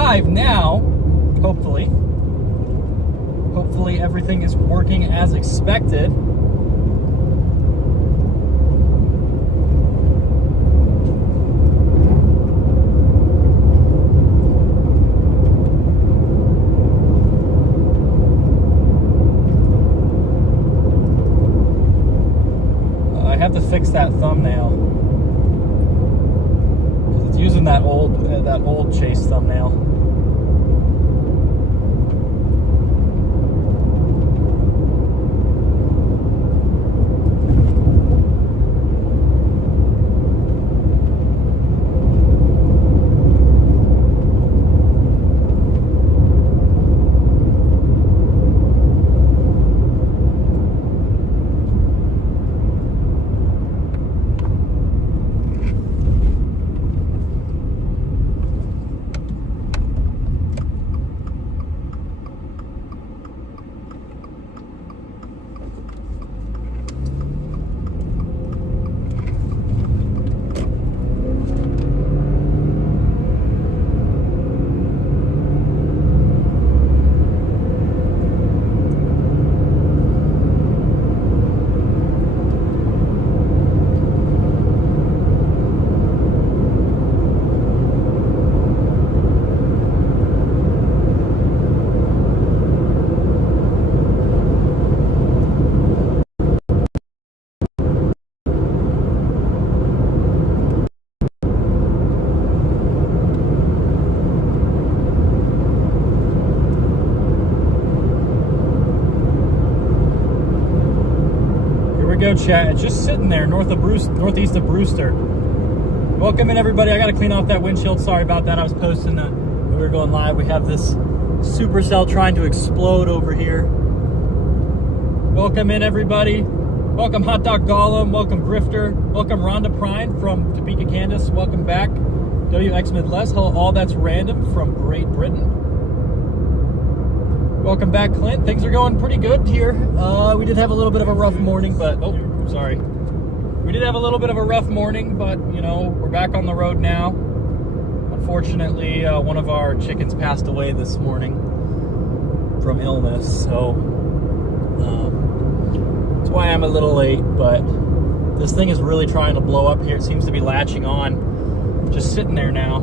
live now, hopefully. Hopefully everything is working as expected. I have to fix that thumbnail because it's using that old Chase thumbnail. Go chat. It's just sitting there northeast of Brewster. Welcome in, everybody. I got to clean off that windshield. Sorry about that. I was posting that we were going live. We have this Supercell trying to explode over here. Welcome in, everybody. Welcome Hot Dog Gollum. Welcome Grifter. Welcome Rhonda Prine from Topeka, Kansas. Welcome back. WX Midwest. Hello, all that's random from Great Britain. Welcome back, Clint. Things are going pretty good here. We did have a little bit of a rough morning, but we did have a little bit of a rough morning, but you know, we're back on the road now. Unfortunately, one of our chickens passed away this morning from illness, so that's why I'm a little late. But this thing is really trying to blow up here. It seems to be latching on, just sitting there now.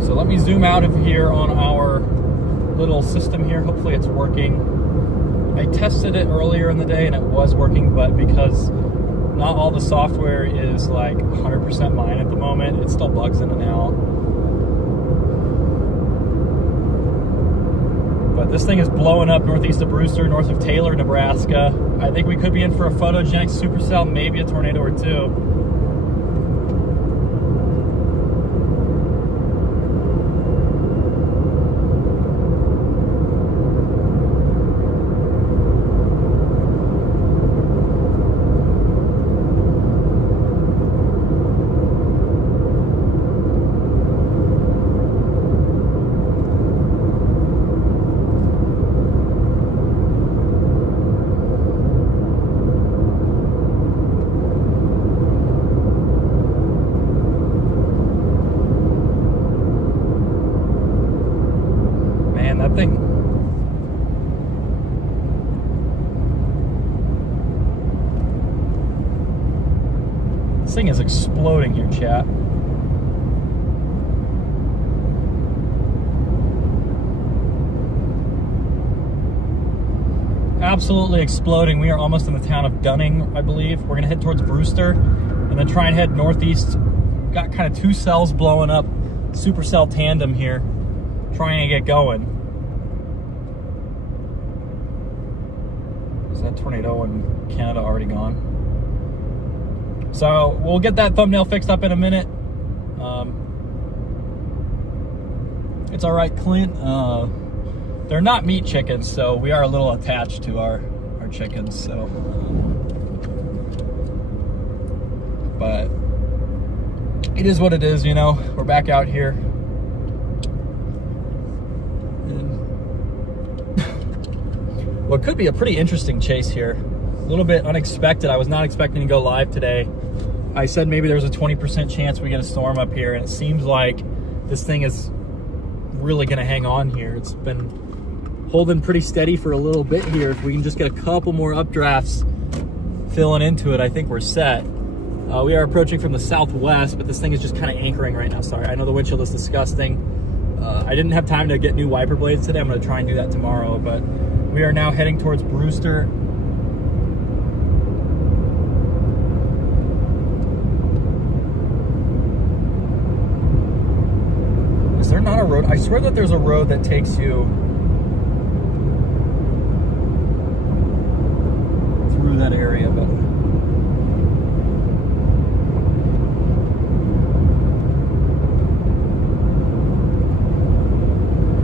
So let me zoom out of here on our little system here. Hopefully it's working. I tested it earlier in the day and it was working, but because not all the software is like 100% mine at the moment, it still bugs in and out. But this thing is blowing up northeast of Brewster, north of Taylor, Nebraska. I think we could be in for a photogenic supercell, maybe a tornado or two. This thing is exploding here, chat. Absolutely exploding. We are almost in the town of Dunning, I believe. We're gonna head towards Brewster and then try and head northeast. Got kind of two cells blowing up, supercell tandem here, trying to get going. Is that tornado in Canada already gone? So we'll get that thumbnail fixed up in a minute. It's all right, Clint. They're not meat chickens, so we are a little attached to our chickens. So, but it is what it is, you know. We're back out here. What could be a pretty interesting chase here. A little bit unexpected. I was not expecting to go live today. I said maybe there's a 20% chance we get a storm up here, and it seems like this thing is really going to hang on here. It's been holding pretty steady for a little bit here. If we can just get a couple more updrafts filling into it, I think we're set. We are approaching from the southwest, but this thing is just kind of anchoring right now. Sorry, I know the windshield is disgusting. I didn't have time to get new wiper blades today. I'm going to try and do that tomorrow, but we are now heading towards Brewster. Is there not a road? I swear that there's a road that takes you through that area, but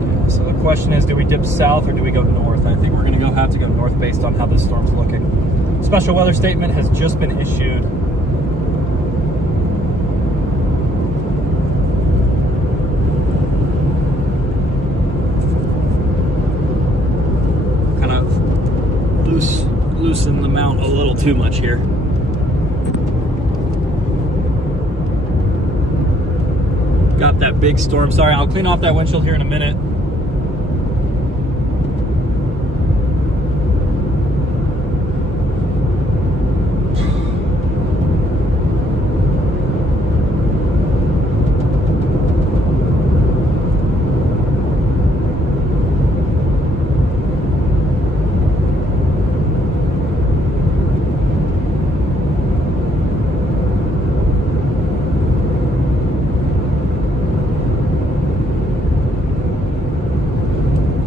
yeah, so the question is, do we dip south or do we go north? I think we're going to have to go north based on how this storm's looking. Special weather statement has just been issued. Loosen the mount a little too much here. Got that big storm. Sorry, I'll clean off that windshield here in a minute.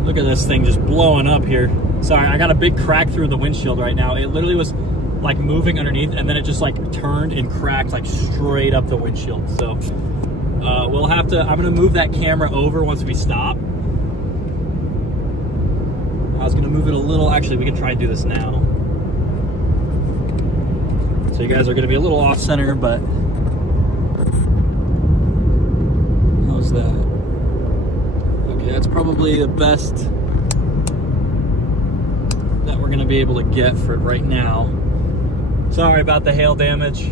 Look at this thing just blowing up here. Sorry, I got a big crack through the windshield right now. It literally was like moving underneath, and then it just like turned and cracked like straight up the windshield. So we'll have to, I'm gonna move that camera over once we stop. I was gonna move it a little, actually we can try and do this now. So you guys are gonna be a little off center, but how's that? That's probably the best that we're going to be able to get for right now. Sorry about the hail damage.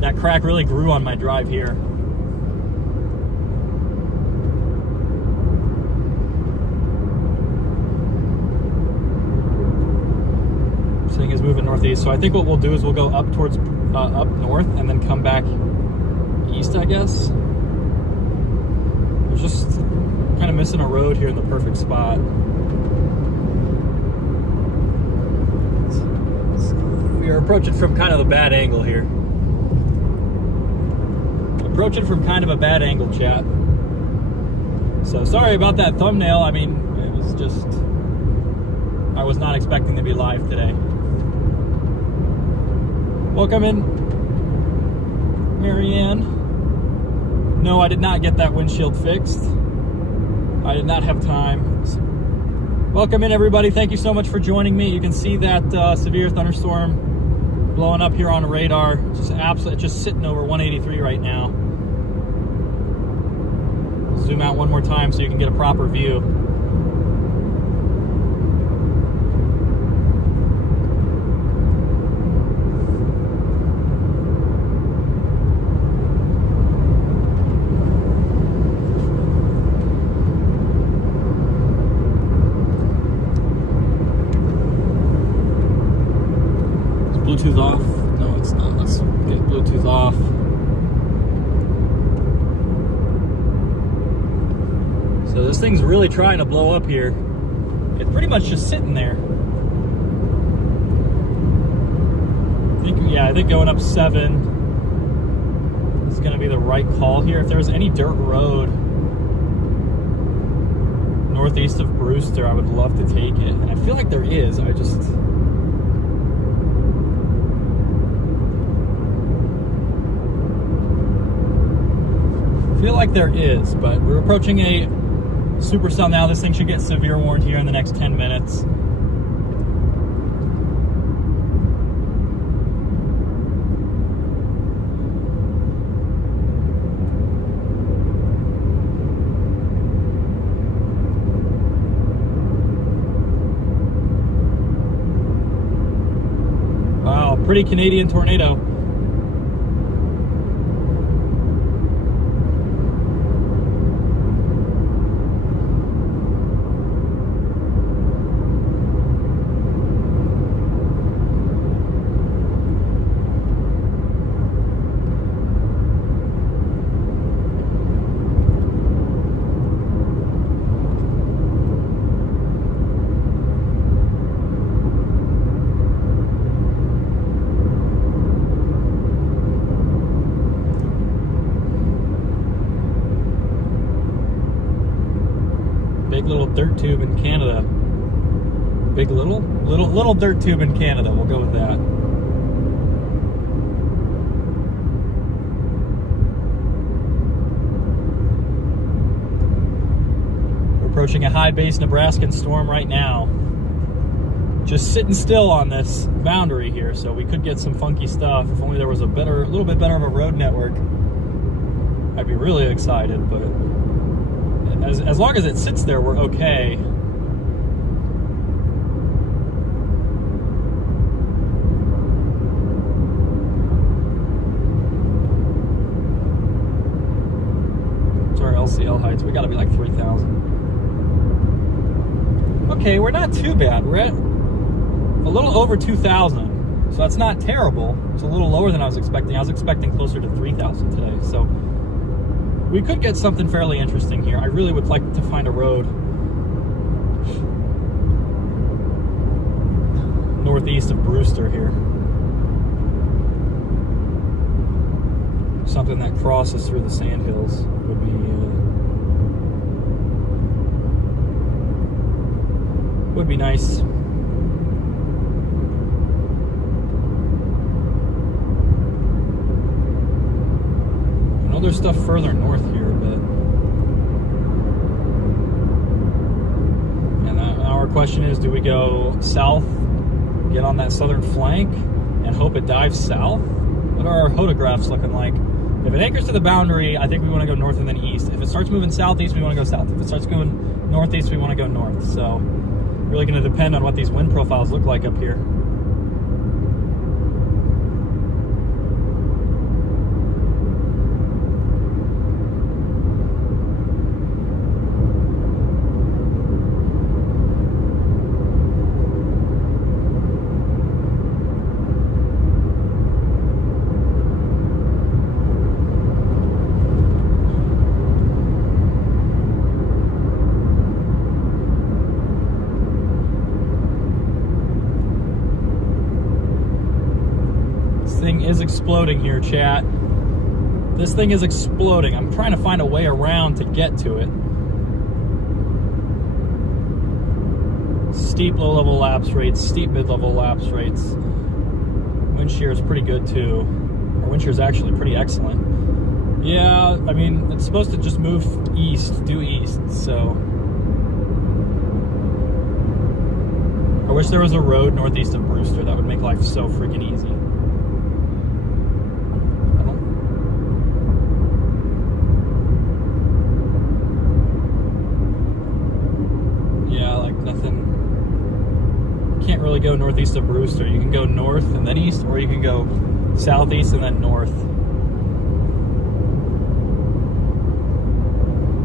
That crack really grew on my drive here. This thing is moving northeast, so I think what we'll do is we'll go up towards up north and then come back east, I guess. We're just kind of missing a road here in the perfect spot. We are approaching from kind of a bad angle here. Approaching from kind of a bad angle, chat. So sorry about that thumbnail. I mean, it was just, I was not expecting to be live today. Welcome in, Marianne. No, I did not get that windshield fixed. I did not have time. Welcome in, everybody. Thank you so much for joining me. You can see that severe thunderstorm blowing up here on the radar. Just absolutely, just sitting over 183 right now. Zoom out one more time so you can get a proper view. Bluetooth off? No, it's not. Let's get Bluetooth off. So this thing's really trying to blow up here. It's pretty much just sitting there. I think going up 7 is going to be the right call here. If there was any dirt road northeast of Brewster, I would love to take it. And I feel like there is. I feel like there is, but we're approaching a supercell now. This thing should get severe warned here in the next 10 minutes. Wow, pretty Canadian tornado. Big little dirt tube in Canada. Big little dirt tube in Canada. We'll go with that. We're approaching a high base Nebraskan storm right now. Just sitting still on this boundary here, so we could get some funky stuff. If only there was a little bit better of a road network, I'd be really excited. But as long as it sits there, we're okay. What's our LCL heights? We got to be like 3,000. Okay, we're not too bad. We're at a little over 2,000, so that's not terrible. It's a little lower than I was expecting. I was expecting closer to 3,000 today, so we could get something fairly interesting here. I really would like to find a road northeast of Brewster here. Something that crosses through the sandhills would be nice. There's stuff further north here, but and our question is, do we go south, get on that southern flank, and hope it dives south? What are our photographs looking like? If it anchors to the boundary, I think we want to go north and then east. If it starts moving southeast, we want to go south. If it starts going northeast, we want to go north. So really going to depend on what these wind profiles look like up here. Is exploding here, chat. This thing is exploding. I'm trying to find a way around to get to it. Steep low-level lapse rates, steep mid-level lapse rates. Wind shear is pretty good too. Our wind shear is actually pretty excellent. Yeah, I mean, it's supposed to just move east, due east, so. I wish there was a road northeast of Brewster. That would make life so freaking easy. Can't really go northeast of Brewster. You can go north and then east, or you can go southeast and then north.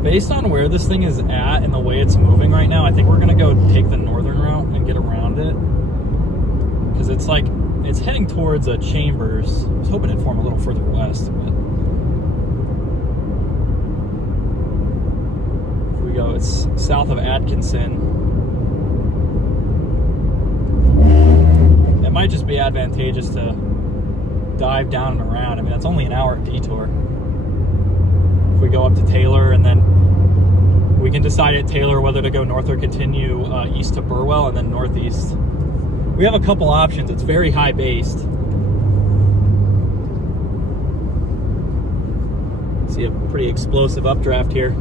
Based on where this thing is at and the way it's moving right now, I think we're gonna go take the northern route and get around it, because it's like it's heading towards Chambers. I was hoping it'd form a little further west, but here we go. It's south of Atkinson. It might just be advantageous to dive down and around. I mean, that's only an hour detour. If we go up to Taylor, and then we can decide at Taylor whether to go north or continue east to Burwell and then northeast. We have a couple options. It's very high based. See a pretty explosive updraft here.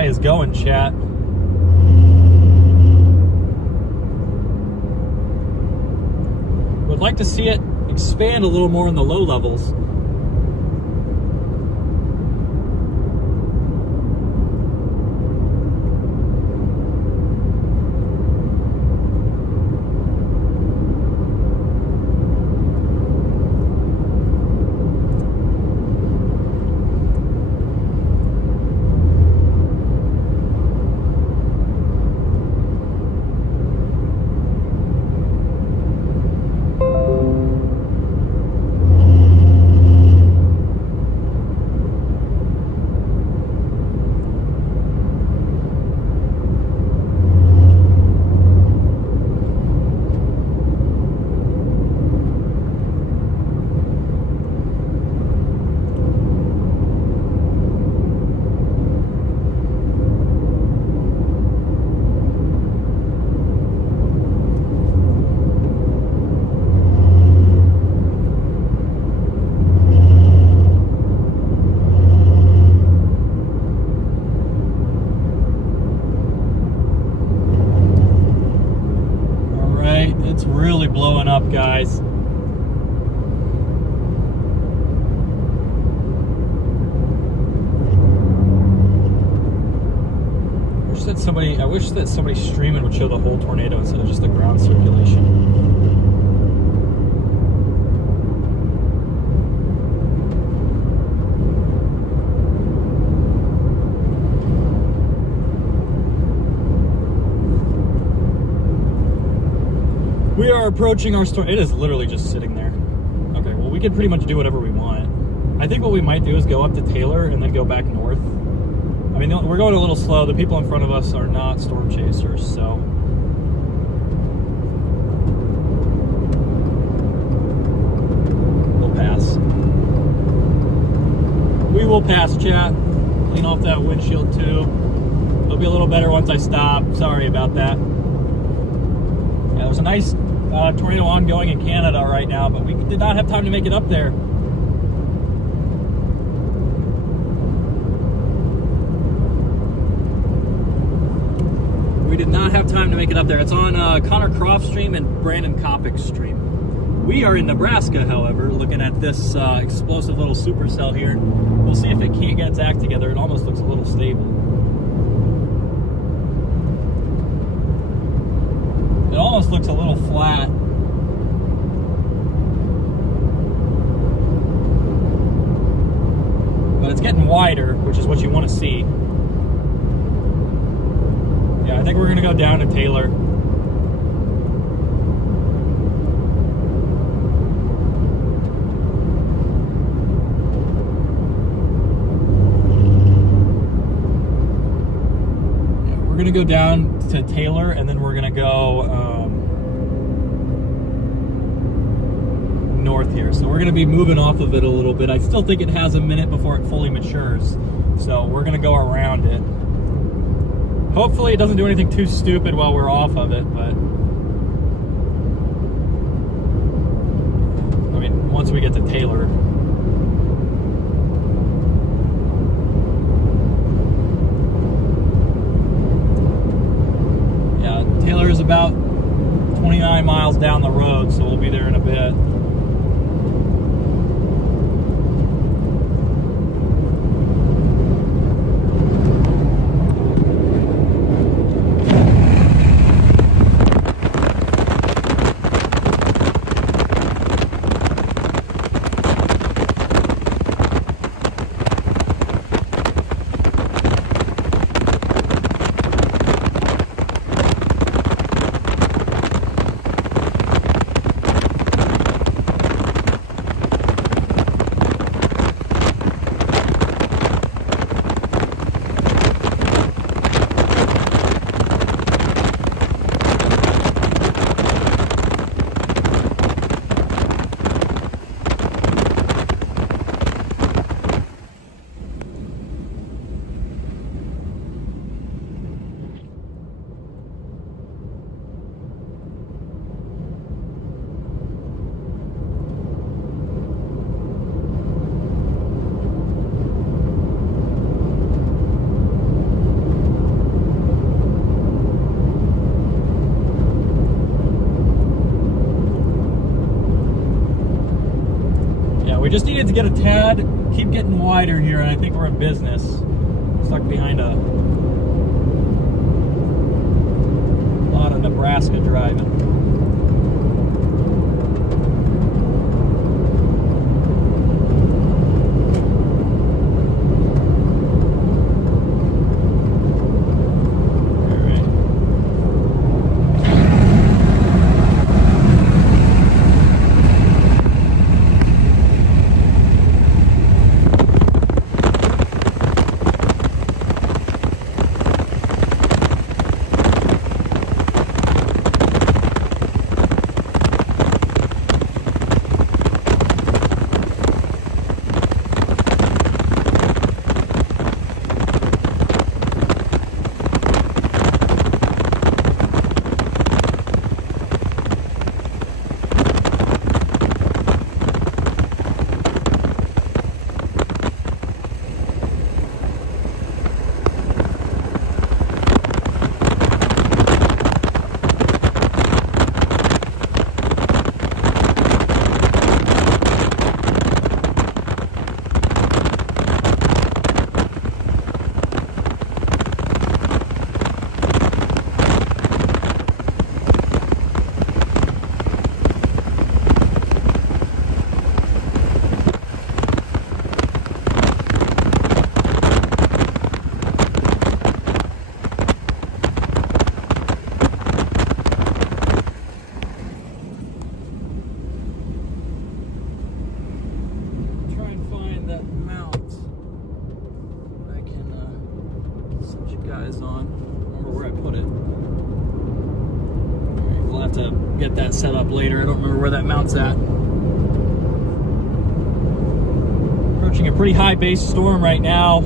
guy is going, chat. Would like to see it expand a little more in the low levels. It's really blowing up, guys. I wish that somebody streaming would show the whole tornado instead of just the ground circulation. We are approaching our storm. It is literally just sitting there. Okay, well, we can pretty much do whatever we want. I think what we might do is go up to Taylor and then go back north. I mean, we're going a little slow. The people in front of us are not storm chasers, so. We'll pass. We will pass, chat. Clean off that windshield, too. It'll be a little better once I stop. Sorry about that. Yeah, there's a nice tornado ongoing in Canada right now, but we did not have time to make it up there. We did not have time to make it up there. It's on Connor Croft's stream and Brandon Kopick's stream. We are in Nebraska, however, looking at this explosive little supercell here. We'll see if it can't get its act together. It almost looks a little stable. It almost looks a little flat. But it's getting wider, which is what you want to see. Yeah, I think we're going to go down to Taylor. Yeah, we're going to go down to Taylor, and then we're going to go north here. So we're going to be moving off of it a little bit. I still think it has a minute before it fully matures. So we're going to go around it. Hopefully it doesn't do anything too stupid while we're off of it, but I mean, once we get to Taylor. Yeah, Taylor is about 29 miles down the road, so we'll be there in a bit. we just needed to get a tad, keep getting wider here, and I think we're in business. Stuck behind a lot of Nebraska driving. Get that set up later. I don't remember where that mount's at. Approaching a pretty high base storm right now.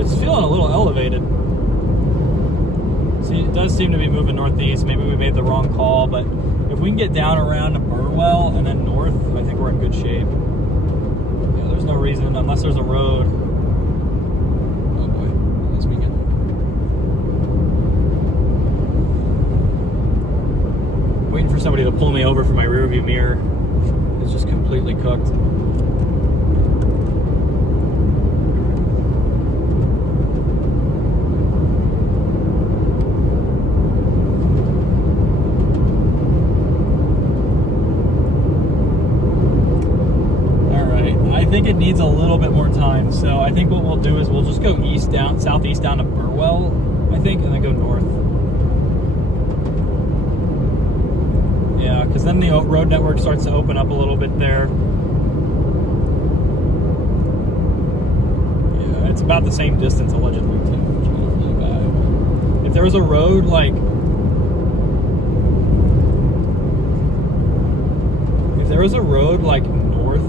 It's feeling a little elevated. See, it does seem to be moving northeast. Maybe we made the wrong call, but if we can get down around to Burwell and then north, I think we're in good shape. Yeah, there's no reason, unless there's a road. Oh boy, this weekend. Waiting for somebody to pull me over for my rear view mirror. It's just completely cooked. Alright, I think it needs a little bit more time, so I think what we'll do is we'll just go southeast down to Burwell, I think, and then go north. Yeah, because then the road network starts to open up a little bit there. Yeah, it's about the same distance allegedly too, which isn't really bad. If there was a road like, north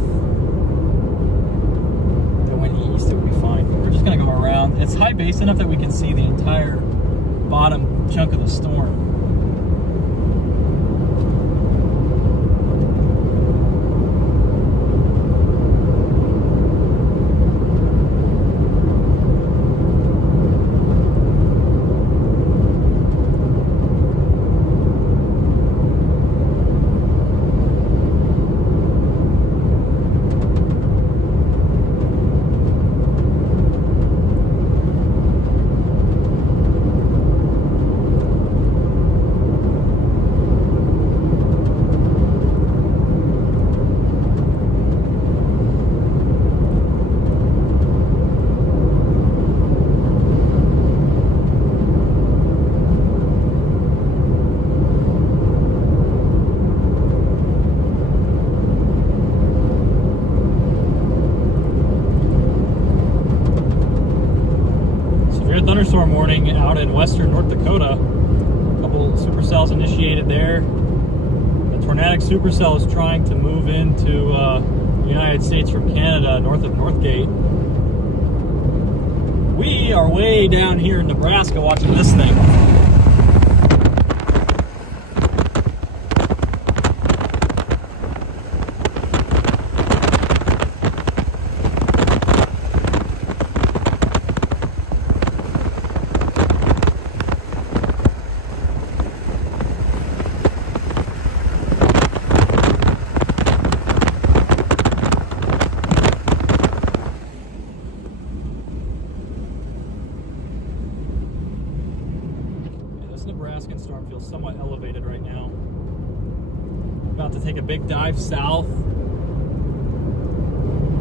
that went east, it would be fine. But we're just gonna go around. It's high base enough that we can see the entire bottom chunk of the storm. Thunderstorm warning out in western North Dakota. A couple supercells initiated there. The tornadic supercell is trying to move into the United States from Canada, north of Northgate. We are way down here in Nebraska watching this thing. this Nebraskan storm feels somewhat elevated right now. About to take a big dive south,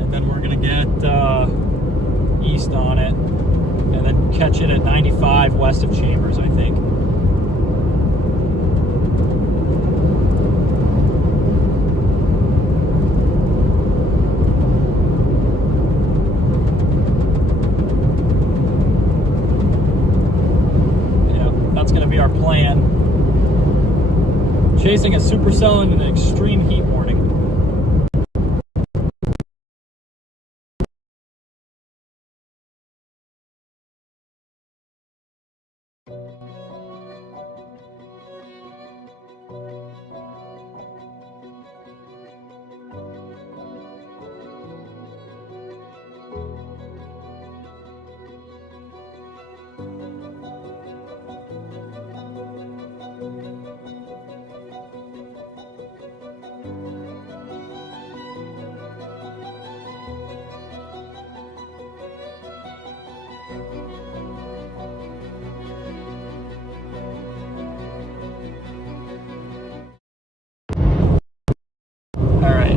and then we're gonna get east on it, and then catch it at 95 west of Chambers, I think. Our plan. Chasing a supercell in an extreme heat warning.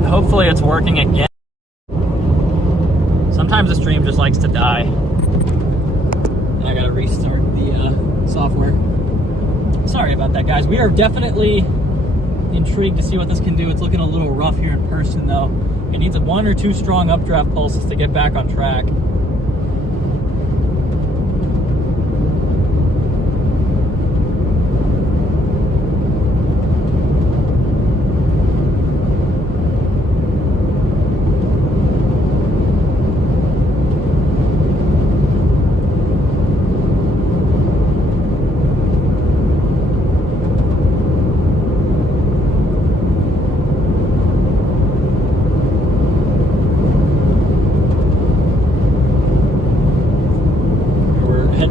Hopefully it's working again. Sometimes the stream just likes to die. And I gotta restart the software. Sorry about that, guys. We are definitely intrigued to see what this can do. It's looking a little rough here in person, though. It needs 1 or 2 strong updraft pulses to get back on track.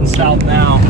South now.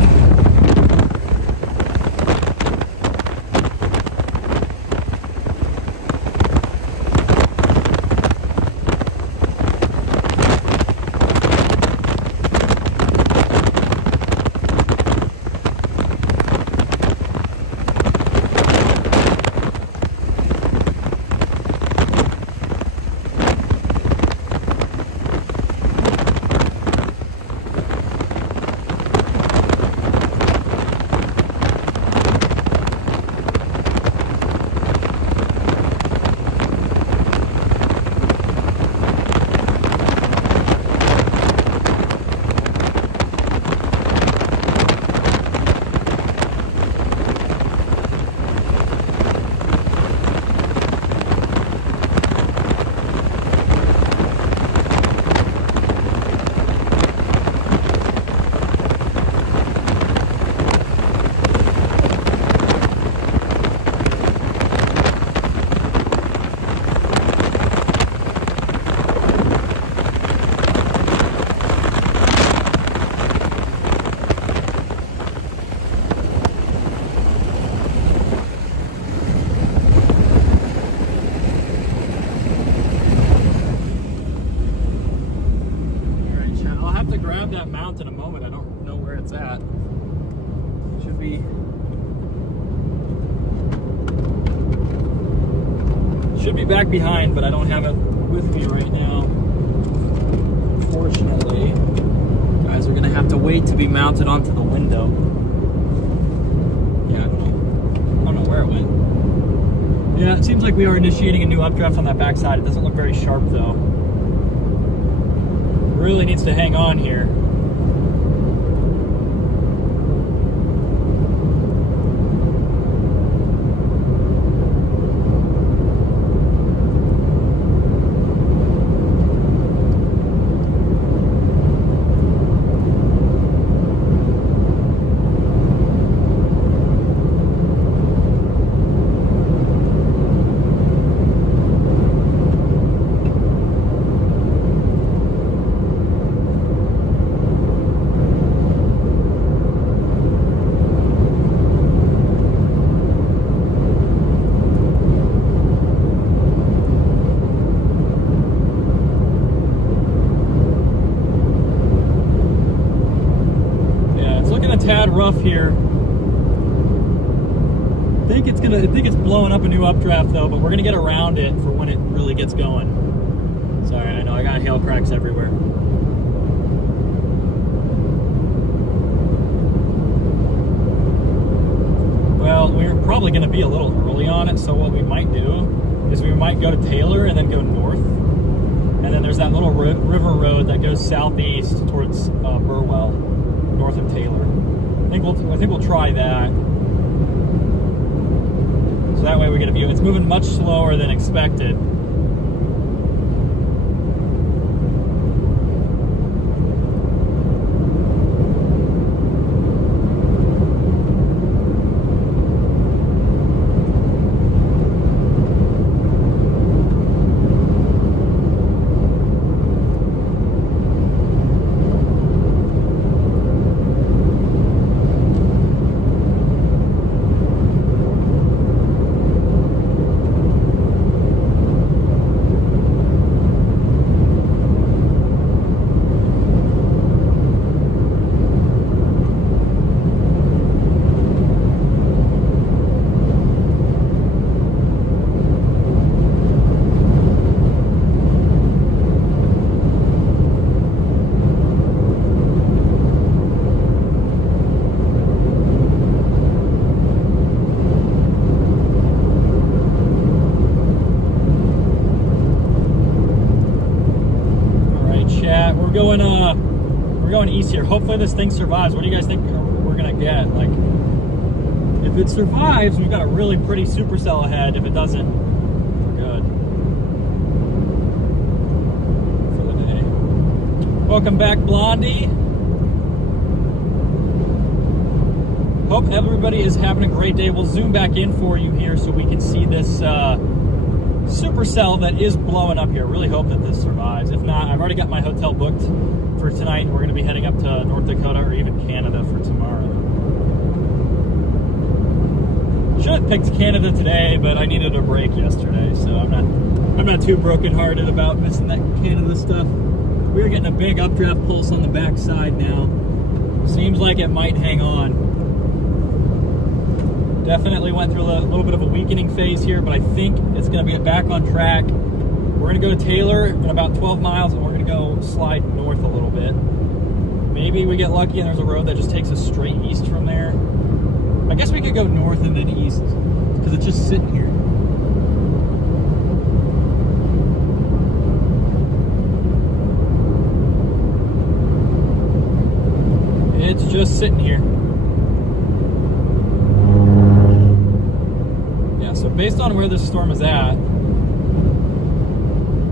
That mount in a moment. I don't know where it's at. Should be back behind, but I don't have it with me right now. Unfortunately, guys are gonna have to wait to be mounted onto the window. Yeah, I don't know where it went. Yeah, it seems like we are initiating a new updraft on that backside. It doesn't look very sharp though. Really needs to hang on here. Tad rough here. think it's blowing up a new updraft though, but we're gonna get around it for when it really gets going. Sorry, I know I got hail cracks everywhere. Well, we're probably gonna be a little early on it, so what we might do is we might go to Taylor and then go north. And then there's that little river road that goes southeast towards Burwell, north of Taylor. I think we'll try that. So that way we get a view. It's moving much slower than expected. We're going east here. Hopefully this thing survives. What do you guys think we're gonna get? Like, if it survives, we've got a really pretty supercell ahead. If it doesn't, we're good for the day. Welcome back, Blondie. Hope everybody is having a great day. We'll zoom back in for you here so we can see this supercell that is blowing up here. Really hope that this survives. If not, I've already got my hotel booked for tonight. We're going to be heading up to North Dakota or even Canada for tomorrow. Should have picked Canada today, but I needed a break yesterday, so I'm not too brokenhearted about missing that Canada stuff. We're getting a big updraft pulse on the backside now. Seems like it might hang on. Definitely went through a little bit of a weakening phase here, but I think it's going to be back on track. We're going to go to Taylor in about 12 miles, and we're going to go slide north a little bit. Maybe we get lucky and there's a road that just takes us straight east from there. I guess we could go north and then east, because it's just sitting here. It's just sitting here. So based on where this storm is at,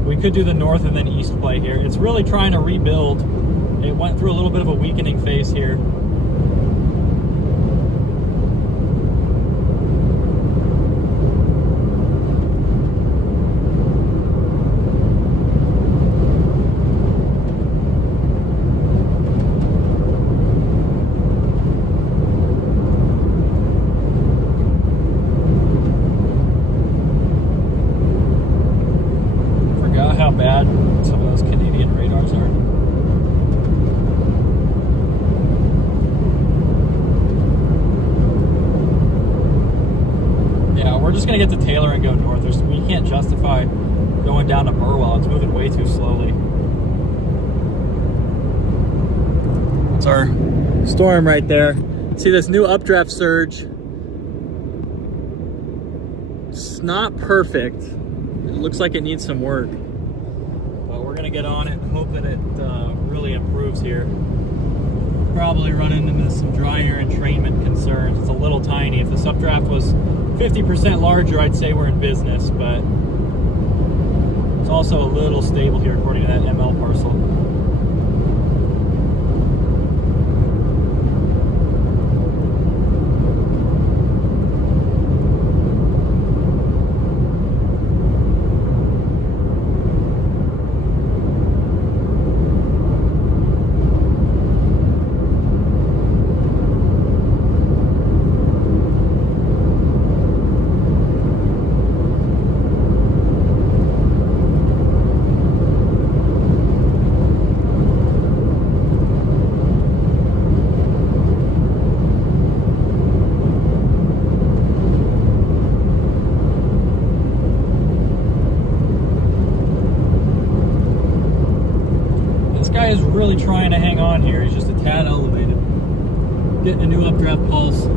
we could do the north and then east play here. It's really trying to rebuild. It went through a little bit of a weakening phase here. How bad some of those Canadian radars are. Yeah, we're just gonna get to Taylor and go north. We can't justify going down to Burwell. It's moving way too slowly. It's our storm right there. See this new updraft surge? It's not perfect. It looks like it needs some work. We're gonna get on it and hope that it really improves here. Probably running into some dry air entrainment concerns. It's a little tiny. If this updraft was 50% larger, I'd say we're in business, but it's also a little stable here according to that ML parcel. really trying to hang on here. He's just a tad elevated. Getting a new updraft pulse.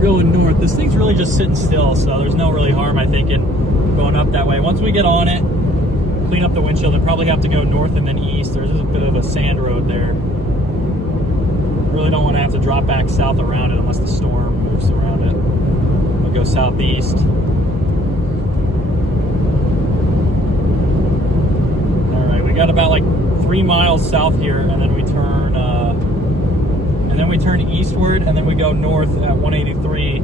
Going north. This thing's really just sitting still, so there's no really harm, I think, in going up that way. Once we get on it, clean up the windshield, and probably have to go north and then east. There's a bit of a sand road there. Really don't want to have to drop back south around it unless the storm moves around it. We'll go southeast. All right, we got about like 3 miles south here, and then we turn eastward, and then we go north at 183.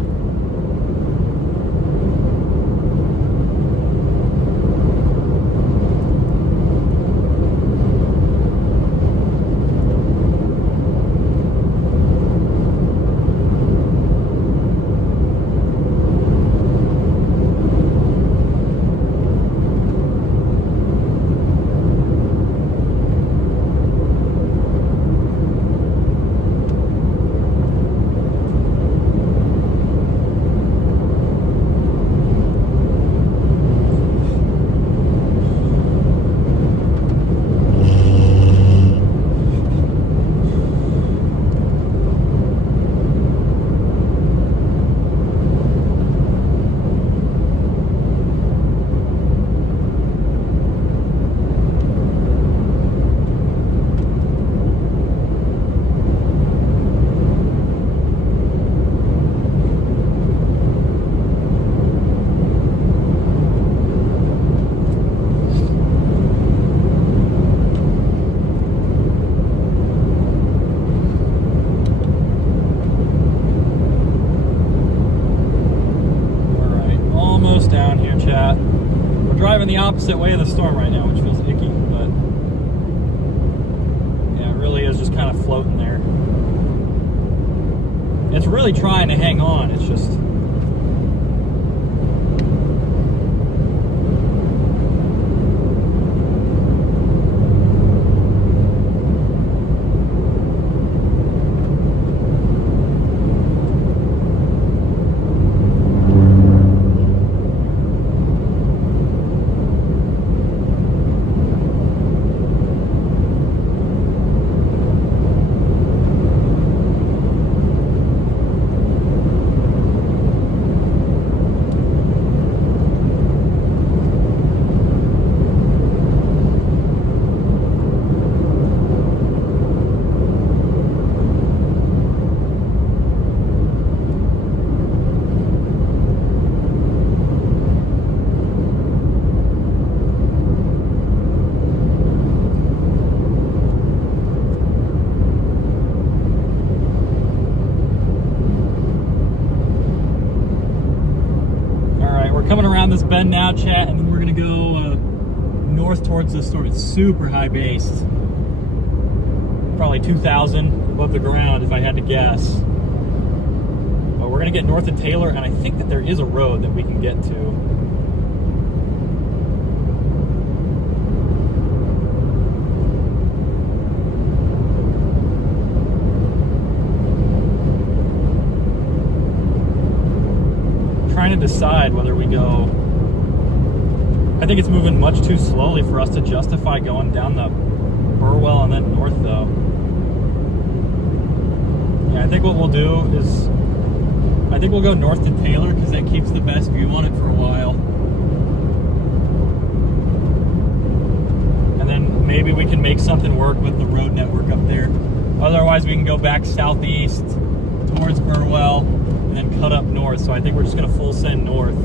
Down here, chat. We're driving the opposite way of the storm right now, which feels icky, but yeah, it really is just kind of floating there. It's really trying to hang on. It's just coming around this bend now, chat, and then we're gonna go north towards the storm. It's super high based, probably 2,000 above the ground if I had to guess. But we're gonna get north of Taylor, and I think that there is a road that we can get to. Trying to decide whether we go. I think it's moving much too slowly for us to justify going down the Burwell and then north, though. Yeah, I think what we'll do is I think we'll go north to Taylor because that keeps the best view on it for a while, and then maybe we can make something work with the road network up there. Otherwise, we can go back southeast towards Burwell and then cut up north. So I think we're just going to full send north.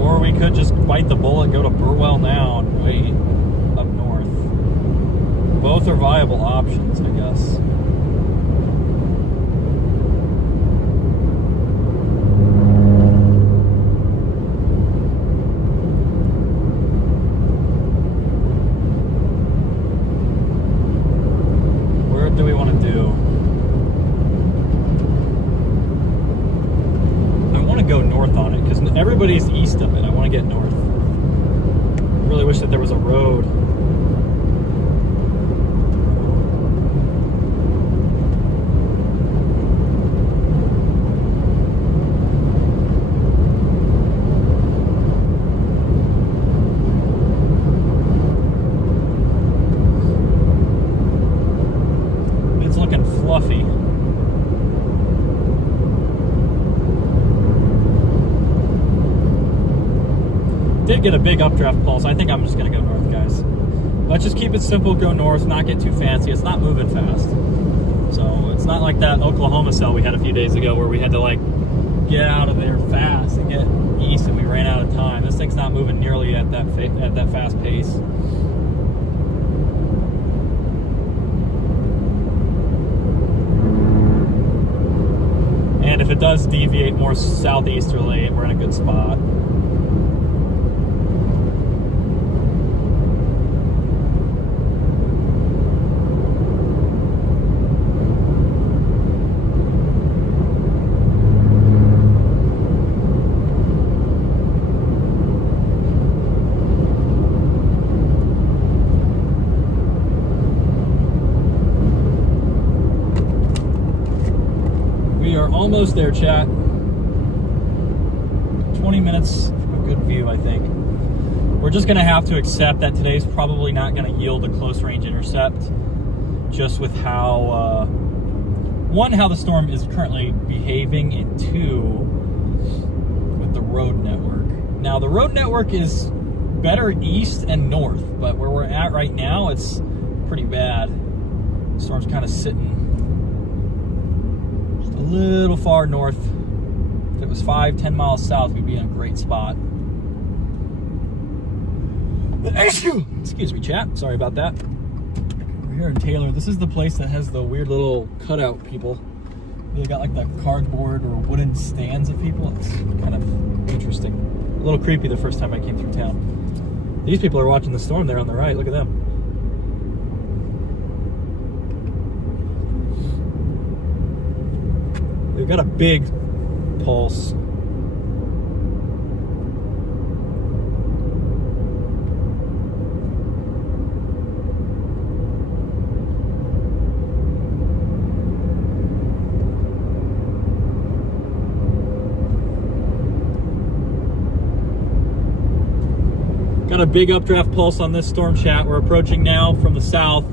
Or we could just bite the bullet, go to Burwell now, and wait up north. Both are viable options, I guess. What do we want to do? I want to go north on it because everybody's east of it. I want to get north. I really wish that there was a road. Fluffy. Did get a big updraft pulse. I think I'm just gonna go north, guys. Let's just keep it simple, go north, not get too fancy. It's not moving fast. So it's not like that Oklahoma cell we had a few days ago where we had to like get out of there fast and get east and we ran out of time. This thing's not moving nearly at that fast pace. And if it does deviate more southeasterly, we're in a good spot. We are almost there, chat. 20 minutes, a good view, I think. We're just going to have to accept that today's probably not going to yield a close range intercept, just with how, one, how the storm is currently behaving, and two, with the road network. Now, the road network is better east and north, but where we're at right now, it's pretty bad. The storm's kind of sitting a little far north. If it was 5-10 miles south, we'd be in a great spot. Excuse me, chat. Sorry about that. We're here in Taylor. This is the place that has the weird little cutout people. They got like the cardboard or wooden stands of people. It's kind of interesting. A little creepy the first time I came through town. These people are watching the storm there on the right. Look at them. They've got a big pulse. Got a big updraft pulse on this storm, chat. We're approaching now from the south.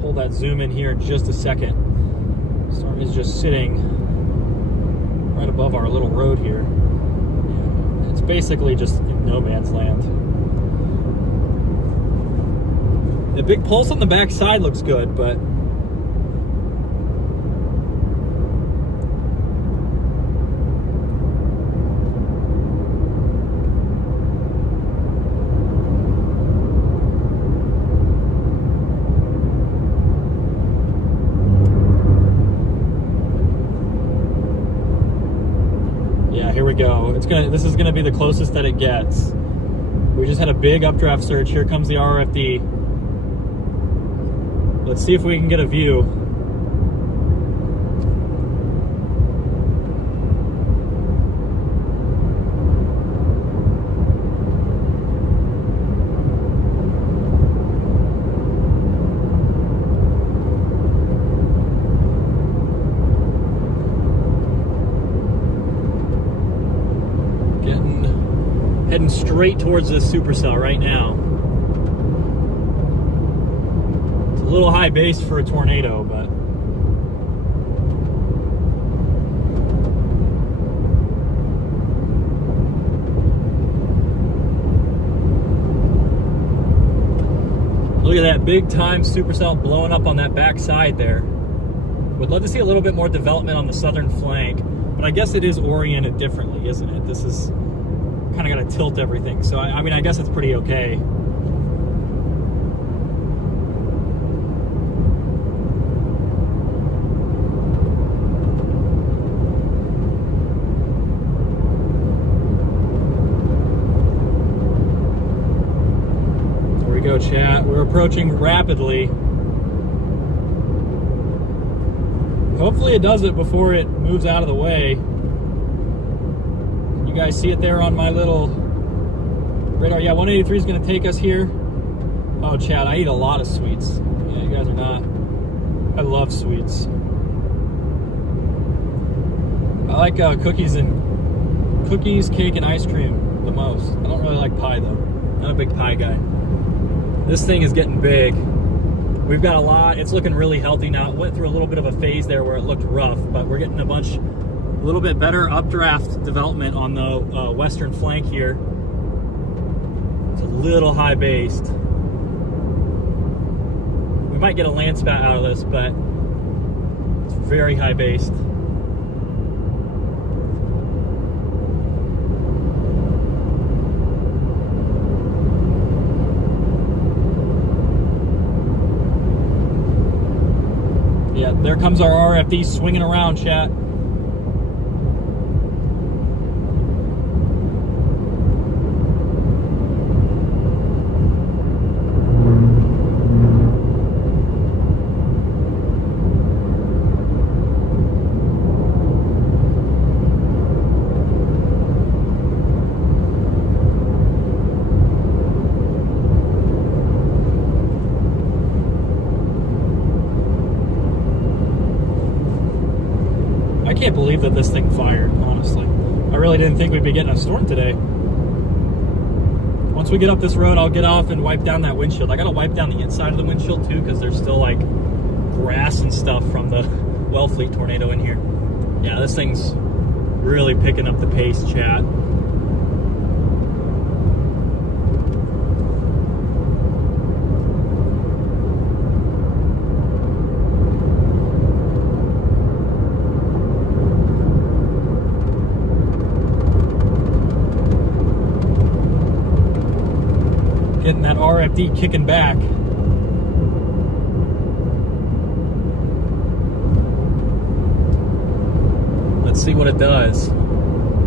Pull that zoom in here in just a second. Storm is just sitting right above our little road here. It's basically just in no man's land. The big pulse on the back side looks good, but here we go. This is gonna be the closest that it gets. We just had a big updraft surge. Here comes the RFD. Let's see if we can get a view. Heading straight towards this supercell right now. It's a little high base for a tornado, but Look at that big time supercell blowing up on that back side there. Would love to see a little bit more development on the southern flank, but I guess it is oriented differently, isn't it? This is kind of got to tilt everything. So I mean, I guess it's pretty okay. There we go, chat. We're approaching rapidly. Hopefully it does it before it moves out of the way. You guys see it there on my little radar? Yeah, 183 is going to take us here. Oh, Chad, I eat a lot of sweets. Yeah, you guys are not. I love sweets. I like cookies, cake, and ice cream the most. I don't really like pie though. Not a big pie guy. This thing is getting big. We've got a lot. It's looking really healthy now. It went through a little bit of a phase there where it looked rough, but we're getting a little bit better updraft development on the western flank here. It's a little high based. We might get a land spat out of this, but it's very high based. Yeah, there comes our RFD swinging around, chat. I can't believe that this thing fired, honestly. I really didn't think we'd be getting a storm today. Once we get up this road, I'll get off and wipe down that windshield. I gotta wipe down the inside of the windshield too, because there's still like grass and stuff from the Wellfleet tornado in here. Yeah, this thing's really picking up the pace, chat. Getting that RFD kicking back. Let's see what it does.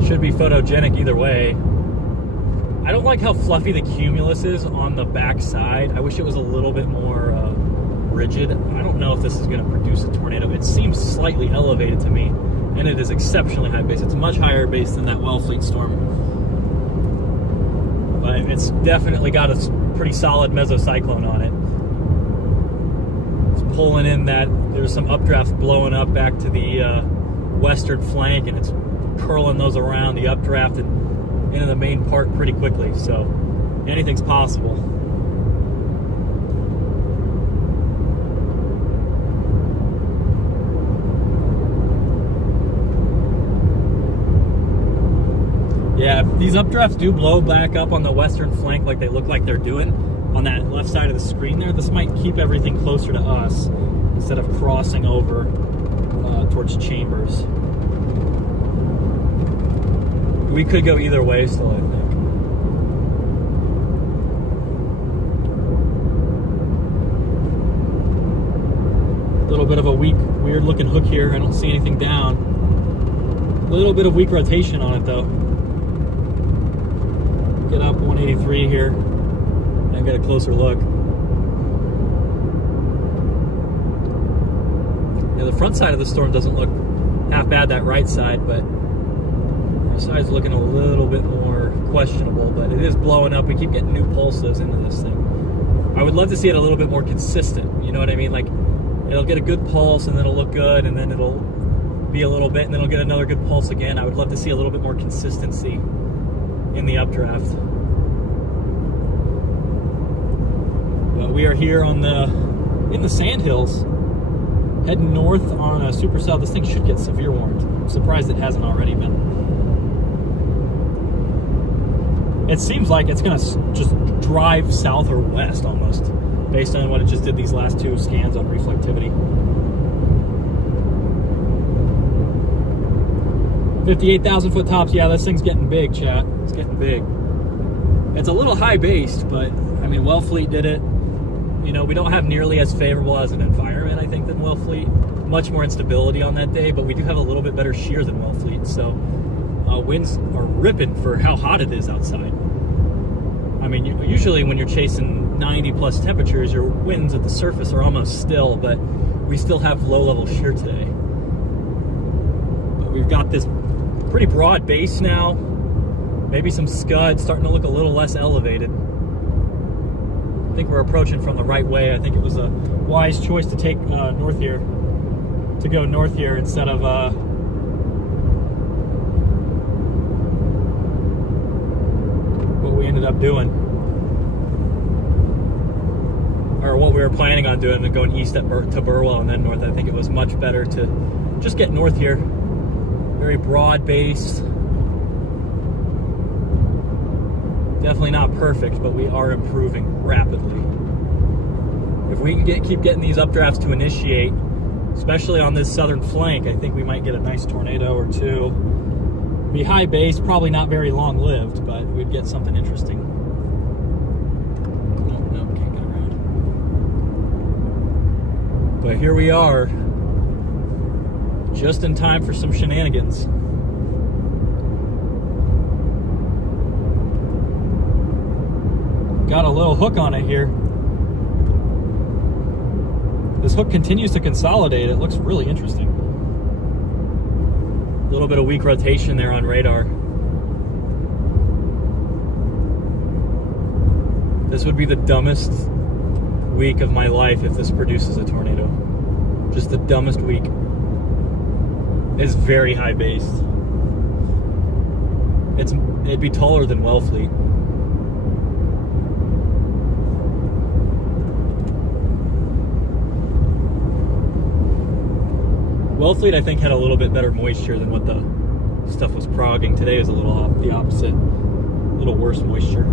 Should be photogenic either way. I don't like how fluffy the cumulus is on the back side. I wish it was a little bit more rigid. I don't know if this is going to produce a tornado. It seems slightly elevated to me, and it is exceptionally high base. It's much higher base than that Wellfleet storm. But it's definitely got a pretty solid mesocyclone on it. It's pulling in that, there's some updraft blowing up back to the western flank, and it's curling those around the updraft and into the main part pretty quickly. So anything's possible. Yeah, if these updrafts do blow back up on the western flank like they look like they're doing on that left side of the screen there, this might keep everything closer to us instead of crossing over towards Chambers. We could go either way still, I think. A little bit of a weird looking hook here. I don't see anything down. A little bit of weak rotation on it though. Get up 183 here and get a closer look. Yeah, the front side of the storm doesn't look half bad, that right side, but our side's looking a little bit more questionable, but it is blowing up. We keep getting new pulses into this thing. I would love to see it a little bit more consistent, you know what I mean? Like, it'll get a good pulse and then it'll look good, and then it'll be a little bit and then it'll get another good pulse again. I would love to see a little bit more consistency in the updraft. We are here on in the Sandhills, heading north on a supercell. This thing should get severe warned. I'm surprised it hasn't already been. It seems like it's gonna just drive south or west almost. based on what it just did these last 2 scans on reflectivity. 58,000 foot tops. Yeah, this thing's getting big, chat. It's getting big. It's a little high based, but I mean, Wellfleet did it. You know, we don't have nearly as favorable as an environment, I think, than Wellfleet. Much more instability on that day, but we do have a little bit better shear than Wellfleet. So winds are ripping for how hot it is outside. I mean, usually when you're chasing 90 plus temperatures, your winds at the surface are almost still, but we still have low level shear today. But we've got this pretty broad base now. Maybe some scud, starting to look a little less elevated. I think we're approaching from the right way. I think it was a wise choice to take north here, to go north here instead of what we ended up doing, or what we were planning on doing, and going east to Burwell and then north. I think it was much better to just get north here. Very broad base. Definitely not perfect, but we are improving rapidly. If we can keep getting these updrafts to initiate, especially on this southern flank, I think we might get a nice tornado or two. Be high base, probably not very long lived, but we'd get something interesting. No, can't get around. But here we are, just in time for some shenanigans. Got a little hook on it here. This hook continues to consolidate. It looks really interesting. A little bit of weak rotation there on radar. This would be the dumbest week of my life if this produces a tornado. Just the dumbest week. It's very high based. It'd be taller than Wellfleet. Wellfleet, I think, had a little bit better moisture than what the stuff was progging. Today is a little the opposite, a little worse moisture.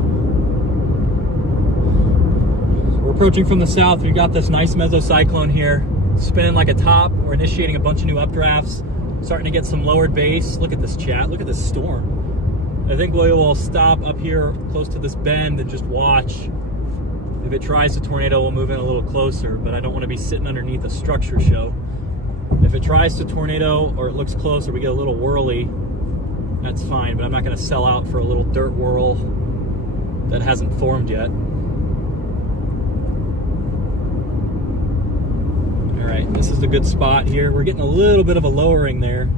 We're approaching from the south. We've got this nice mesocyclone here, spinning like a top. We're initiating a bunch of new updrafts, starting to get some lowered base. Look at this, chat. Look at this storm. I think we will stop up here close to this bend and just watch. If it tries to tornado, we'll move in a little closer, but I don't want to be sitting underneath a structure show. If it tries to tornado or it looks close or we get a little whirly, that's fine, but I'm not going to sell out for a little dirt whirl that hasn't formed yet. All right, this is a good spot here. We're getting a little bit of a lowering there.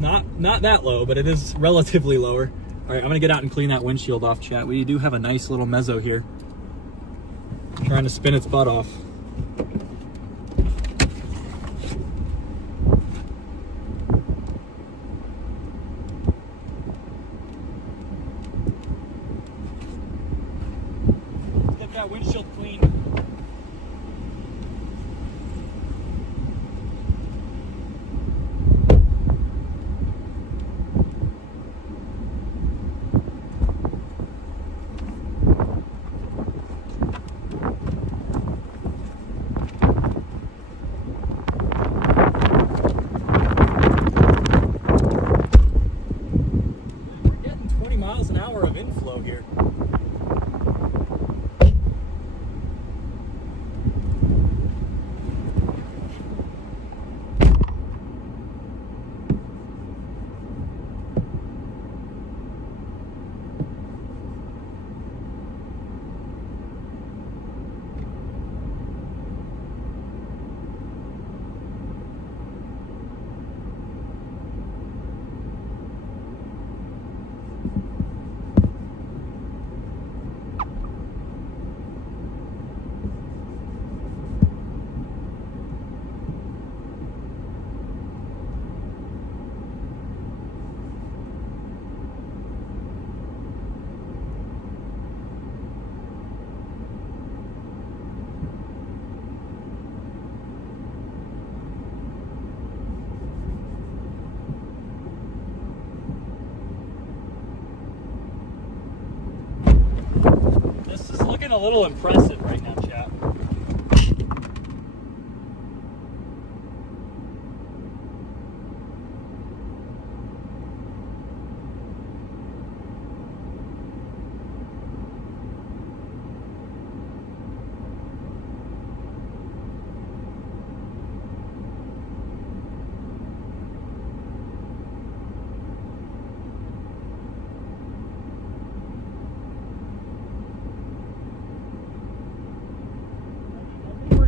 Not that low, but it is relatively lower. All right, I'm going to get out and clean that windshield off, chat. We do have a nice little mezzo here. Trying to spin its butt off. That windshield clean. We're getting 20 miles an hour of inflow here. A little impressive right now, Chad.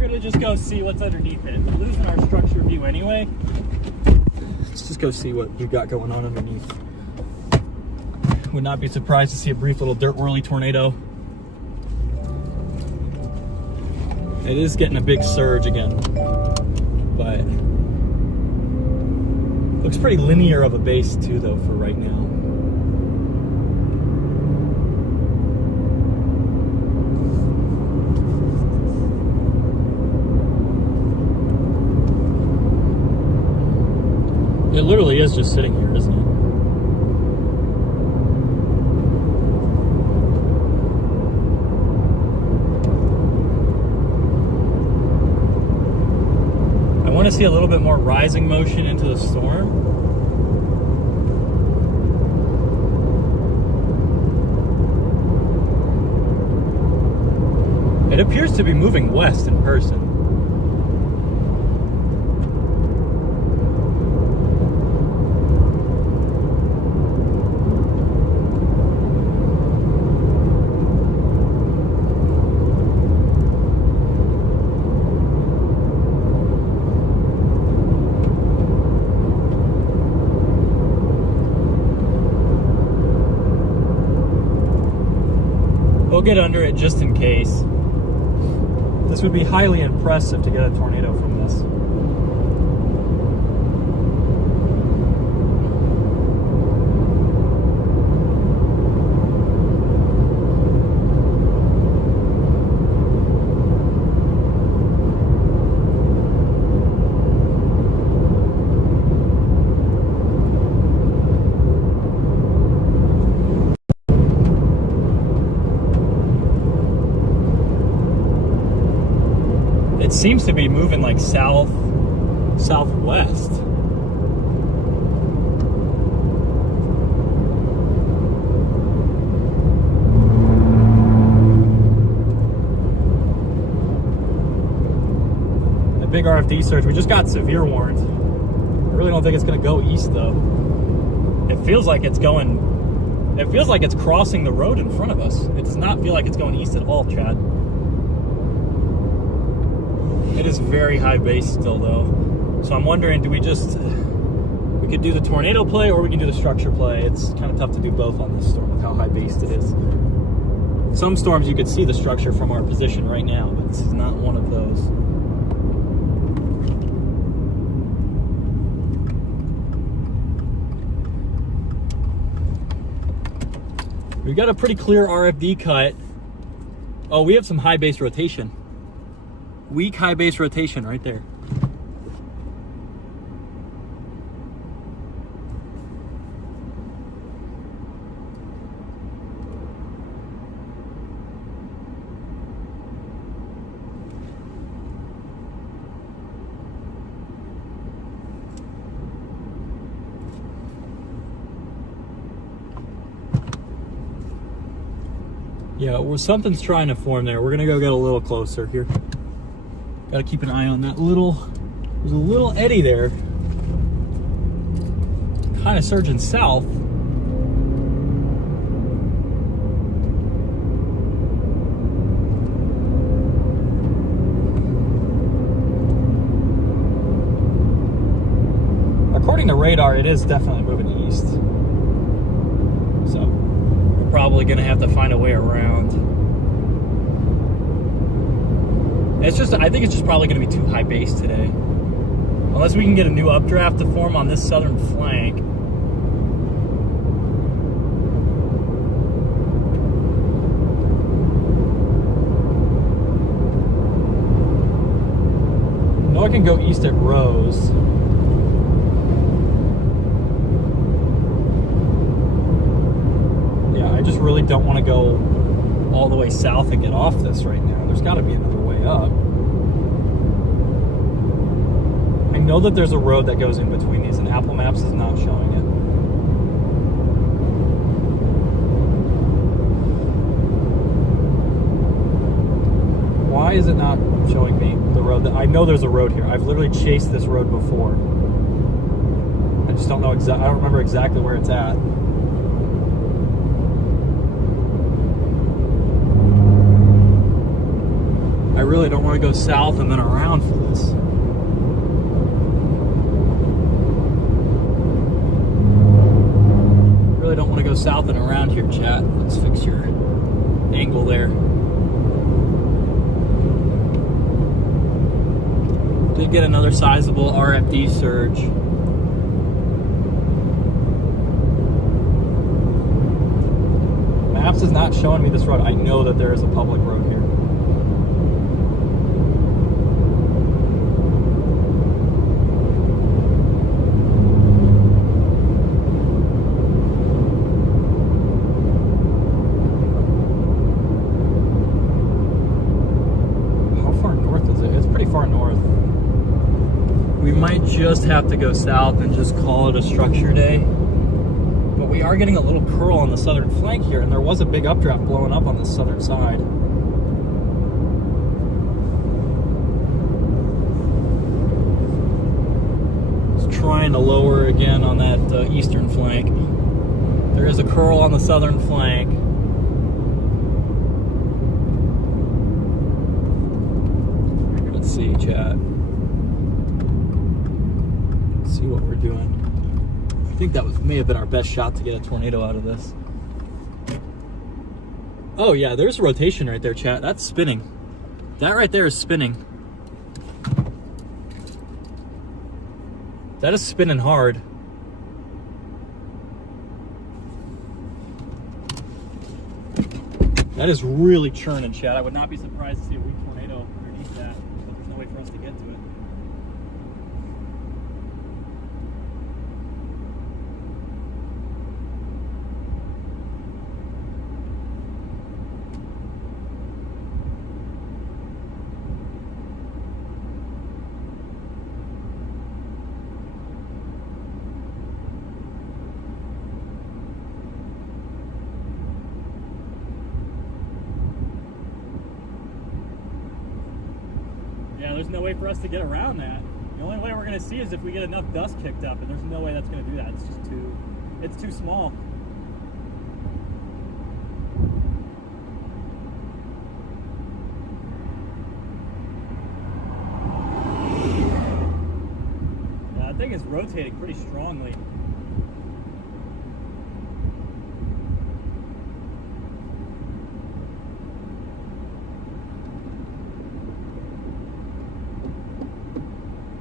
gonna just go see what's underneath it. We're losing our structure view anyway. Let's just go see what we've got going on underneath. Would not be surprised to see a brief little dirt whirly tornado. It is getting a big surge again, but looks pretty linear of a base too, though, for right now. It literally is just sitting here, isn't it? I want to see a little bit more rising motion into the storm. It appears to be moving west in person. We'll get under it just in case. This would be highly impressive to get a tornado from this. It seems to be moving like southwest. A big RFD surge. We just got severe warned. I really don't think it's going to go east though. It feels like it's going. It feels like it's crossing the road in front of us. It does not feel like it's going east at all, Chad. It is very high base still though. So I'm wondering, we could do the tornado play or we can do the structure play. It's kind of tough to do both on this storm with how high based it is. Some storms you could see the structure from our position right now, but this is not one of those. We've got a pretty clear RFD cut. Oh, we have some high base rotation. Weak high base rotation right there. Yeah, well, something's trying to form there. We're gonna go get a little closer here. Got to keep an eye on that there's a little eddy there. Kind of surging south. According to radar, it is definitely moving east. So we're probably going to have to find a way around. I think it's just probably going to be too high base today. Unless we can get a new updraft to form on this southern flank. I know I can go east at Rose. Yeah, I just really don't want to go all the way south and get off this right now. There's got to be another way up. I know that there's a road that goes in between these, and Apple Maps is not showing it. Why is it not showing me the road? I know there's a road here. I've literally chased this road before. I just don't know I don't remember exactly where it's at. I really don't want to go south and then around for this. Really don't want to go south and around here, chat. Let's fix your angle there. Did get another sizable RFD surge. Maps is not showing me this road. I know that there is a public road here. How far north is it? It's pretty far north. We might just have to go south and just call it a structure day. But we are getting a little curl on the southern flank here, and there was a big updraft blowing up on the southern side. Just trying to lower again on that eastern flank. There is a curl on the southern flank. Let's see, chat. Let's see what we're doing. I think that may have been our best shot to get a tornado out of this. Oh yeah, there's rotation right there, chat. That's spinning. That right there is spinning. That is spinning hard. That is really churning, chat. I would not be surprised to see a weak tornado underneath that, but there's no way for us to get to it. Yeah, there's no way for us to get around that. The only way we're going to see is if we get enough dust kicked up, and there's no way that's going to do that. It's just it's too small. Yeah, that thing is rotating pretty strongly.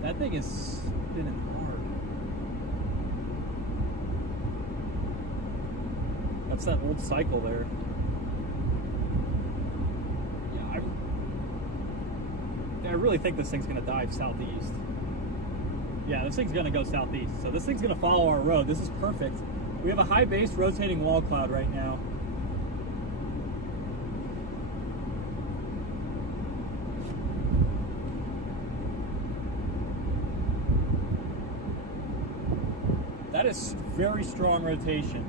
That thing is spinning hard. That's that old cycle there. Yeah, I really think this thing's going to dive southeast. Yeah, this thing's going to go southeast. So this thing's going to follow our road. This is perfect. We have a high base rotating wall cloud right now. That is very strong rotation.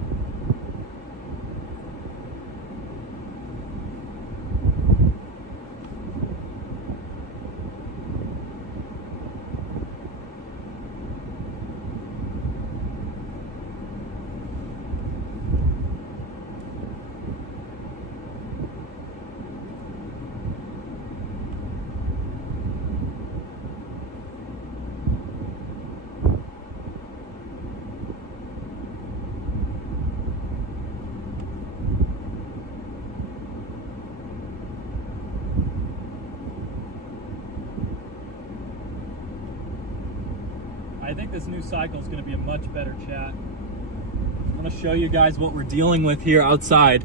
I think this new cycle is going to be a much better chat. I'm going to show you guys what we're dealing with here outside.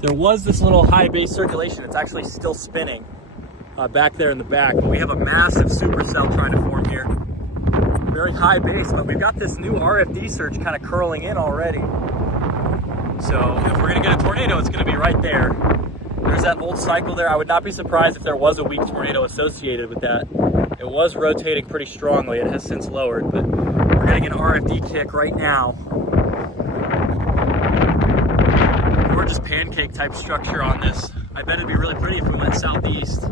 There was this little high base circulation. It's actually still spinning back there in the back. We have a massive supercell trying to form here. Very high base, but we've got this new RFD surge kind of curling in already. So if we're going to get a tornado, it's going to be right there. There's that old cycle there. I would not be surprised if there was a weak tornado associated with that. It was rotating pretty strongly. It has since lowered, but we're going to get an RFD kick right now. Gorgeous pancake type structure on this. I bet it'd be really pretty if we went southeast.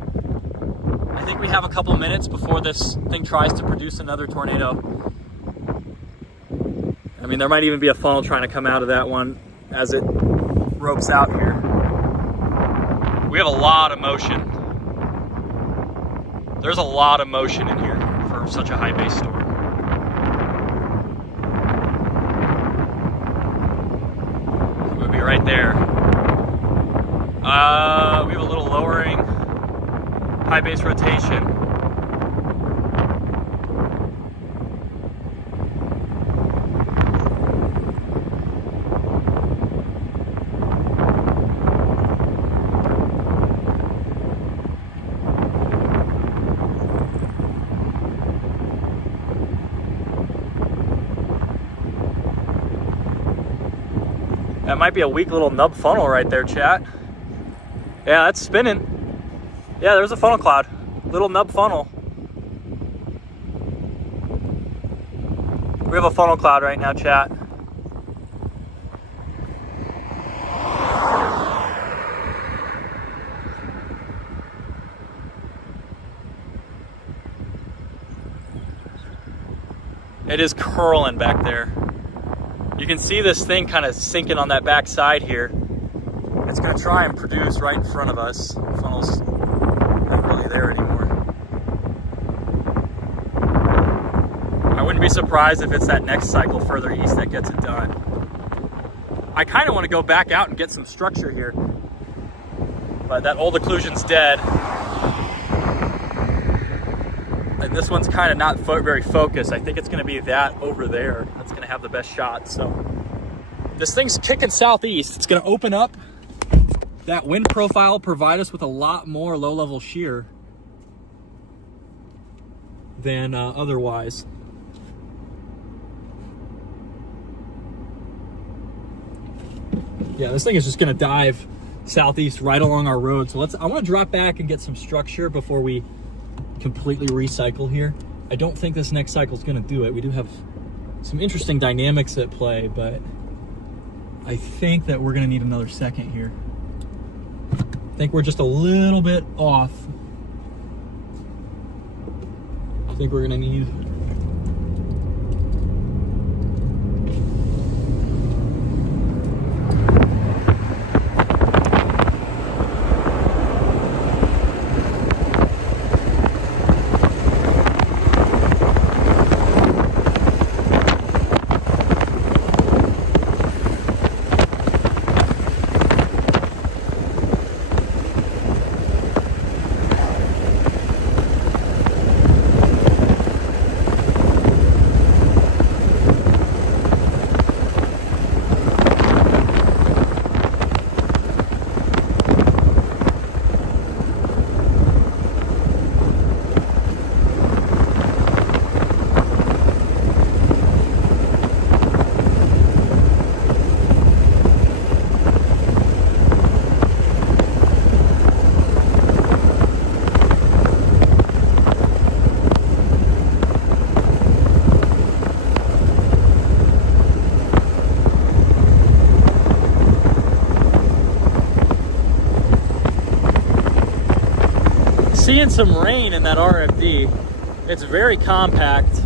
I think we have a couple minutes before this thing tries to produce another tornado. I mean, there might even be a funnel trying to come out of that one as it ropes out here. We have a lot of motion. There's a lot of motion in here for such a high base storm. We'll be right there. We have a little lowering high base rotation. That might be a weak little nub funnel right there, chat. Yeah, that's spinning. Yeah, there's a funnel cloud. Little nub funnel. We have a funnel cloud right now, chat. It is curling back there. You can see this thing kind of sinking on that back side here. It's going to try and produce right in front of us. The funnel's not really there anymore. I wouldn't be surprised if it's that next cycle further east that gets it done. I kind of want to go back out and get some structure here, but that old occlusion's dead. And this one's kind of not very focused. I think it's going to be that over there that's going to have the best shot. So this thing's kicking southeast. It's going to open up. That wind profile provide us with a lot more low-level shear than otherwise. Yeah, this thing is just going to dive southeast right along our road. So I want to drop back and get some structure before we completely recycle here. I don't think this next cycle is going to do it. We do have some interesting dynamics at play, but I think that we're going to need another second here. I think we're just a little bit off. I think we're going to need seeing some rain in that RFD. It's very compact.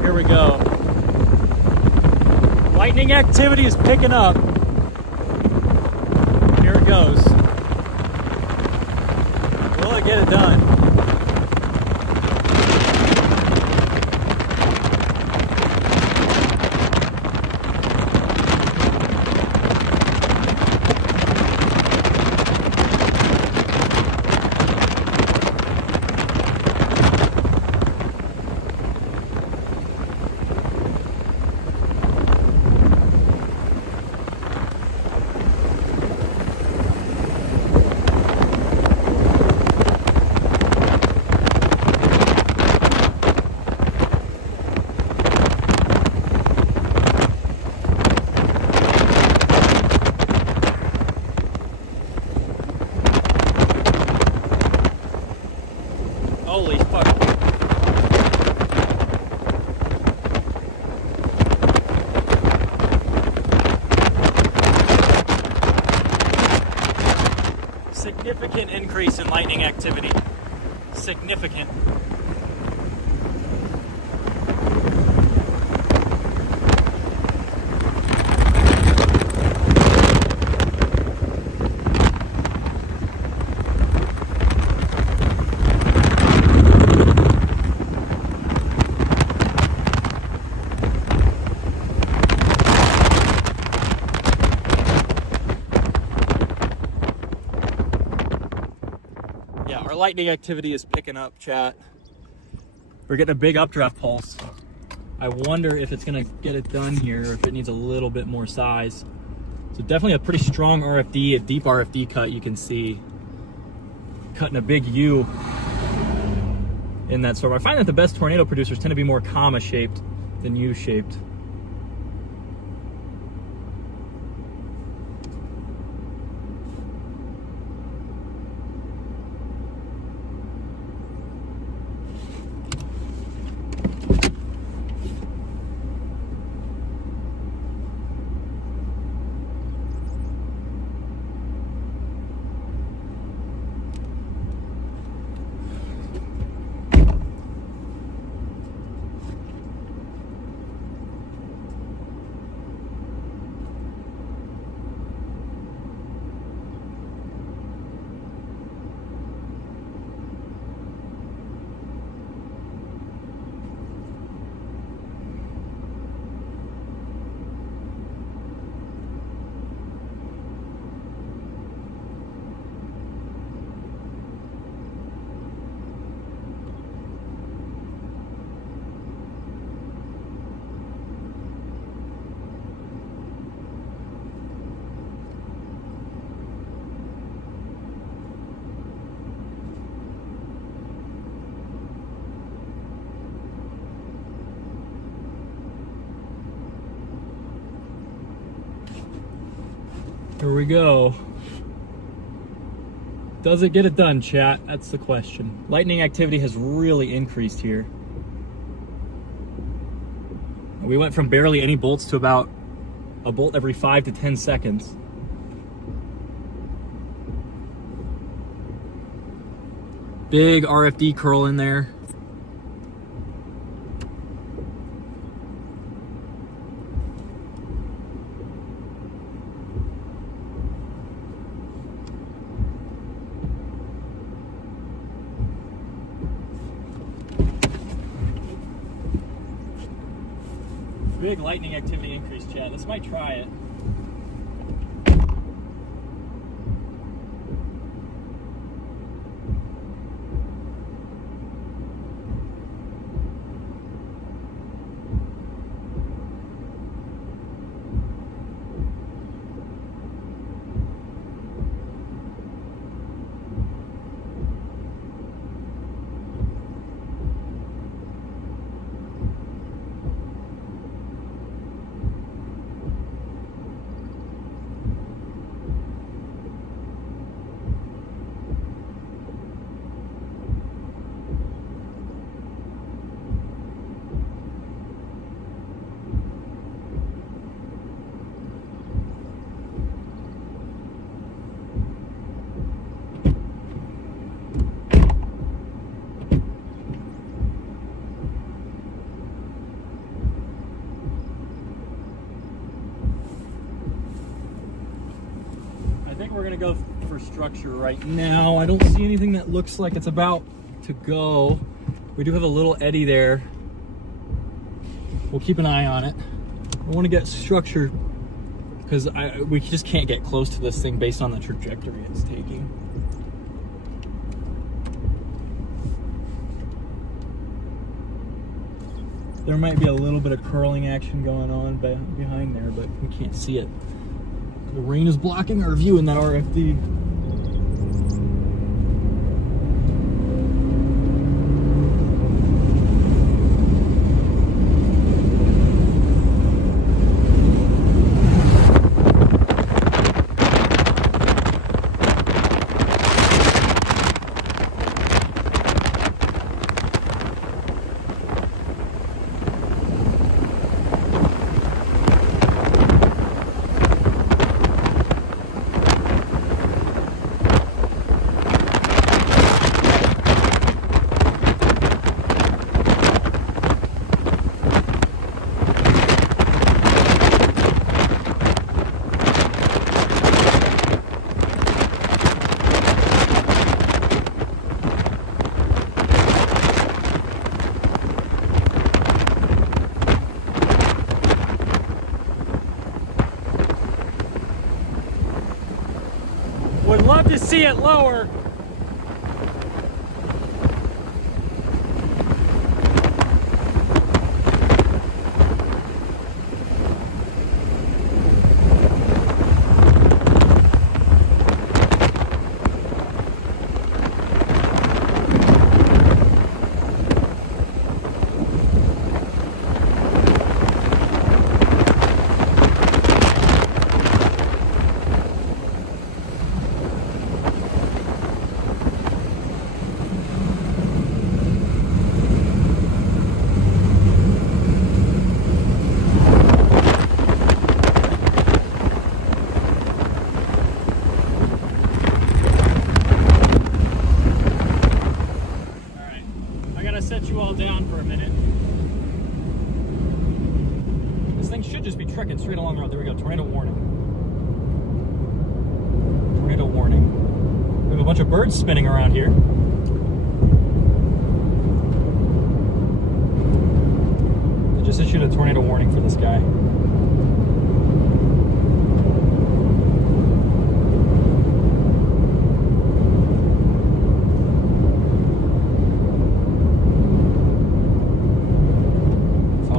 Here we go. Lightning activity is picking up. Here it goes. Will it get it done? Holy fuck. Significant increase in lightning activity. Significant. Yeah, our lightning activity is picking up, chat. We're getting a big updraft pulse. I wonder if it's gonna get it done here, or if it needs a little bit more size. So definitely a pretty strong RFD, a deep RFD cut, you can see. Cutting a big U in that storm. I find that the best tornado producers tend to be more comma shaped than U shaped. Here we go. Does it get it done, chat? That's the question. Lightning activity has really increased here. We went from barely any bolts to about a bolt every 5 to 10 seconds. Big RFD curl in there. Big lightning activity increase, chat. This might try it. I think we're gonna go for structure right now. I don't see anything that looks like it's about to go. We do have a little eddy there. We'll keep an eye on it. I want to get structure because we just can't get close to this thing based on the trajectory it's taking. There might be a little bit of curling action going on behind there, but we can't see it. The rain is blocking our view in that RFD. to see it lower. Set you all down for a minute. This thing should just be trekking straight along the road. There we go. Tornado warning. Tornado warning. We have a bunch of birds spinning around here. They just issued a tornado warning for this guy.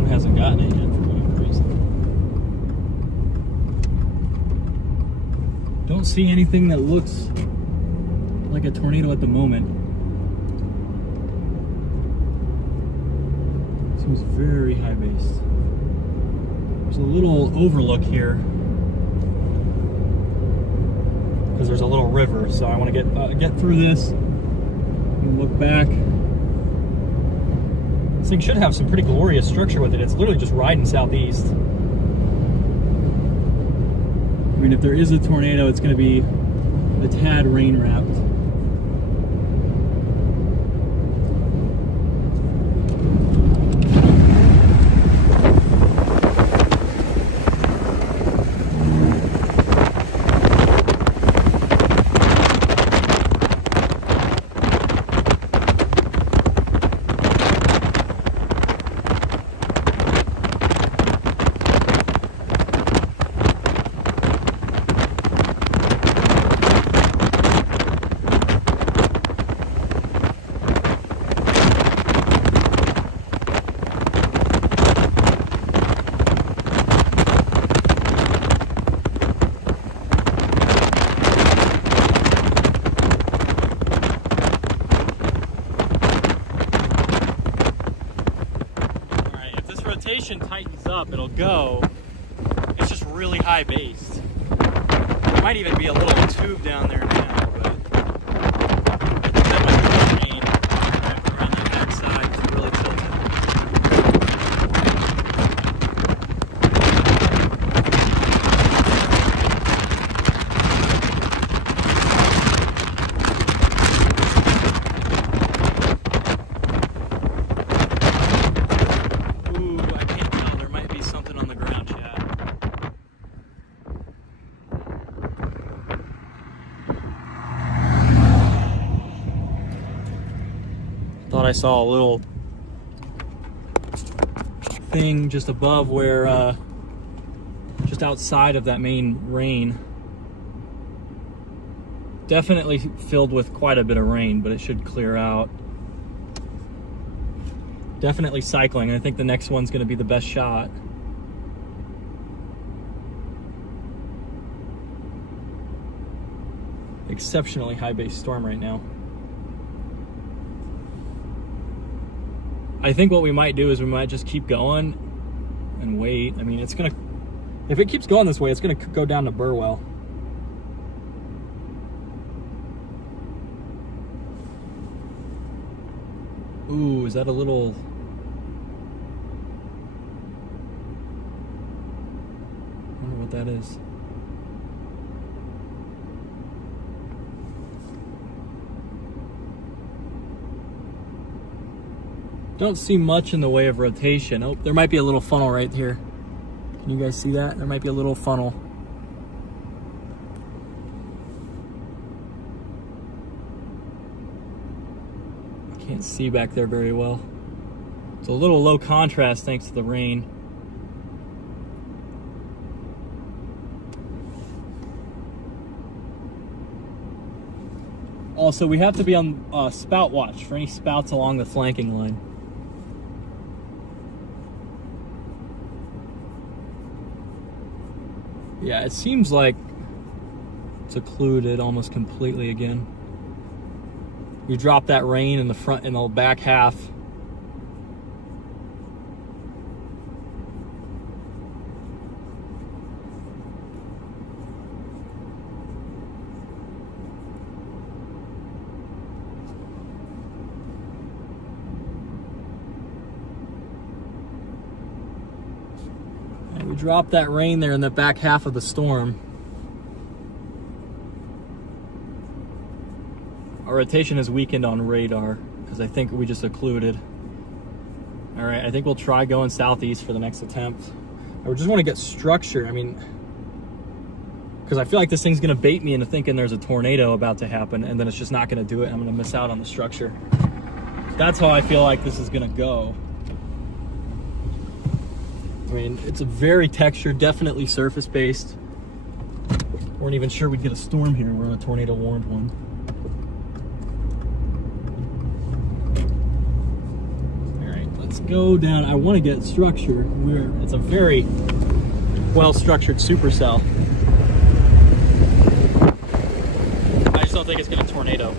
Hasn't gotten it yet for whatever reason. Don't see anything that looks like a tornado at the moment. Seems very high based. There's a little overlook here because there's a little river, so I want to get through this and look back. This thing should have some pretty glorious structure with it. It's literally just riding southeast. I mean, if there is a tornado, it's going to be a tad rain wrapped. Tightens up, it'll go. It's just really high based. There might even be a little tube down there now, but I think that might be the rain around that backside. It's really tilted. Thought I saw a little thing just above where, just outside of that main rain. Definitely filled with quite a bit of rain, but it should clear out. Definitely cycling. I think the next one's going to be the best shot. Exceptionally high base storm right now. I think what we might do is we might just keep going and wait. I mean, it's gonna, if it keeps going this way, it's gonna go down to Burwell. Ooh, is that a little... I wonder what that is. Don't see much in the way of rotation. Oh, there might be a little funnel right here. Can you guys see that? There might be a little funnel. I can't see back there very well. It's a little low contrast thanks to the rain. Also, we have to be on spout watch for any spouts along the flanking line. Yeah, it seems like it's occluded almost completely again. We dropped that rain in the front, in the back half. And we dropped that rain there in the back half of the storm. Our rotation is weakened on radar because I think we just occluded. All right, I think we'll try going southeast for the next attempt. I just want to get structure. I mean, because I feel like this thing's gonna bait me into thinking there's a tornado about to happen, and then it's just not gonna do it. I'm gonna miss out on the structure. That's how I feel like this is gonna go. I mean, it's a very textured, definitely surface-based. Weren't even sure we'd get a storm here. We're on a tornado warned one. Let's go down. I want to get structure. It's a very well-structured supercell. I just don't think it's going to tornado.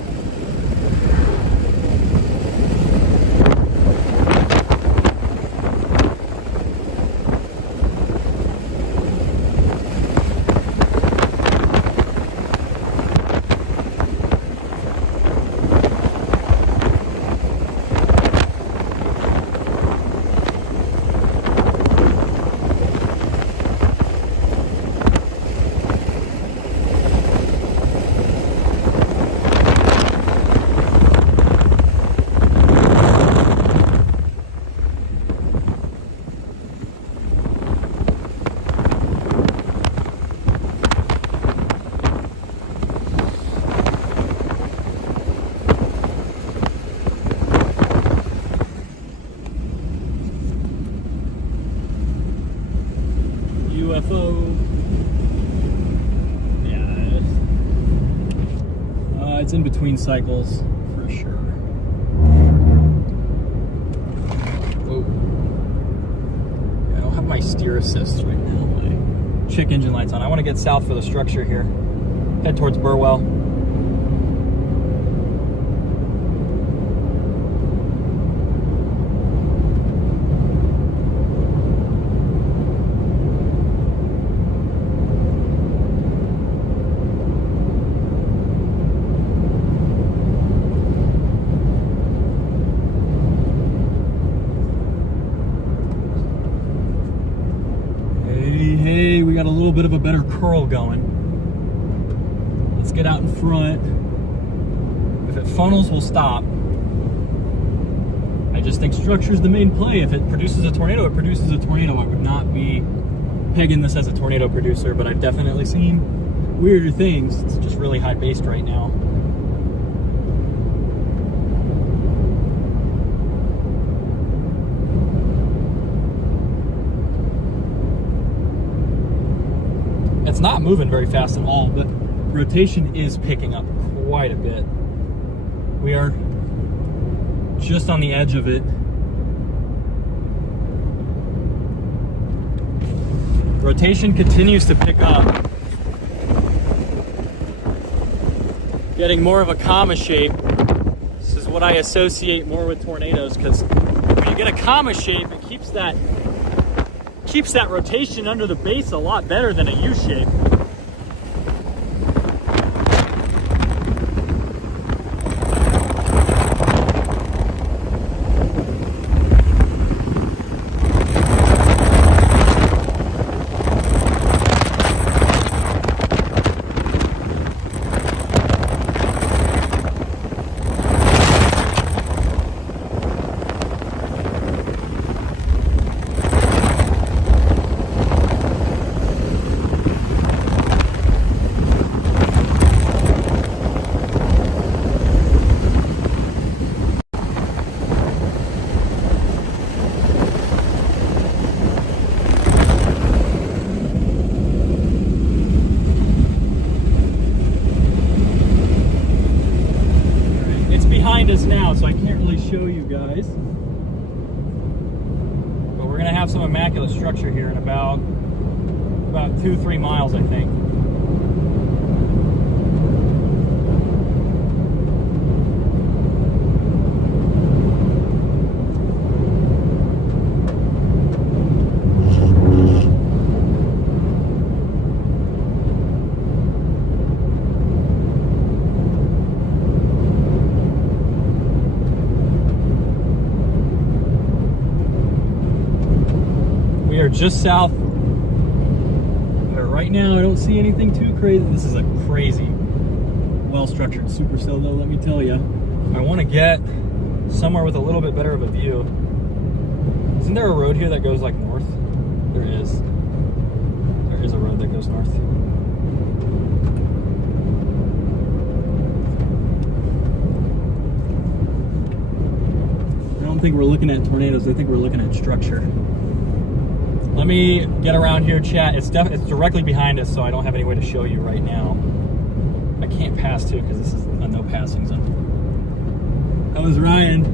UFO. Yeah, it's in between cycles for sure. Whoa. I don't have my steer assist right now. My check engine light's on. I want to get south for the structure here. Head towards Burwell. Hey, we got a little bit of a better curl going. Let's get out in front. If it funnels, we'll stop. I just think structure's the main play. If it produces a tornado, it produces a tornado. I would not be pegging this as a tornado producer, but I've definitely seen weirder things. It's just really high based right now. It's not moving very fast at all, but rotation is picking up quite a bit. We are just on the edge of it. Rotation continues to pick up. Getting more of a comma shape. This is what I associate more with tornadoes, because when you get a comma shape, it keeps that rotation under the base a lot better than a U shape. behind us now, so I can't really show you guys. But we're gonna have some immaculate structure here in about 2-3 miles, I think. We are just south. Right now, I don't see anything too crazy. This is a crazy, well-structured supercell, though, let me tell you. I want to get somewhere with a little bit better of a view. Isn't there a road here that goes like north? There is. There is a road that goes north. I don't think we're looking at tornadoes. I think we're looking at structure. Let me get around here, chat. It's directly behind us, so I don't have any way to show you right now. I can't pass too because this is a no passing zone. That was Ryan.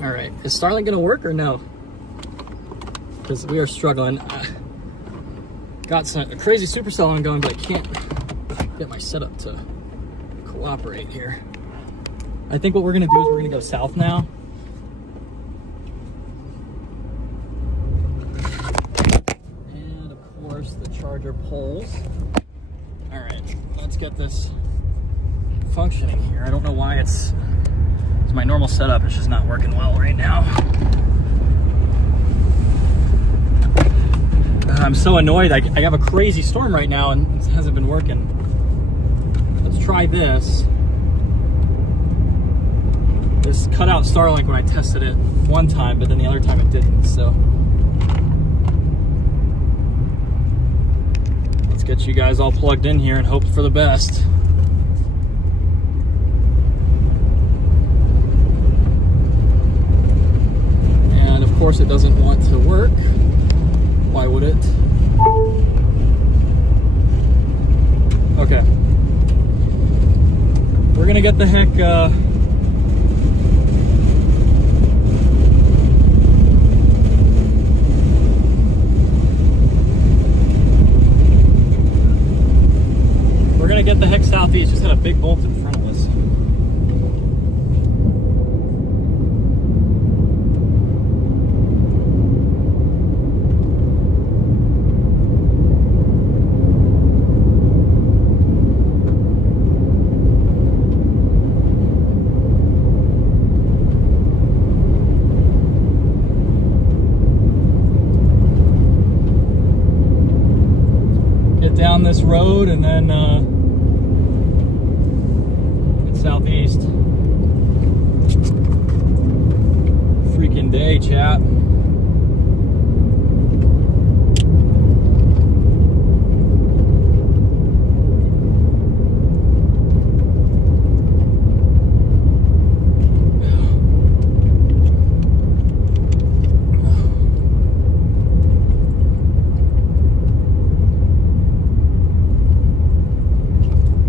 All right, is Starlink gonna work or no? Because we are struggling. Got a crazy supercell ongoing, but I can't get my setup to cooperate here. I think what we're gonna do is we're gonna go south now. And of course the charger poles. All right, let's get this functioning here. I don't know why it's my normal setup. It's just not working well right now. I'm so annoyed. I have a crazy storm right now and it hasn't been working. Let's try this. This cut out Starlink when I tested it one time, but then the other time it didn't. So let's get you guys all plugged in here and hope for the best. And of course it doesn't want to work. Why would it? Okay. We're gonna get the heck southeast. Just got a big bolt in front of us. Down this road and then it's southeast. Freaking day, chat.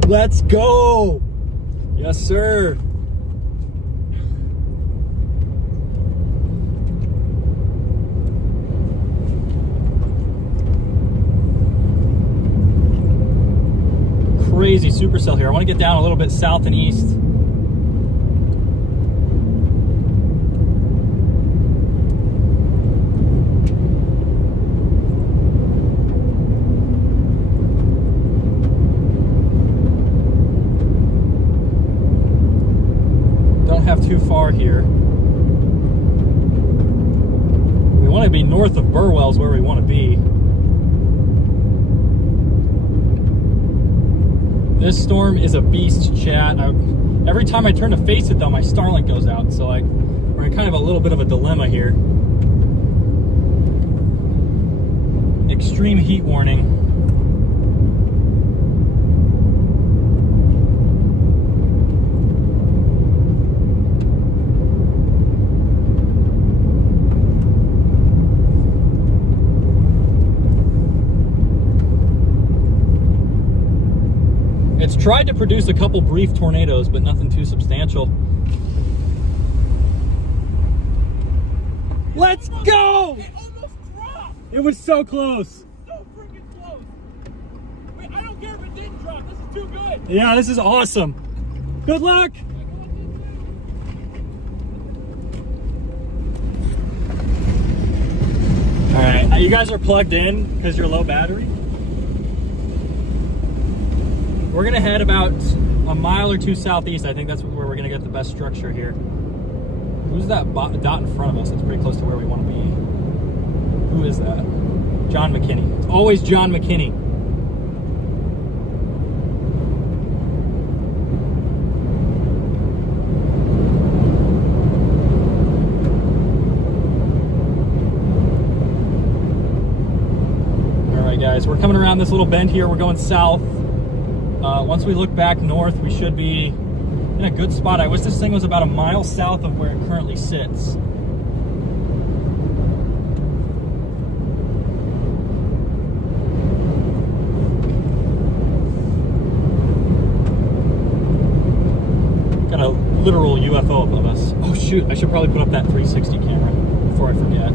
Let's go! Yes, sir. Crazy supercell here. I want to get down a little bit south and east. Have too far here. We want to be north of Burwell's where we want to be. This storm is a beast, chat. Every time I turn to face it though, my Starlink goes out, so we're in kind of a little bit of a dilemma here. Extreme heat warning. It's tried to produce a couple brief tornadoes, but nothing too substantial. Let's go! It almost dropped! It was so close. So freaking close. Wait, I don't care if it didn't drop. This is too good. Yeah, this is awesome. Good luck. All right, you guys are plugged in because you're low battery? We're gonna head about a mile or two southeast. I think that's where we're gonna get the best structure here. Who's that dot in front of us? That's pretty close to where we want to be. Who is that? John McKinney. It's always John McKinney. All right, guys, we're coming around this little bend here. We're going south. Once we look back north, we should be in a good spot. I wish this thing was about a mile south of where it currently sits. Got a literal UFO above us. Oh shoot, I should probably put up that 360 camera before I forget.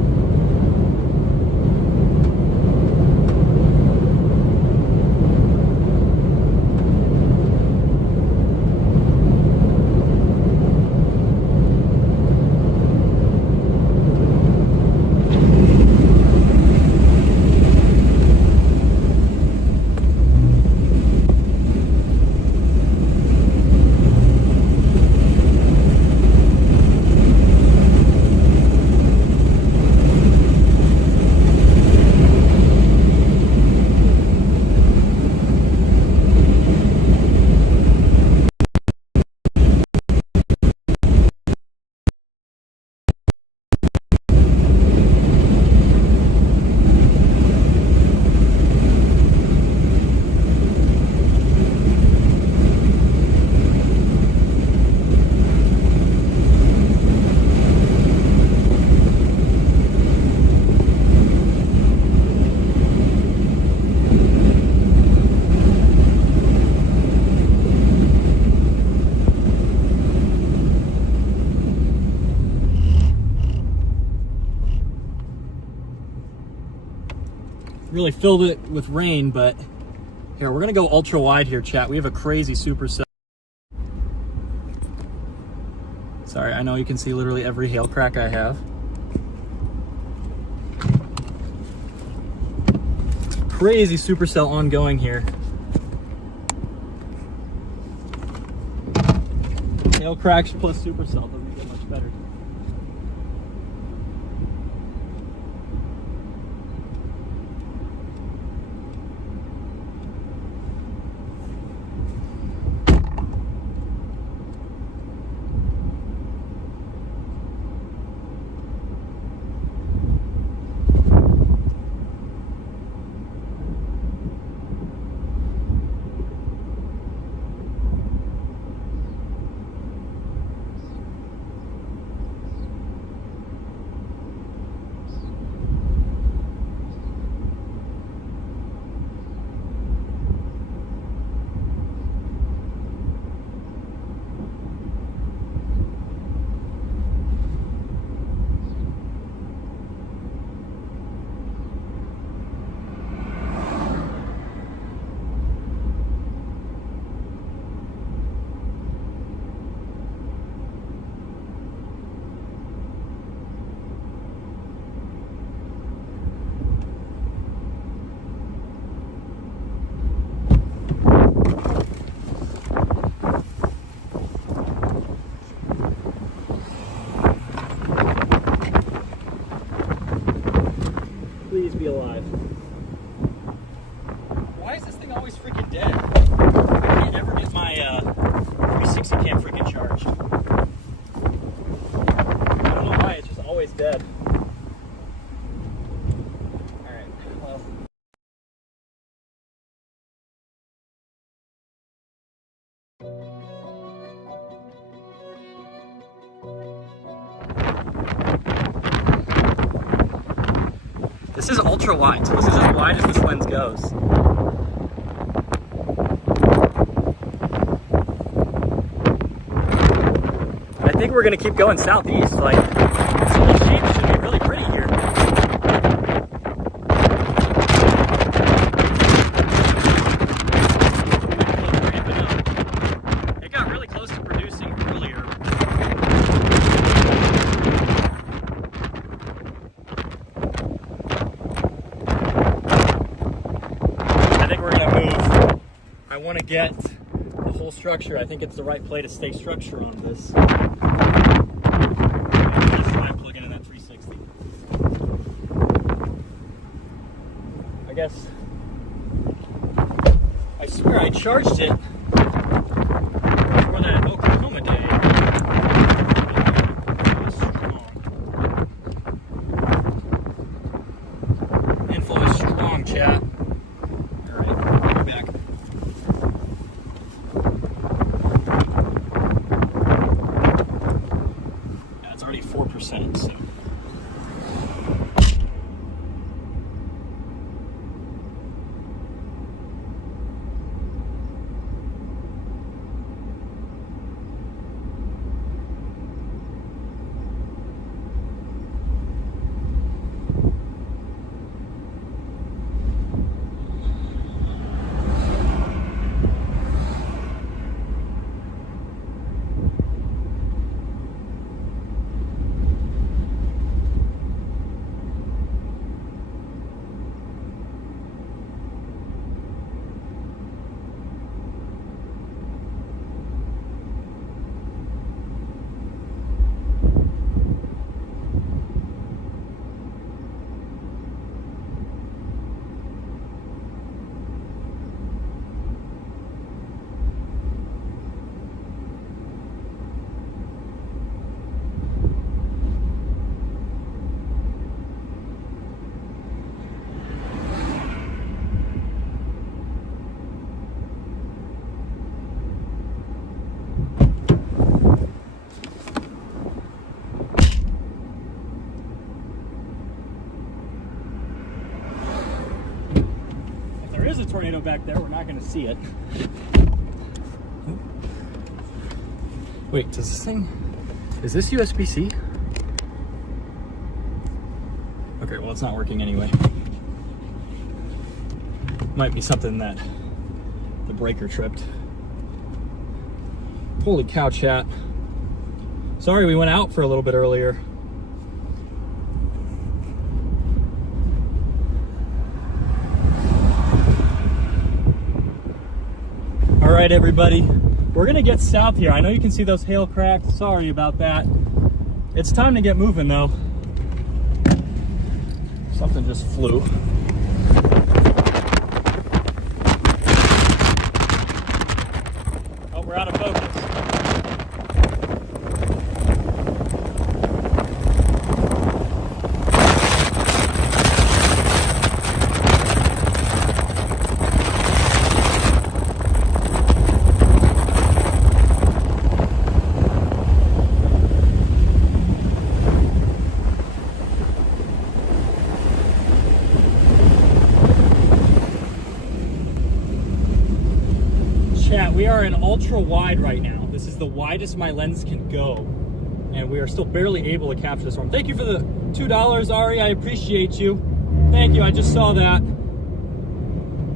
Really filled it with rain, but here, we're gonna go ultra wide here, chat. We have a crazy supercell. Sorry, I know you can see literally every hail crack I have. Crazy supercell ongoing here. Hail cracks plus supercell doesn't get much better. Please be alive. Why is this thing always freaking dead? I can't ever get my 360 cam freaking charged. I don't know why, it's just always dead. Alright, well. This is ultra wide, so this is as wide as this lens goes. I think we're gonna keep going southeast. Like, this whole shape should be really pretty here. It got really close to producing earlier. I think we're gonna move. I want to get full structure. I think it's the right play to stay structure on this. That's why I plug into that 360. I guess, I swear I charged it for that Oklahoma day. It was strong. Inflow is strong, chat. Alright, I'll be back. Yeah, it's already 4%, so. There is a tornado back there. We're not going to see it. Wait, does this thing... Is this USB-C? Okay, well, it's not working anyway. Might be something that the breaker tripped. Holy cow, chat. Sorry we went out for a little bit earlier. All right, everybody, we're gonna get south here. I know you can see those hail cracks. Sorry about that. It's time to get moving, though. Something just flew. Oh, we're out of focus. We are in ultra wide right now. This is the widest my lens can go, and we are still barely able to capture the storm. Thank you for the $2, Ari. I appreciate you. Thank you. I just saw that.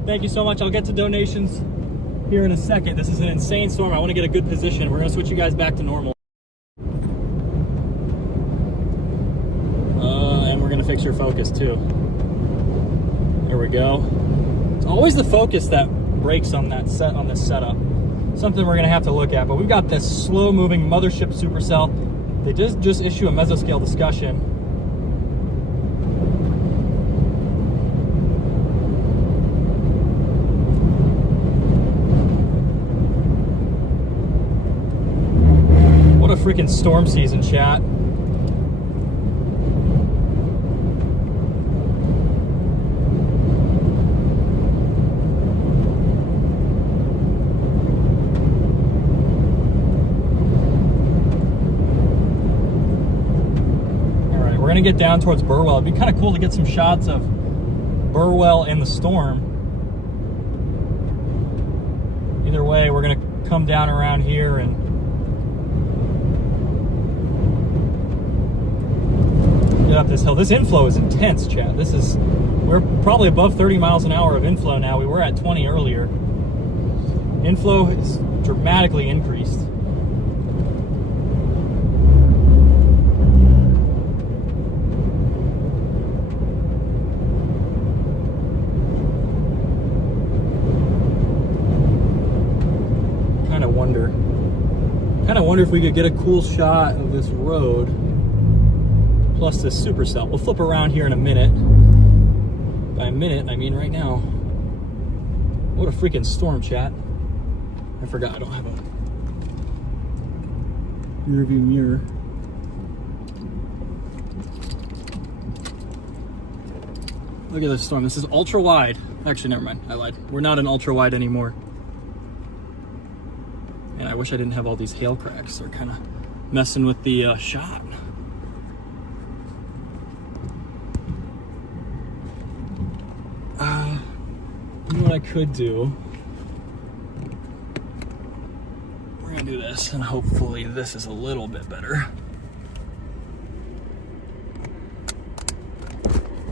Thank you so much. I'll get to donations here in a second. This is an insane storm. I want to get a good position. We're going to switch you guys back to normal. And we're going to fix your focus too. There we go. It's always the focus that breaks on that set on this setup. Something we're gonna have to look at, but we've got this slow-moving mothership supercell. They just issue a mesoscale discussion. What a freaking storm season, chat. We're gonna get down towards Burwell. It'd be kind of cool to get some shots of Burwell and the storm. Either way, we're gonna come down around here and get up this hill. This inflow is intense, chat. We're probably above 30 miles an hour of inflow now. We were at 20 earlier. Inflow has dramatically increased. wonder. Kind of wonder if we could get a cool shot of this road plus this supercell. We'll flip around here in a minute. By a minute, I mean right now. What a freaking storm, chat. I forgot I don't have a rear view mirror. Look at this storm. This is ultra wide. Actually, never mind. I lied. We're not in ultra wide anymore. And I wish I didn't have all these hail cracks. They're kind of messing with the shot. You know what I could do? We're gonna do this, and hopefully this is a little bit better.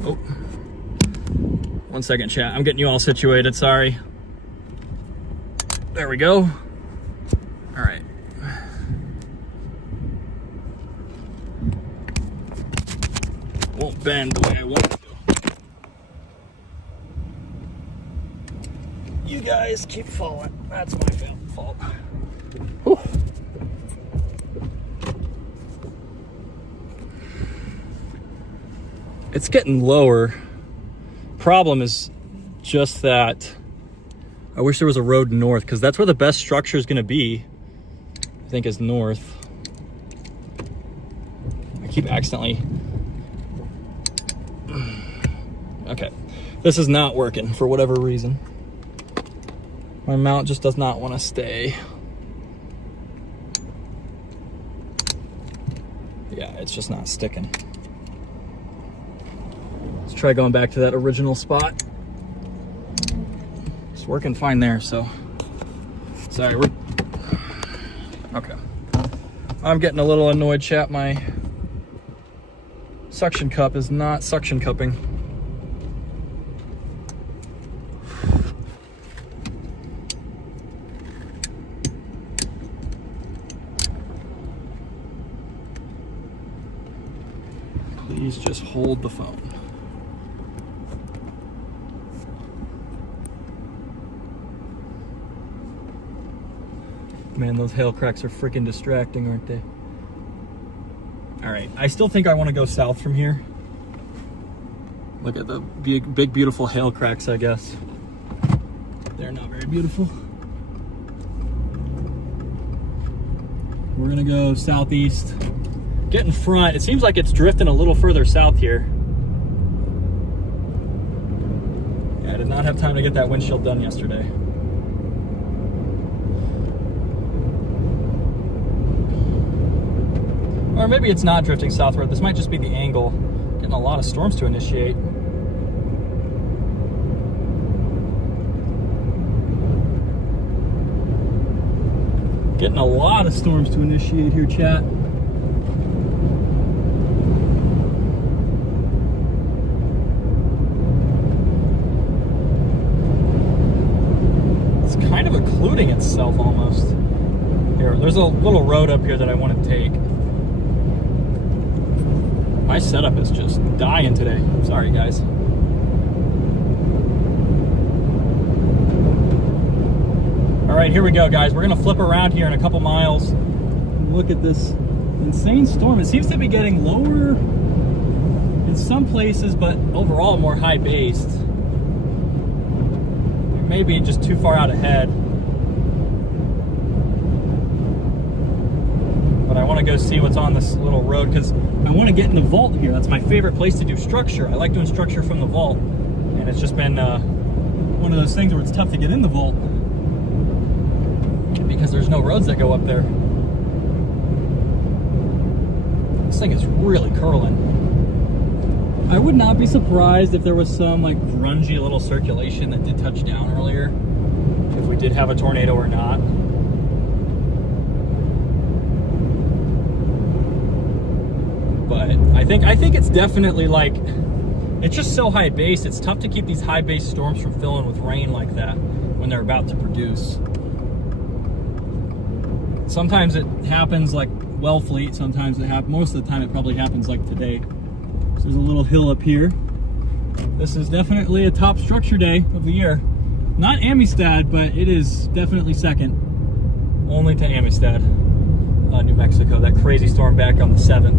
Oh. 1 second, chat. I'm getting you all situated, sorry. There we go. All right. Won't bend the way I want it to. You guys keep falling. That's my fault. Whew. It's getting lower. Problem is just that I wish there was a road north, because that's where the best structure is going to be. I think is north. I keep accidentally. Okay, this is not working for whatever reason. My mount just does not want to stay. Yeah, it's just not sticking. Let's try going back to that original spot. It's working fine there, so. Sorry, we're. Okay. I'm getting a little annoyed, chat. My suction cup is not suction cupping. Please just hold the phone. Man, those hail cracks are freaking distracting, aren't they? All right, I still think I want to go south from here. Look at the big, beautiful hail cracks, I guess. They're not very beautiful. We're gonna go southeast. Get in front. It seems like it's drifting a little further south here. Yeah, I did not have time to get that windshield done yesterday. Or maybe it's not drifting southward. This might just be the angle. Getting a lot of storms to initiate. Getting a lot of storms to initiate here, chat. It's kind of occluding itself almost. Here, there's a little road up here that I want to take. My setup is just dying today. Sorry, guys. All right, here we go, guys. We're gonna flip around here in a couple miles. Look at this insane storm. It seems to be getting lower in some places, but overall more high-based. Maybe just too far out ahead. But I want to go see what's on this little road, because I want to get in the vault here. That's my favorite place to do structure. I like doing structure from the vault, and it's just been one of those things where it's tough to get in the vault because there's no roads that go up there. This thing is really curling. I would not be surprised if there was some like grungy little circulation that did touch down earlier, if we did have a tornado or not. But I think it's definitely like, it's just so high base. It's tough to keep these high base storms from filling with rain like that when they're about to produce. Sometimes it happens like Wellfleet. Sometimes it happens. Most of the time it probably happens like today. So there's a little hill up here. This is definitely a top structure day of the year. Not Amistad, but it is definitely second. only to Amistad, New Mexico. That crazy storm back on the 7th.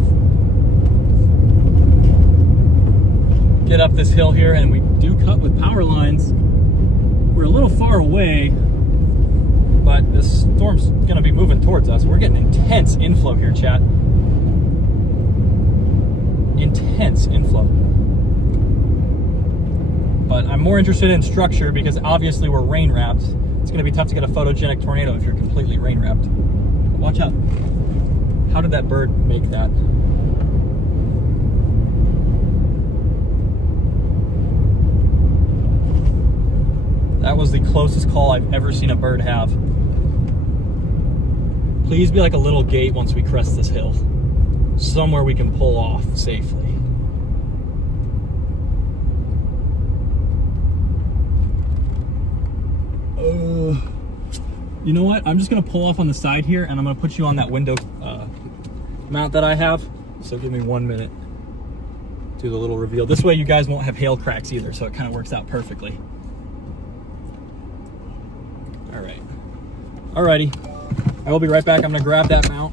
Get up this hill here, and we do cut with power lines. We're a little far away, but this storm's gonna be moving towards us. We're getting intense inflow here, chat. Intense inflow. But I'm more interested in structure because obviously we're rain wrapped. It's gonna be tough to get a photogenic tornado if you're completely rain wrapped. Watch out. How did that bird make that? That was the closest call I've ever seen a bird have. Please be like a little gate once we crest this hill. Somewhere we can pull off safely. You know what? I'm just gonna pull off on the side here, and I'm gonna put you on that window mount that I have. So give me 1 minute. Do the little reveal. This way you guys won't have hail cracks either, so it kind of works out perfectly. All right. Alrighty. I will be right back. I'm gonna grab that mount.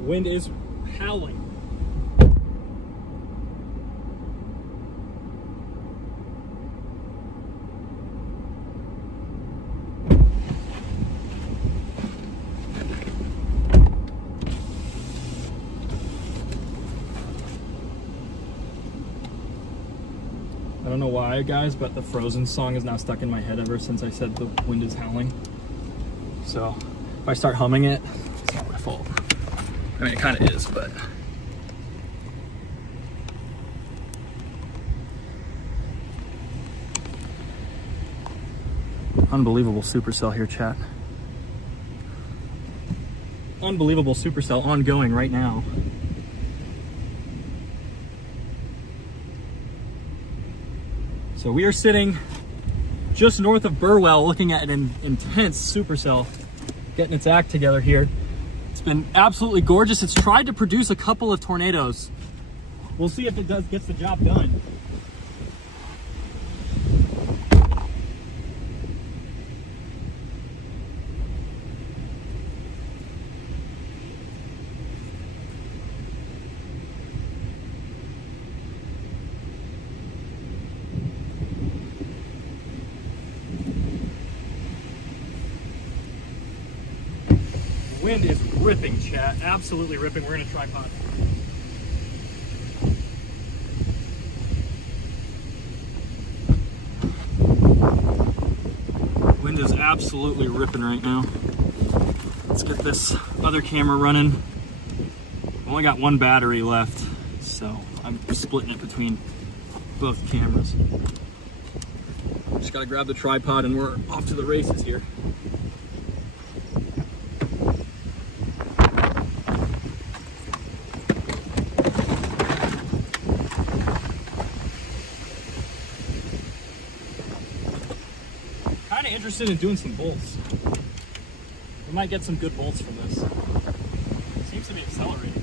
Wind is howling. I don't know why, guys, but the Frozen song is now stuck in my head ever since I said the wind is howling. So if I start humming it, it's not my fault. I mean, it kind of is, but. Unbelievable supercell here, chat. Unbelievable supercell ongoing right now. So we are sitting just north of Burwell looking at an intense supercell getting its act together here. It's been absolutely gorgeous. It's tried to produce a couple of tornadoes. We'll see if it gets the job done. Wind is ripping, chat. Absolutely ripping. We're gonna tripod. Wind is absolutely ripping right now. Let's get this other camera running. I've only got one battery left, so I'm splitting it between both cameras. Just gotta grab the tripod and we're off to the races here. Interested in doing some bolts. We might get some good bolts from this. It seems to be accelerating.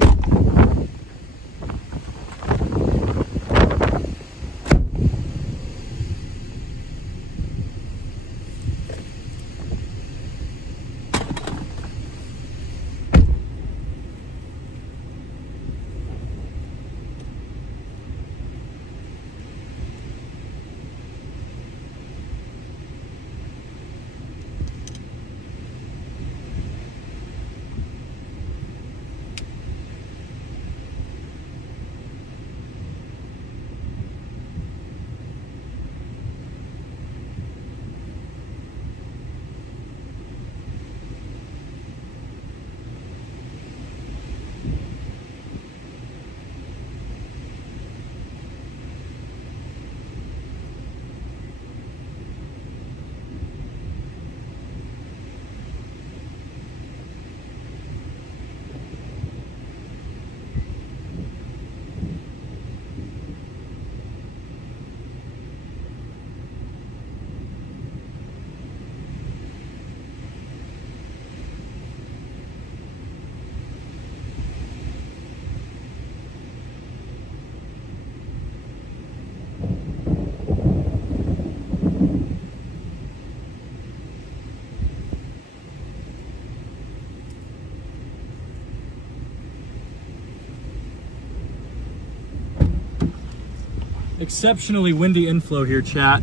exceptionally windy inflow here, chat.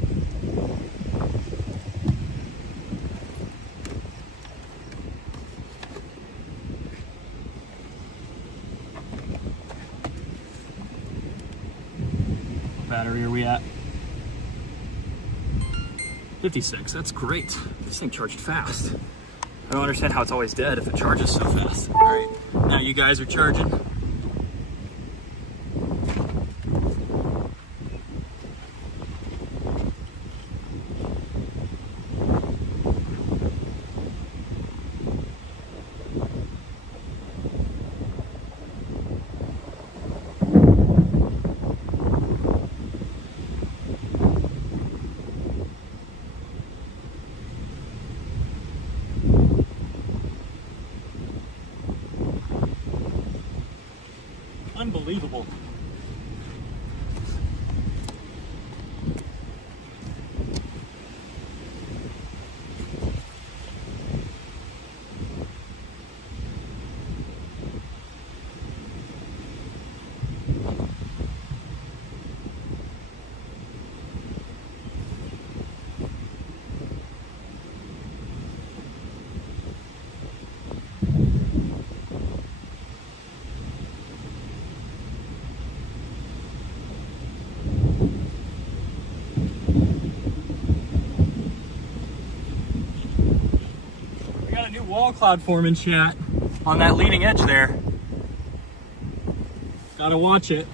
What battery are we at? 56, that's great. This thing charged fast. I don't understand how it's always dead if it charges so fast. All right, now you guys are charging. Unbelievable. New wall cloud forming, chat, on that leading edge there. Gotta watch it.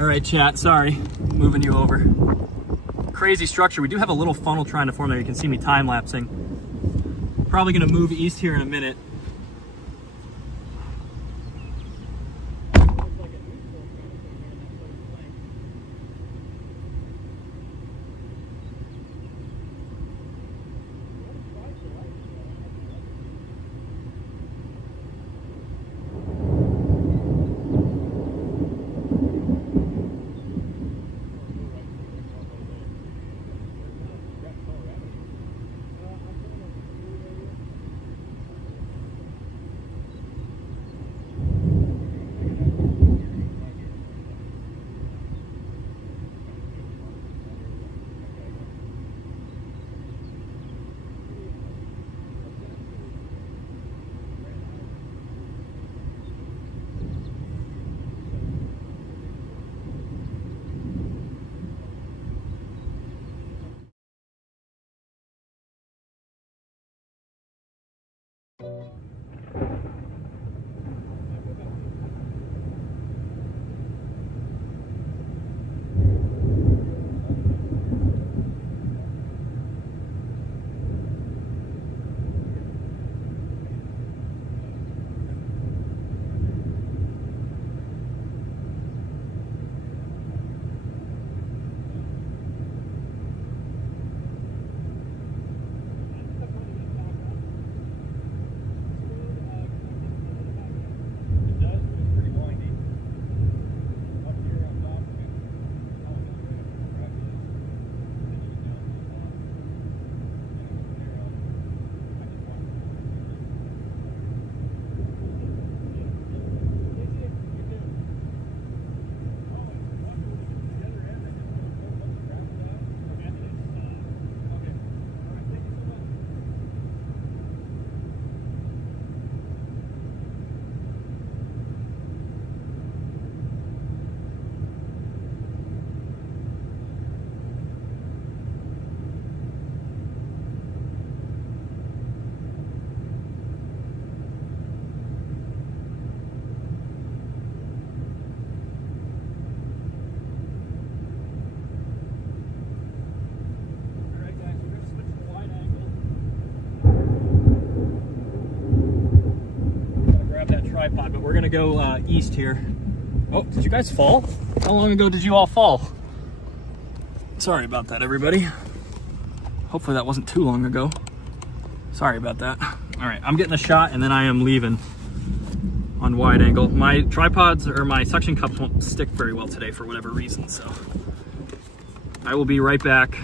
All right, chat, sorry, moving you over. Crazy structure. We do have a little funnel trying to form there. You can see me time-lapsing. Probably gonna move east here in a minute. Tripod, but we're gonna go east here. Oh, did you guys fall? How long ago did you all fall? Sorry about that, everybody. Hopefully that wasn't too long ago. Sorry about that. All right, I'm getting a shot and then I am leaving on wide angle. My tripods or my suction cups won't stick very well today for whatever reason, so I will be right back.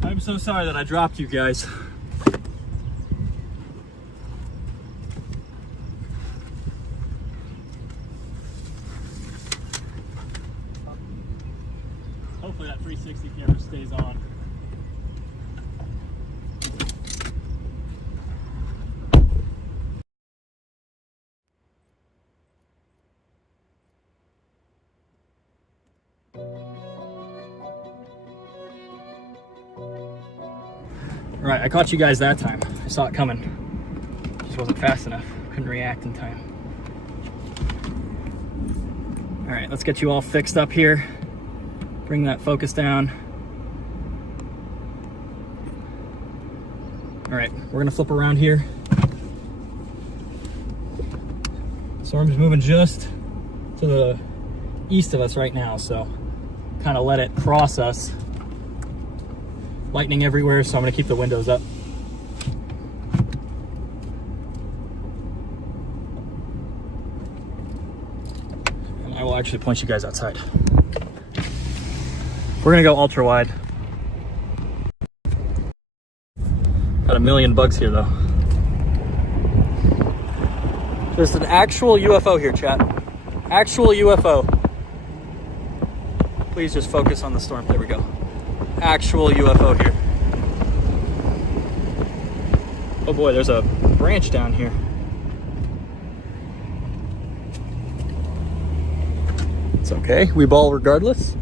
I'm so sorry that I dropped you guys. Hopefully that 360 camera stays on. All right, I caught you guys that time. I saw it coming. Just wasn't fast enough. Couldn't react in time. All right, let's get you all fixed up here. Bring that focus down. All right, we're gonna flip around here. Storm's moving just to the east of us right now, so kind of let it cross us. Lightning everywhere, so I'm gonna keep the windows up. And I will actually point you guys outside. We're gonna go ultra wide. Got a million bugs here though. There's an actual UFO here, chat. Actual UFO. Please just focus on the storm. There we go. Actual UFO here. Oh boy, there's a branch down here. It's okay. We ball regardless.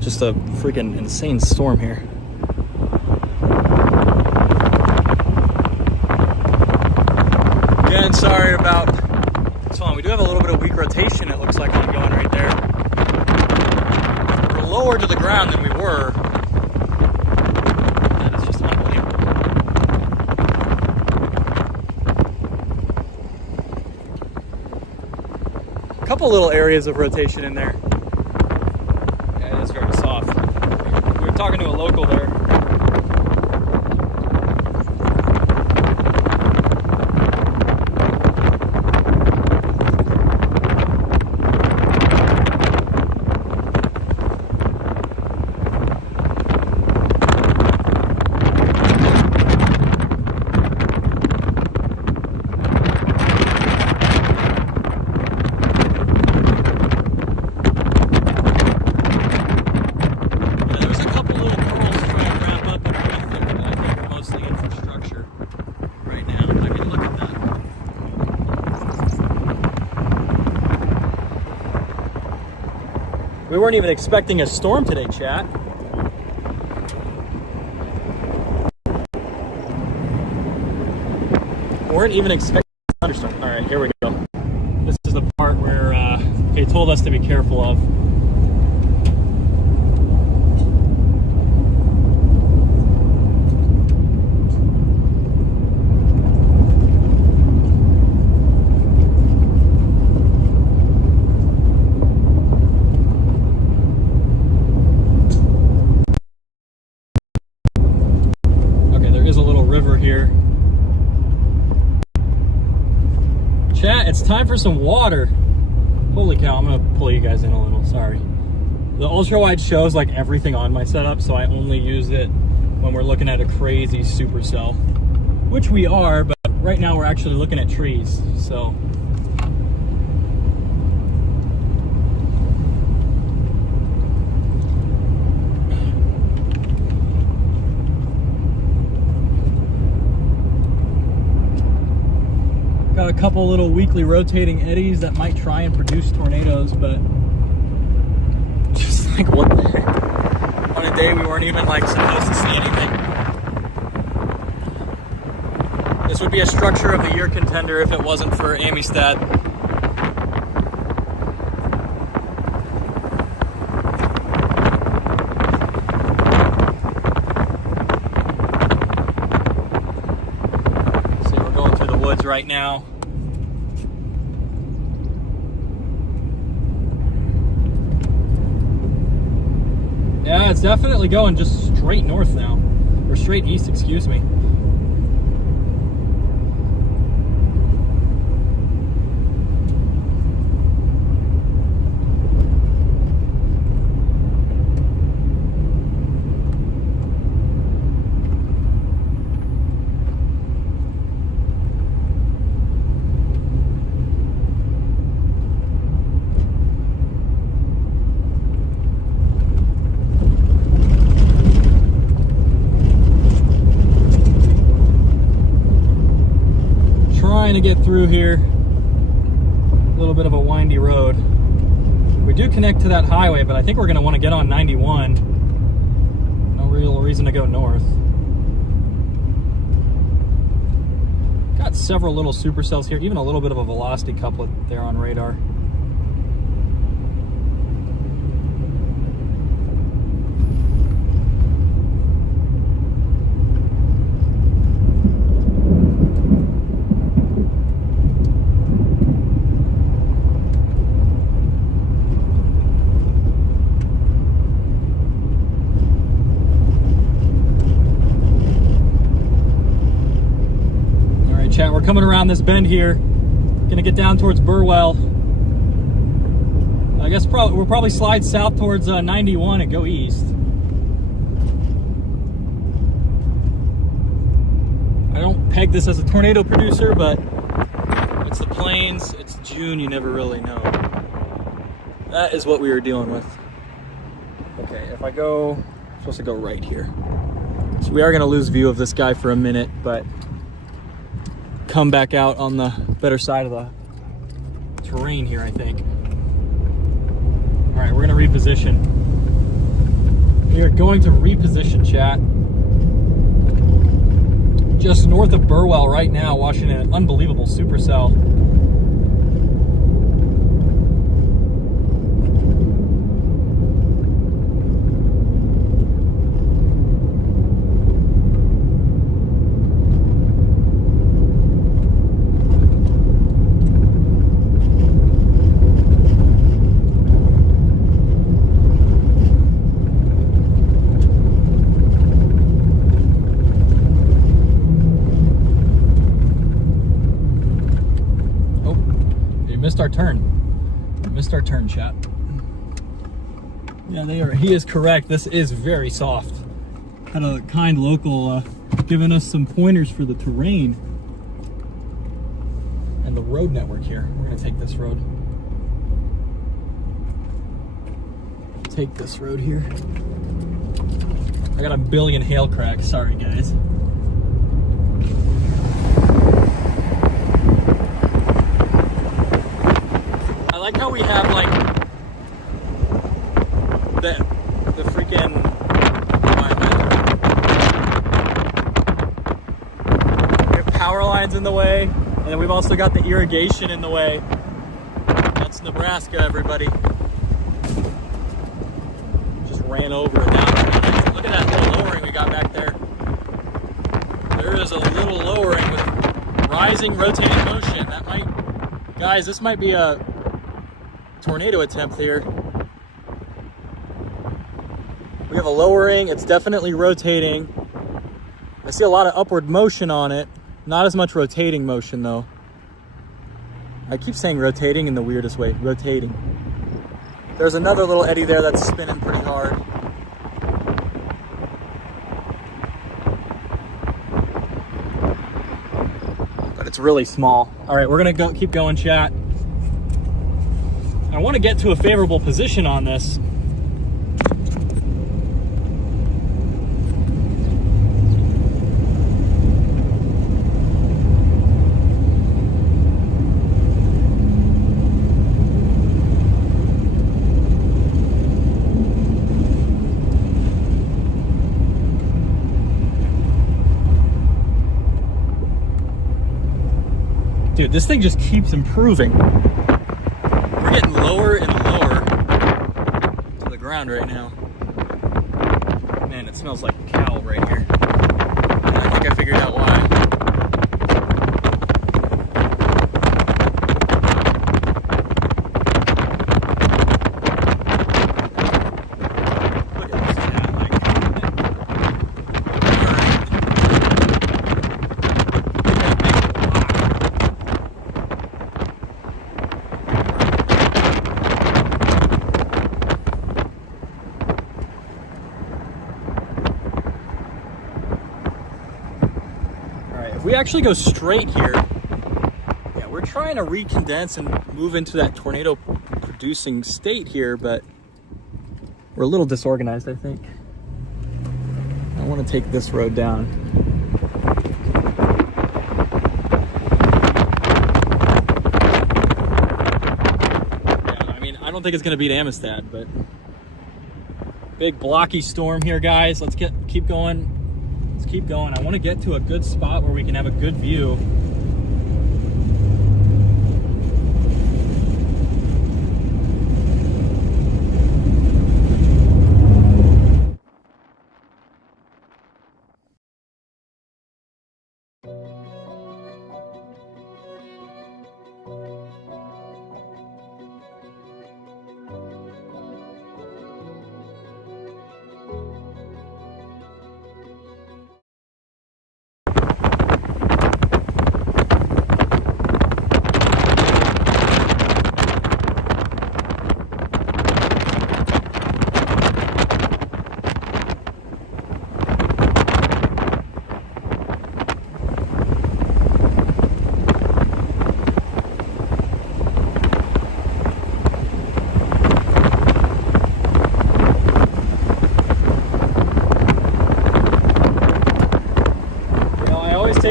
Just a freaking insane storm here. Again, sorry about this one. We do have a little bit of weak rotation, it looks like, ongoing right there. We're lower to the ground than we were. That is just unbelievable. A couple little areas of rotation in there. Yeah, it is very soft. We were talking to a local there. We weren't even expecting a storm today, chat. Weren't even expecting a thunderstorm. All right, here we go. This is the part where they told us to be careful of. Here. Chat, it's time for some water. Holy cow, I'm gonna pull you guys in a little, sorry. The ultra wide shows like everything on my setup, so I only use it when we're looking at a crazy supercell, which we are, but right now we're actually looking at trees, so. Got a couple little weakly rotating eddies that might try and produce tornadoes, but just like what the heck? On a day we weren't even like supposed to see anything. This would be a structure of the year contender if it wasn't for Amistad. See, we're going through the woods right now. Yeah, it's definitely going just straight north now. Or straight east, excuse me. To get through here, a little bit of a windy road. We do connect to that highway, but I think we're going to want to get on 91. No real reason to go north. Got several little supercells here, even a little bit of a velocity couplet there on radar. Chat, we're coming around this bend here. Gonna get down towards Burwell. I guess we'll probably slide south towards 91 and go east. I don't peg this as a tornado producer, but it's the plains, it's June, you never really know. That is what we were dealing with. Okay, if I go, I'm supposed to go right here. So we are gonna lose view of this guy for a minute, but come back out on the better side of the terrain here, I think. All right, we're gonna reposition. We are going to reposition, chat. Just north of Burwell right now, watching an unbelievable supercell. Missed our turn. Missed our turn, chat. Yeah, he is correct. This is very soft. Had a kind local giving us some pointers for the terrain and the road network here. We're gonna take this road. Take this road here. I got a billion hail cracks. Sorry, guys. I like how we have like the freaking we have power lines in the way, and then we've also got the irrigation in the way. That's Nebraska, everybody. Just ran over it down. Look at that little lowering we got back there. There is a little lowering with rising rotating motion. That might, guys, this might be a tornado attempt here. We have a lowering, it's definitely rotating. I see a lot of upward motion on it, not as much rotating motion though. I keep saying rotating in the weirdest way, rotating. There's another little eddy there that's spinning pretty hard. But it's really small. All right, we're gonna keep going, chat. I want to get to a favorable position on this. Dude, this thing just keeps improving. We're getting lower and lower to the ground right now. Man, it smells like cow right here. And I think I figured out why. Look at this cat, like. If we actually go straight here, yeah, we're trying to recondense and move into that tornado producing state here, but we're a little disorganized, I think. I want to take this road down. Yeah, I mean, I don't think it's going to beat Amistad, but big blocky storm here, guys. Let's keep going. Let's keep going. I want to get to a good spot where we can have a good view.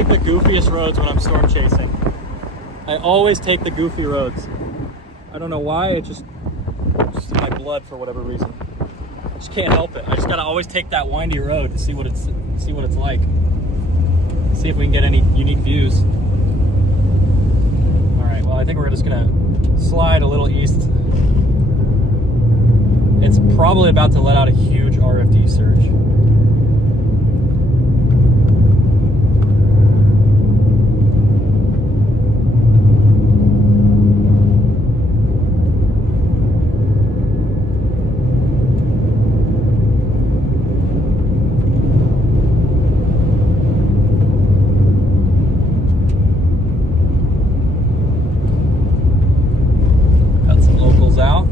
take the goofiest roads when I'm storm chasing. I always take the goofy roads. I don't know why, it's just in my blood for whatever reason. I just can't help it. I just gotta always take that windy road to see what it's like. See if we can get any unique views. All right, well, I think we're just gonna slide a little east. It's probably about to let out a huge RFD surge. Out.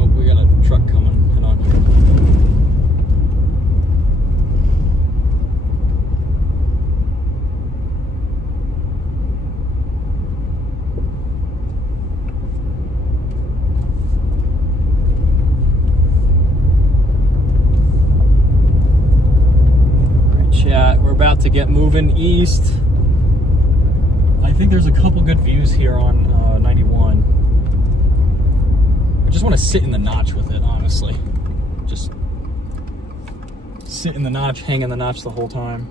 Oh, we got a truck coming. Head on here. All right, chat. We're about to get moving east. I think there's a couple good views here on 91. I just want to sit in the notch with it, honestly. Just sit in the notch, hang in the notch the whole time.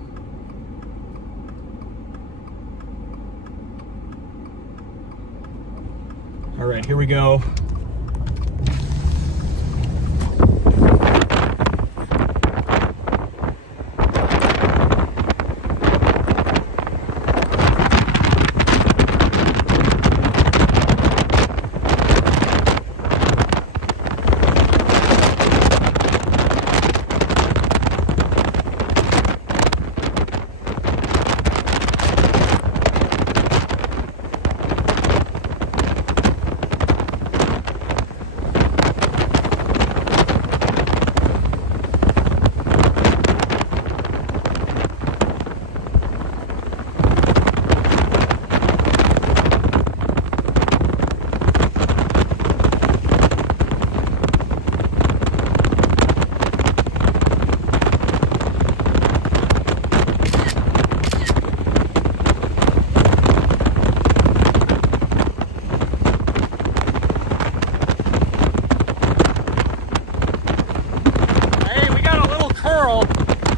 All right, here we go.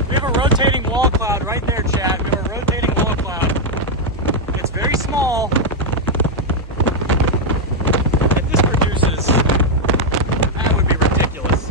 We have a rotating wall cloud right there, Chad. We have a rotating wall cloud. It's very small. If this produces, that would be ridiculous.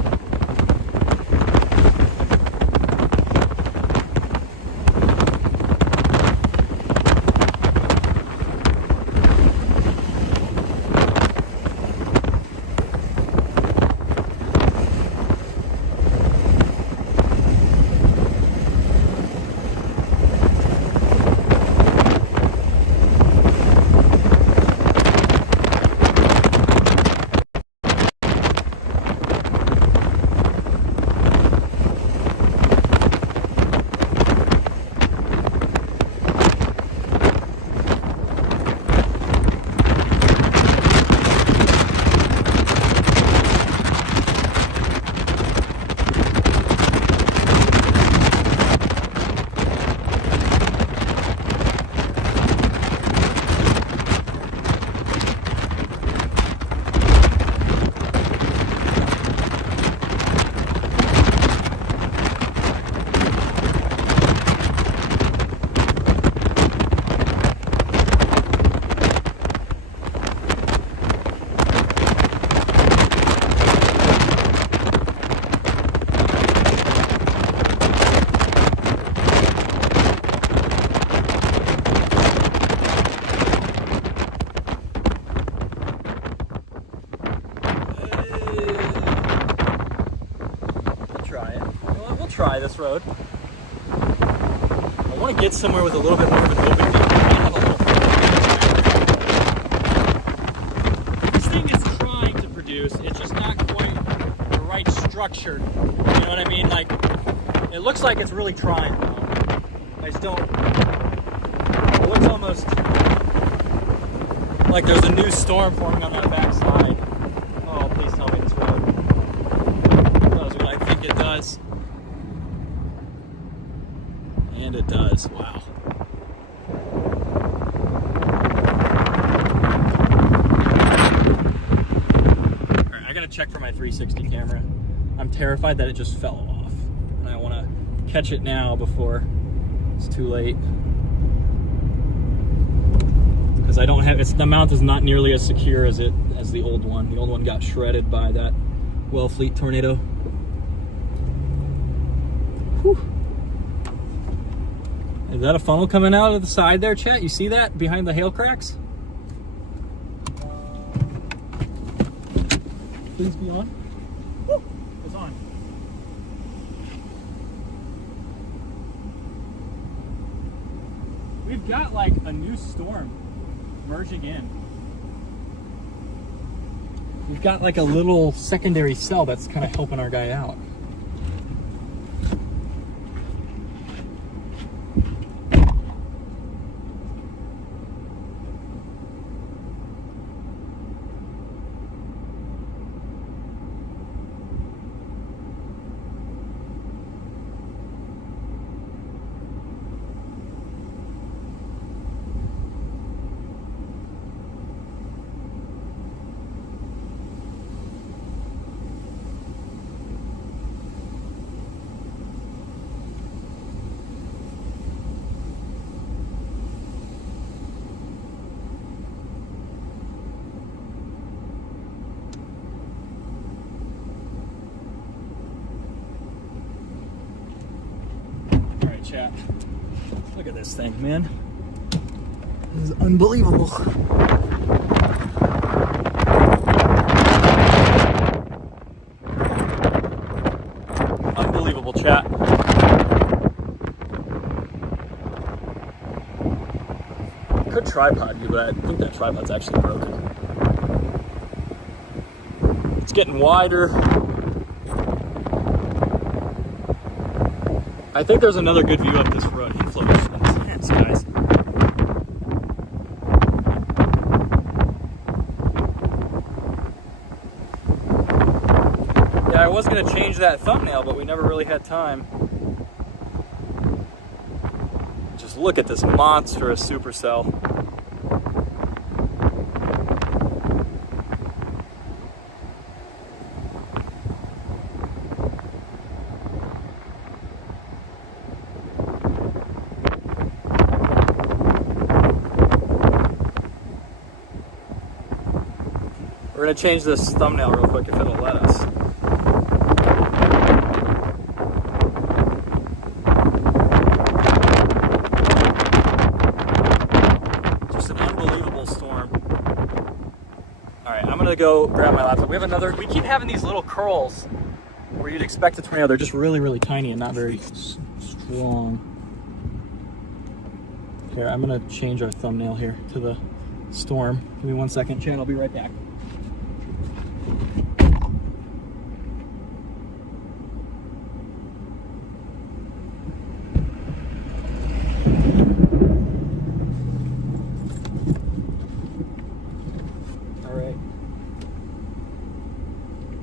Try this road. I want to get somewhere with a little bit more of an open view. This thing is trying to produce, it's just not quite the right structure. You know what I mean? Like, it looks like it's really trying though. I just don't, it looks almost like there's a new storm forming on that back side. Oh, please tell me this road. That was a good idea. And it does. Wow. All right, I gotta check for my 360 camera. I'm terrified that it just fell off, and I want to catch it now before it's too late. Because I don't have the mount is not nearly as secure as the old one. The old one got shredded by that Wellfleet tornado. Whew. Is that a funnel coming out of the side there, chat? You see that behind the hail cracks? Please be on. Woo! It's on. We've got like a new storm merging in. We've got like a little secondary cell that's kind of helping our guy out. Chat. Look at this thing, man. This is unbelievable. Unbelievable, chat. Could tripod you, but I think that tripod's actually broken. It's getting wider. I think there's another good view up this road. Inflow is intense, guys. Yeah, I was gonna change that thumbnail, but we never really had time. Just look at this monstrous supercell. We're gonna change this thumbnail real quick if it'll let us. Just an unbelievable storm. All right, I'm gonna go grab my laptop. We keep having these little curls where you'd expect a tornado. They're just really, really tiny and not very strong. Here, I'm gonna change our thumbnail here to the storm. Give me 1 second, chat, I'll be right back.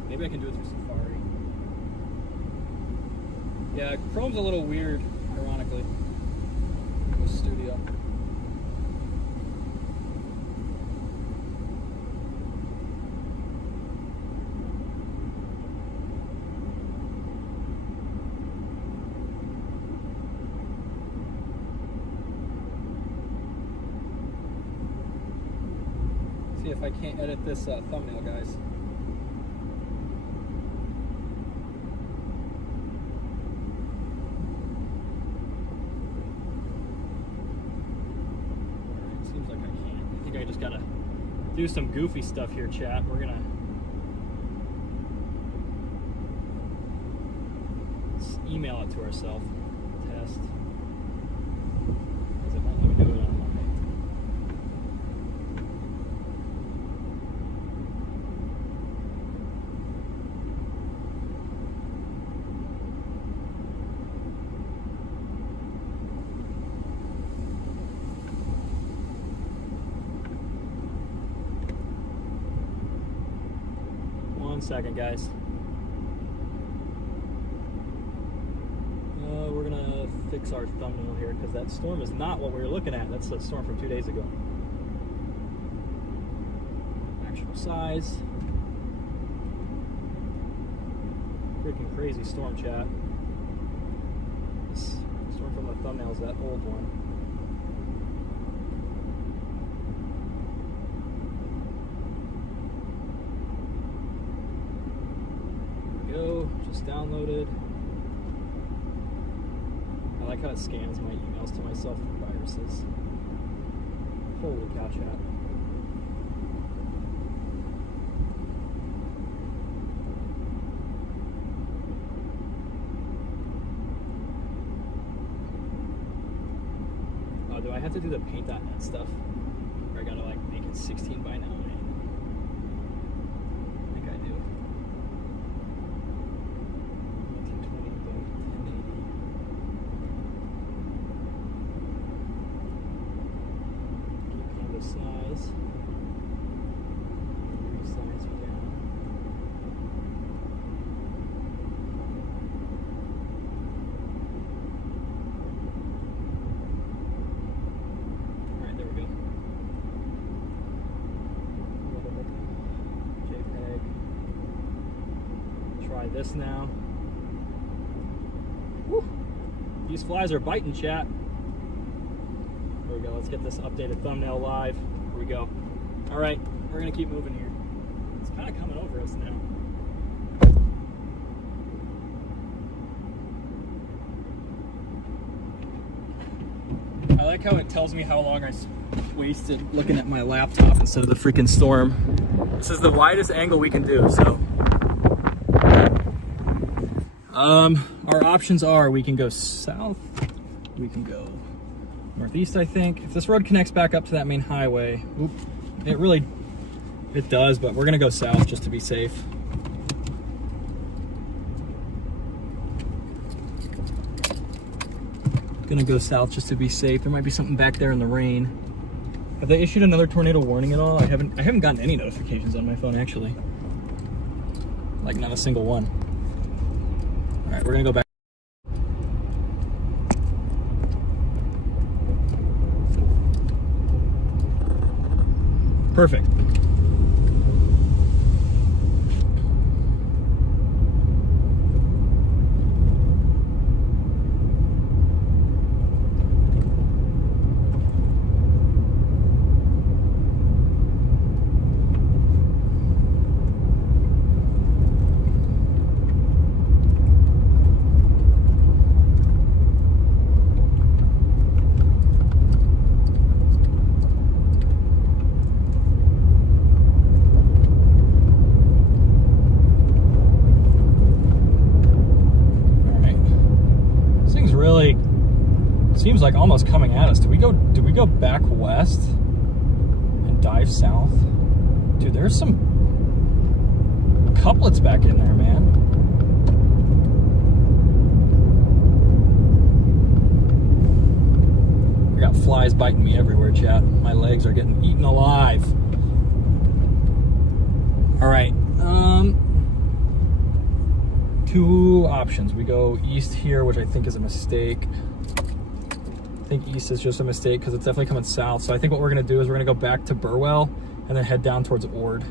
Maybe I can do it through Safari. Yeah, Chrome's a little weird, ironically. With Studio. See if I can't edit this thumbnail, guys. I just gotta do some goofy stuff here, chat. We're gonna email it to ourselves. Test. Because it won't let me do it on Monday. One second, guys. We're gonna fix our thumbnail here because that storm is not what we were looking at. That's the storm from 2 days ago. Actual size. Freaking crazy storm, chat. This storm from the thumbnail is that old one. Go, just downloaded. I like how it scans my emails to myself for viruses. Holy cow, chat. Oh, do I have to do the paint.net stuff? Or I gotta like make it 16 by 9? I think I do. 1920 by 1080. Keep kind of size. Resize it down. Alright, there we go. JPEG. Try this now. Woo. These flies are biting, chat. There we go. Let's get this updated thumbnail live. Here we go. All right, we're gonna keep moving here. It's kind of coming over us now. I like how it tells me how long I wasted looking at my laptop instead of the freaking storm. This is the widest angle we can do, so. Our options are we can go south, we can go northeast, I think. If this road connects back up to that main highway, it does, but we're gonna go south just to be safe. Gonna go south just to be safe. There might be something back there in the rain. Have they issued another tornado warning at all? I haven't gotten any notifications on my phone actually. Like not a single one. All right, we're gonna go back. Perfect. Seems like almost coming at us. Did we go back west and dive south? Dude, there's some couplets back in there, man. I got flies biting me everywhere, chat. My legs are getting eaten alive. All right, two options. We go east here, which I think is a mistake. I think east is just a mistake because it's definitely coming south. So I think what we're gonna do is we're gonna go back to Burwell and then head down towards Ord.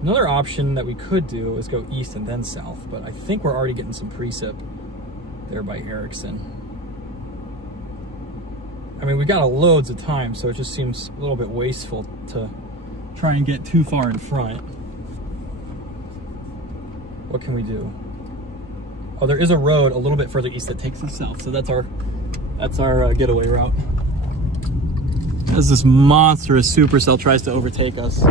Another option that we could do is go east and then south, but I think we're already getting some precip there by Erickson. I mean, we got loads of time, so it just seems a little bit wasteful to try and get too far in front. What can we do? Oh, there is a road a little bit further east that takes us south, so that's our getaway route. As this monstrous supercell tries to overtake us.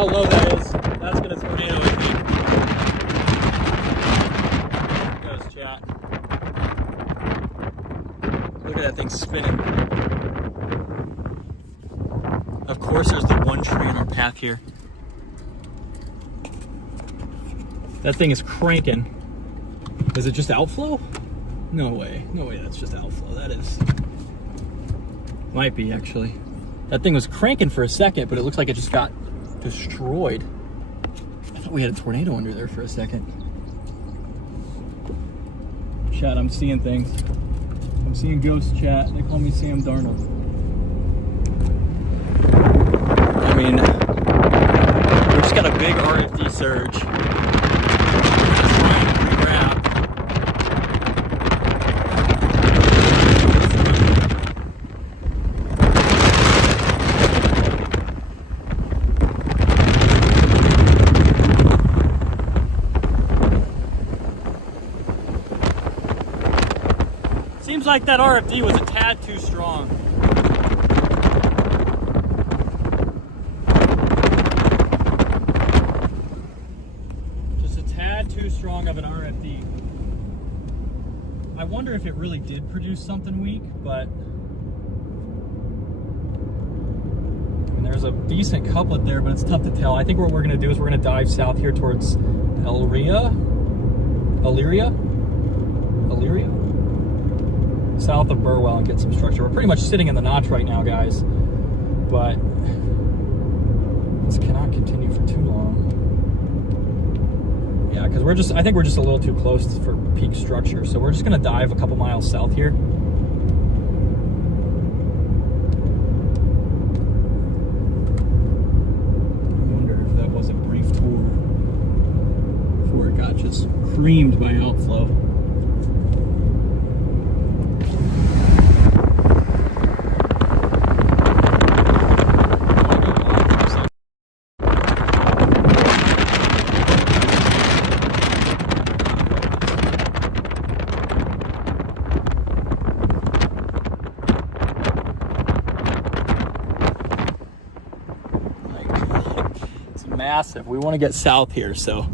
how low that is. That's gonna tornado, I think. There goes chat. Look at that thing spinning. Of course, there's the one tree in our path here. That thing is cranking. Is it just outflow? No way. No way that's just outflow. That is... Might be, actually. That thing was cranking for a second, but it looks like it just got destroyed. I thought we had a tornado under there for a second. Chat, I'm seeing things. I'm seeing ghosts, chat. They call me Sam Darnold. I mean, we just got a big RFD surge. Trying to grab. Seems like that RFD was a tad too strong. Too strong of an RFD. I wonder if it really did produce something weak, but and there's a decent couplet there, but it's tough to tell. I think what we're going to do is we're going to dive south here towards Elyria, south of Burwell, and get some structure. We're pretty much sitting in the notch right now, guys, but this cannot continue for too long. Yeah, because I think we're just a little too close for peak structure. So we're just gonna dive a couple miles south here. I wonder if that was a brief tour before it got just creamed by outflow. Massive. We want to get south here, so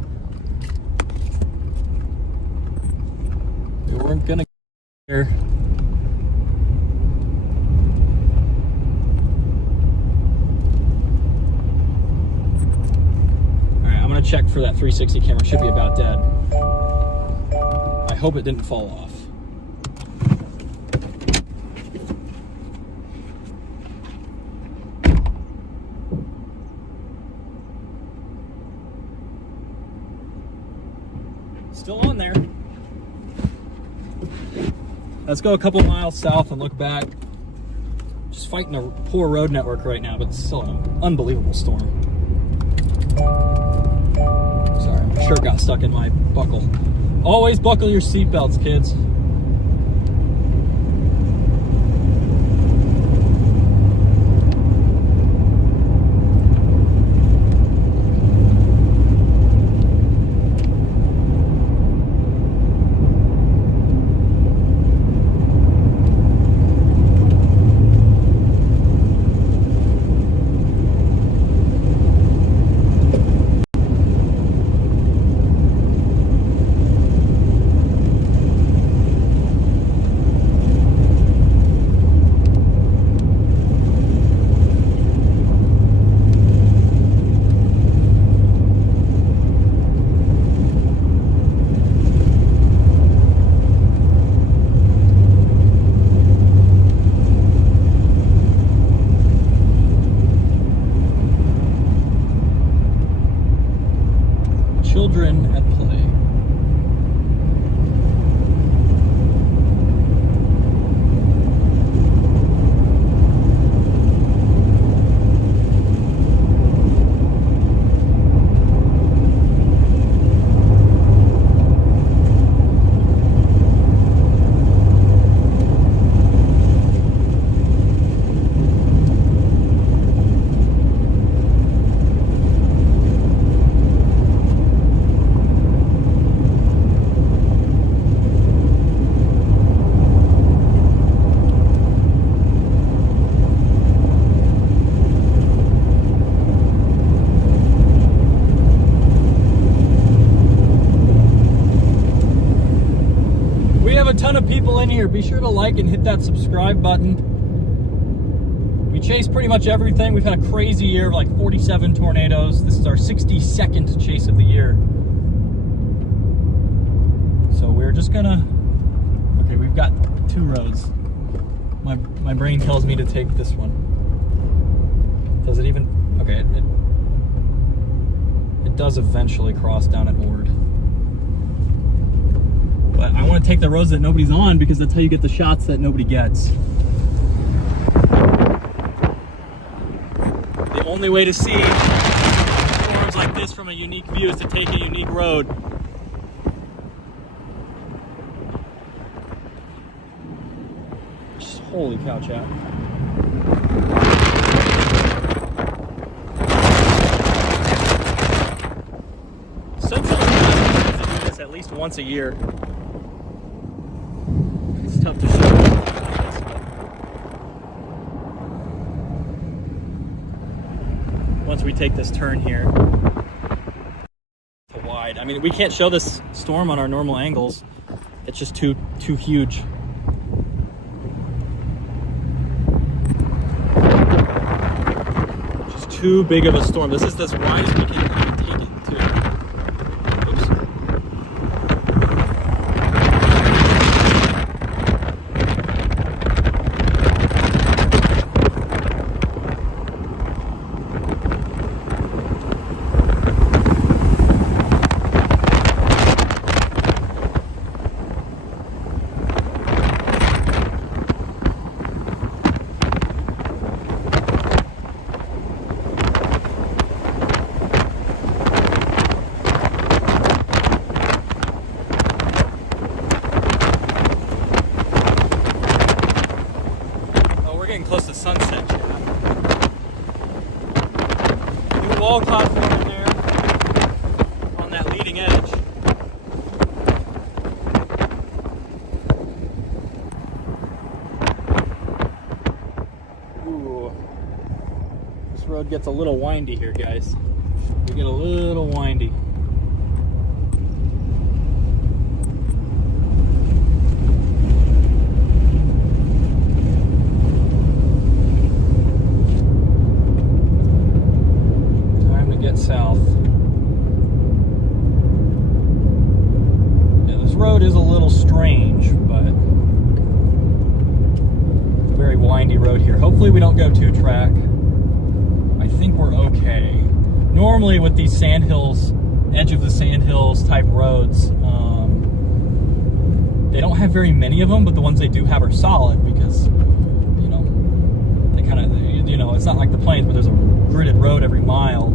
we weren't gonna get here. All right, I'm gonna check for that 360 camera. Should be about dead. I hope it didn't fall off. Still on there. Let's go a couple miles south and look back. Just fighting a poor road network right now, but it's still an unbelievable storm. Sorry, my shirt got stuck in my buckle. Always buckle your seatbelts, kids. Children at play. ton of people in here. Be sure to like and hit that subscribe button. We chase pretty much everything. We've had a crazy year of like 47 tornadoes. This is our 62nd chase of the year. So we're just gonna, okay, we've got 2 roads. My brain tells me to take this one. Does it even, okay, it does eventually cross down at Ord. But I want to take the roads that nobody's on because that's how you get the shots that nobody gets. The only way to see storms like this from a unique view is to take a unique road. Just, holy cow, chat. Central Nebraska seems to do this at least once a year. It's tough to show. Once we take this turn here to wide, I mean, we can't show this storm on our normal angles. It's just too huge. Just too big of a storm. This is as wide as we can take it to. Oops. Close to sunset, Chad. New wall cloud forming there on that leading edge. Ooh. This road gets a little windy here, guys. We get a little windy. South. Yeah, this road is a little strange, but very windy road here. Hopefully we don't go 2-track. I think we're okay. Normally with these sandhills, edge of the sandhills type roads, they don't have very many of them, but the ones they do have are solid because, you know, they kind of, you know, it's not like the plains where there's a gridded road every mile.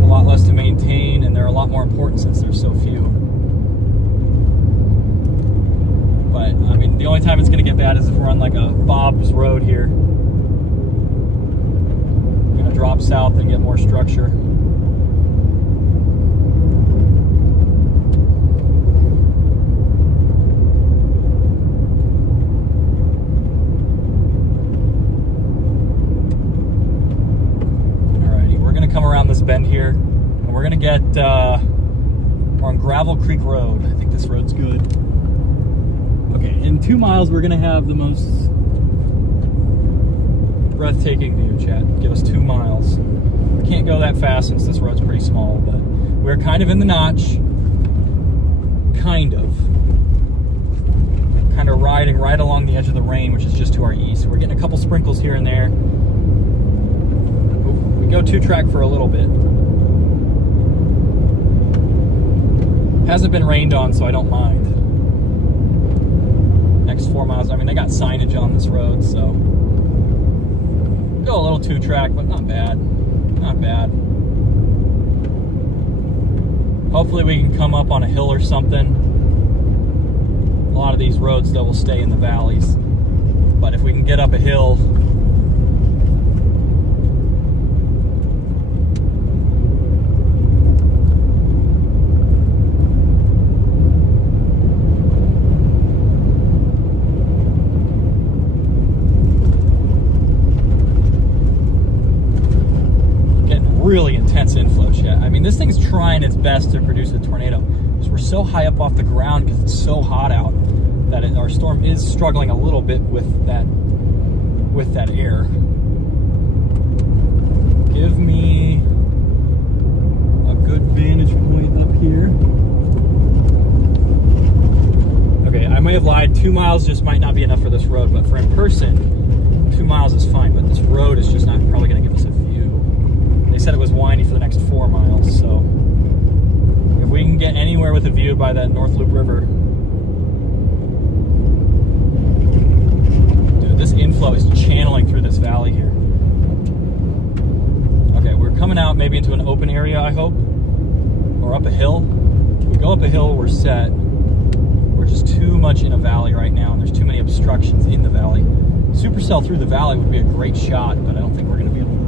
A lot less to maintain, and they're a lot more important since there's so few. But I mean, the only time it's going to get bad is if we're on like a Bob's road here. We're going to drop south and get more structure. This bend here, and we're gonna get we're on Gravel Creek Road. I think this road's good. Okay, in 2 miles we're gonna have the most breathtaking view, chat. Give us 2 miles. We can't go that fast since this road's pretty small, but we're kind of in the notch. Kind of riding right along the edge of the rain, which is just to our east. We're getting a couple sprinkles here and there. Go 2-track for a little bit. Hasn't been rained on, so I don't mind. Next 4 miles, I mean, they got signage on this road, so go a little 2-track, but not bad. Not bad. Hopefully we can come up on a hill or something. A lot of these roads, though, will stay in the valleys. But if we can get up a hill, really intense inflow, chat. I mean, this thing's trying its best to produce a tornado. Just we're so high up off the ground because it's so hot out that our storm is struggling a little bit with that air. Give me a good vantage point up here. Okay, I might have lied. 2 miles just might not be enough for this road, but for in person, 2 miles is fine, but this road is just not probably going to give us a view. They said it was windy for the next 4 miles, so if we can get anywhere with a view by that North Loop River. Dude, this inflow is channeling through this valley here. Okay, we're coming out maybe into an open area, I hope, or up a hill. If we go up a hill, we're set. We're just too much in a valley right now, and there's too many obstructions in the valley. Supercell through the valley would be a great shot, but I don't think we're going to be able to.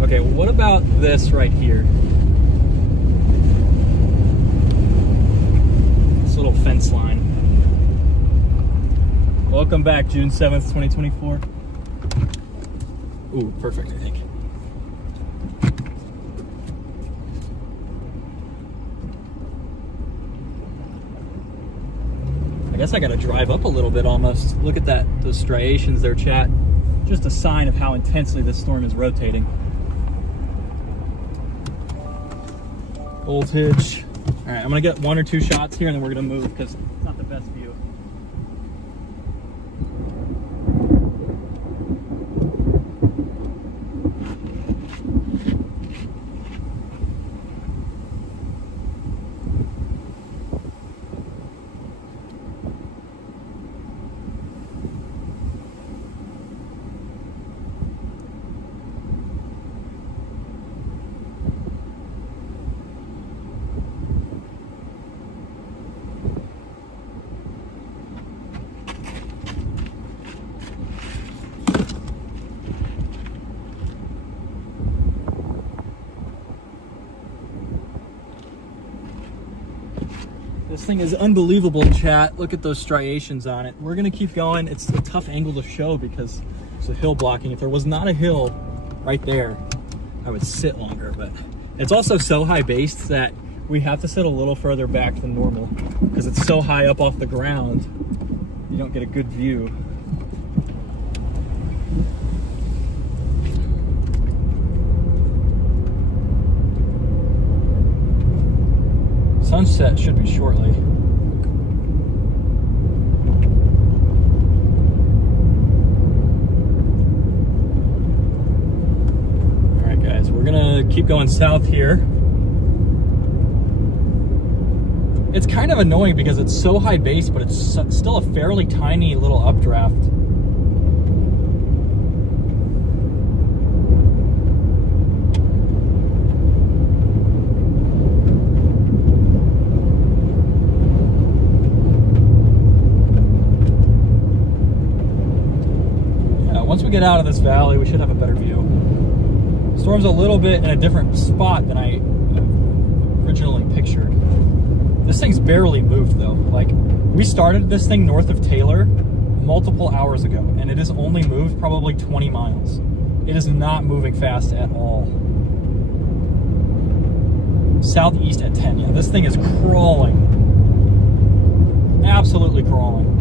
Okay, what about this right here? This little fence line. Welcome back, June 7th, 2024. Ooh, perfect, I think. I guess I gotta drive up a little bit almost. Look at that, those striations there, chat. Just a sign of how intensely this storm is rotating. Voltage. All right, I'm gonna get 1 or 2 shots here and then we're gonna move because it's not the best view. This thing is unbelievable, chat. Look at those striations on it. We're gonna keep going. It's a tough angle to show because there's a hill blocking. If there was not a hill right there, I would sit longer, but it's also so high based that we have to sit a little further back than normal because it's so high up off the ground, you don't get a good view. Sunset should be shortly. All right, guys, we're gonna keep going south here. It's kind of annoying because it's so high base, but it's still a fairly tiny little updraft. Once we get out of this valley, we should have a better view. The storm's a little bit in a different spot than I originally pictured. This thing's barely moved though. Like, we started this thing north of Taylor multiple hours ago, and it has only moved probably 20 miles. It is not moving fast at all. Southeast at 10, yeah, this thing is crawling. Absolutely crawling.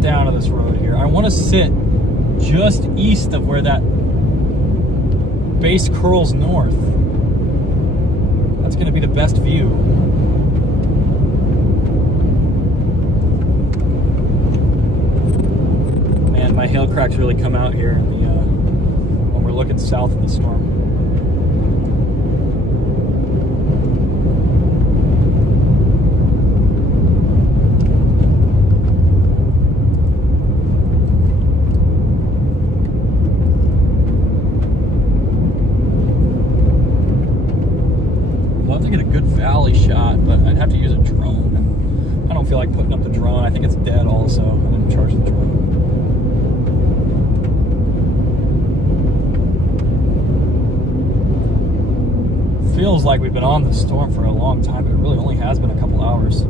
Down to this road here. I want to sit just east of where that base curls north. That's going to be the best view. hail cracks really come out here in the, when we're looking south of the storm. Love to get a good valley shot, but I'd have to use a drone. I don't feel like putting up the drone. I think it's dead also. I didn't charge the drone. Feels like we've been on this storm for a long time, but it really only has been a couple hours.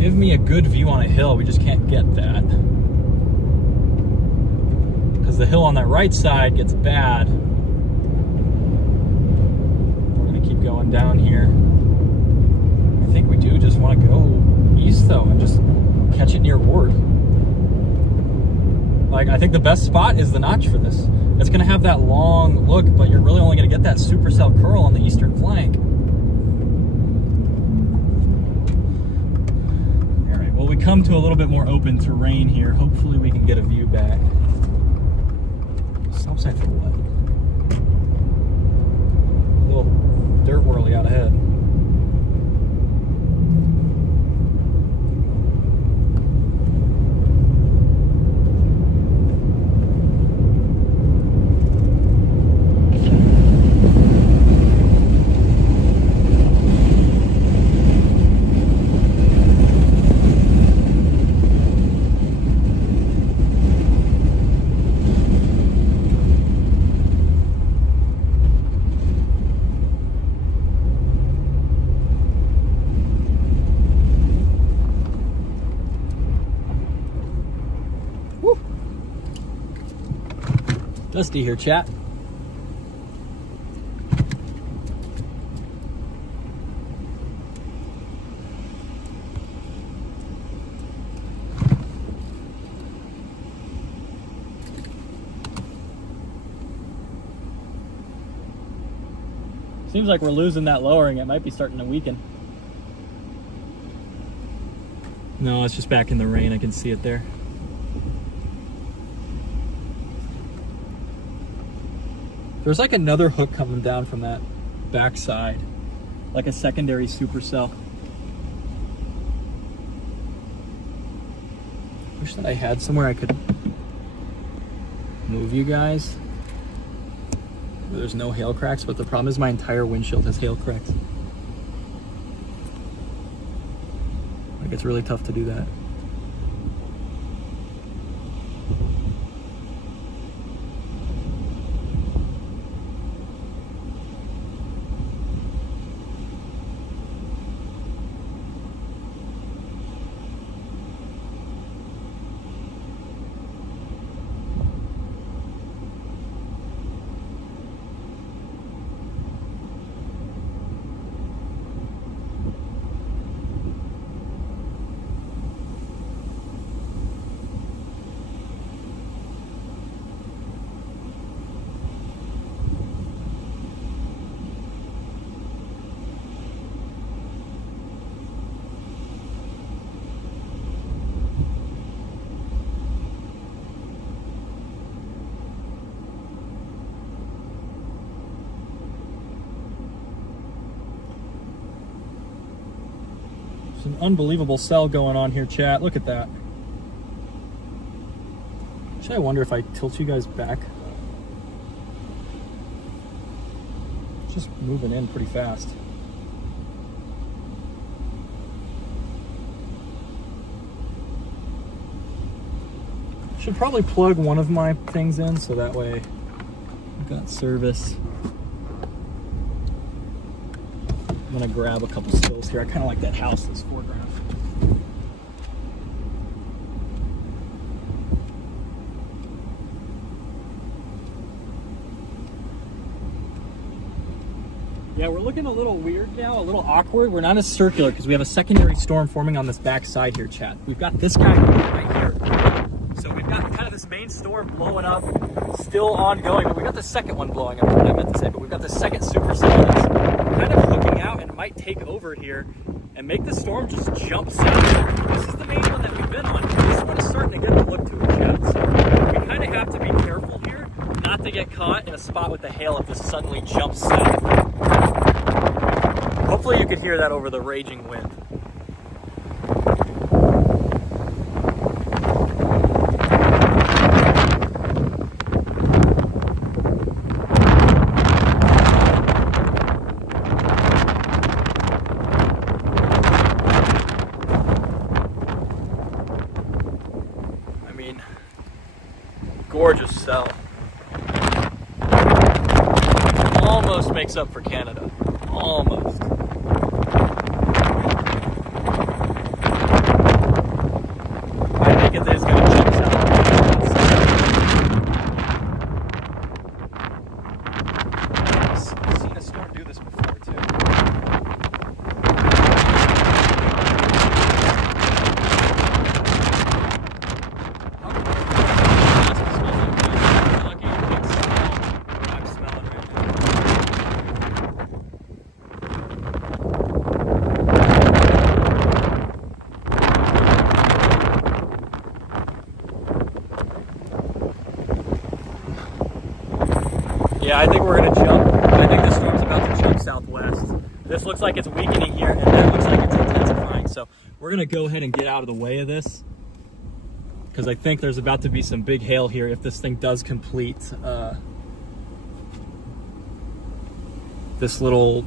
Give me a good view on a hill. We just can't get that. Because the hill on that right side gets bad. We're going to keep going down here. I think we do just want to go east though and just catch it near Ward. Like, I think the best spot is the notch for this. It's going to have that long look, but you're really only going to get that supercell curl on the eastern flank. Well, we come to a little bit more open terrain here. Hopefully we can get a view back. Stop sign for what? A little dirt whirly out ahead. Dusty here, chat. Seems like we're losing that lowering. It might be starting to weaken. No, it's just back in the rain. I can see it there. There's like another hook coming down from that backside, like a secondary supercell. Wish that I had somewhere I could move you guys where there's no hail cracks, but the problem is my entire windshield has hail cracks. Like, it's really tough to do that. There's an unbelievable cell going on here, chat. Look at that. Actually, I wonder if I tilt you guys back. It's just moving in pretty fast. Should probably plug one of my things in so that way I've got service. I'm gonna grab a couple stills here. I kind of like that house, this foreground. Yeah, we're looking a little weird now, a little awkward. We're not as circular because we have a secondary storm forming on this back side here, chat. We've got this guy right here. So we've got kind of this main storm blowing up, still ongoing, but we got the second one blowing up, what I meant to say, but we've got the second supercell that's kind of looking out and might take over here and make the storm just jump south. This is the main one that we've been on. This one is starting to get a look to it yet, so we kind of have to be careful here not to get caught in a spot with the hail if this suddenly jumps south. Hopefully you could hear that over the raging wind. Gorgeous cell. Almost makes up for Canada. Almost. I think it is going to jump south. I've seen a storm do this before too. Yeah, I think we're going to jump. I think the storm's about to jump southwest. This looks like it's weakening here, and that looks like it's intensifying. So we're going to go ahead and get out of the way of this, because I think there's about to be some big hail here if this thing does complete this little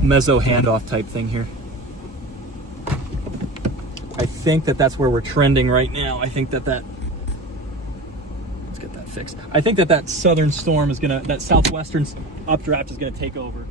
mezzo handoff type thing here. I think that that's where we're trending right now. I think that fixed. I think that southern storm is gonna, that southwestern updraft is gonna take over.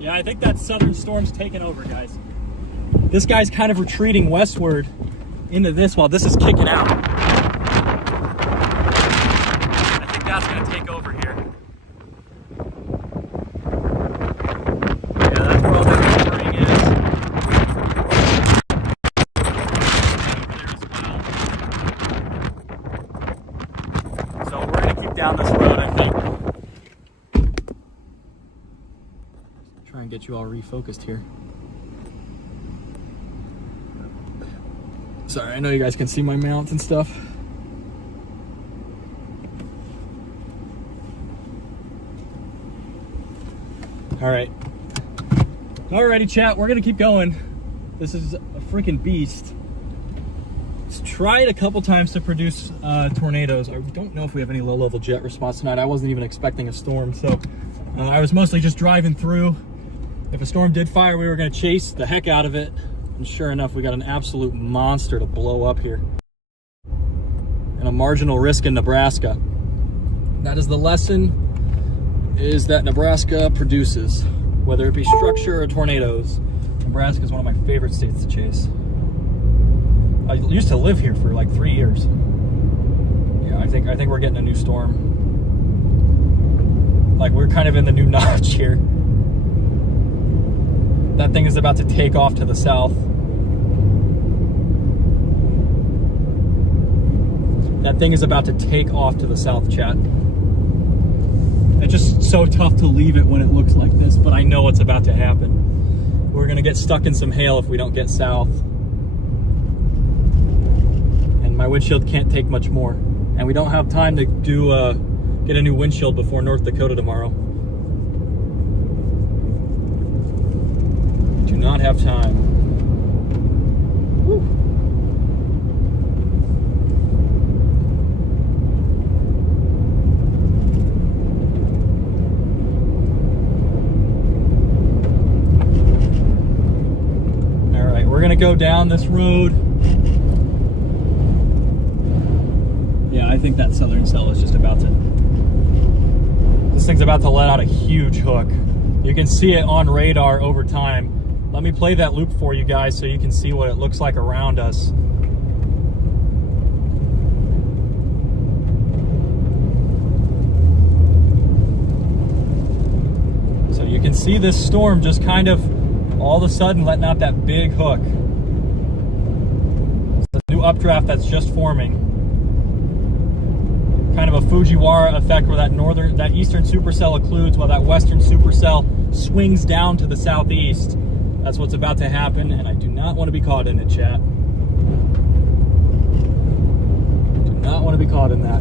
Yeah, I think that southern storm's taking over, guys. This guy's kind of retreating westward into this while this is kicking out. I think that's going to take over here. Yeah, that's where all that covering is. So we're going to keep down this road, I think. Try and get you all refocused here. Sorry, I know you guys can see my mount and stuff. All right. Alrighty, chat, we're gonna keep going. This is a freaking beast. It's tried a couple times to produce tornadoes. I don't know if we have any low-level jet response tonight. I wasn't even expecting a storm, so I was mostly just driving through. If a storm did fire, we were gonna chase the heck out of it. And sure enough, we got an absolute monster to blow up here. And a marginal risk in Nebraska. That is the lesson, is that Nebraska produces. Whether it be structure or tornadoes, Nebraska is one of my favorite states to chase. I used to live here for like 3 years. Yeah, I think we're getting a new storm. Like, we're kind of in the new notch here. That thing is about to take off to the south. That thing is about to take off to the south, chat. It's just so tough to leave it when it looks like this, but I know what's about to happen. We're gonna gonna get stuck in some hail if we don't get south. And my windshield can't take much more. And we don't have time to get a new windshield before North Dakota tomorrow. Do not have time. Woo. All right, we're gonna go down this road. Yeah, I think that southern cell is just about to, this thing's about to let out a huge hook. You can see it on radar over time. Let me play that loop for you guys so you can see what it looks like around us. So you can see this storm just kind of all of a sudden letting out that big hook. It's a new updraft that's just forming. Kind of a Fujiwara effect where that eastern supercell occludes while that western supercell swings down to the southeast. That's what's about to happen, and I do not want to be caught in it, chat. Do not want to be caught in that.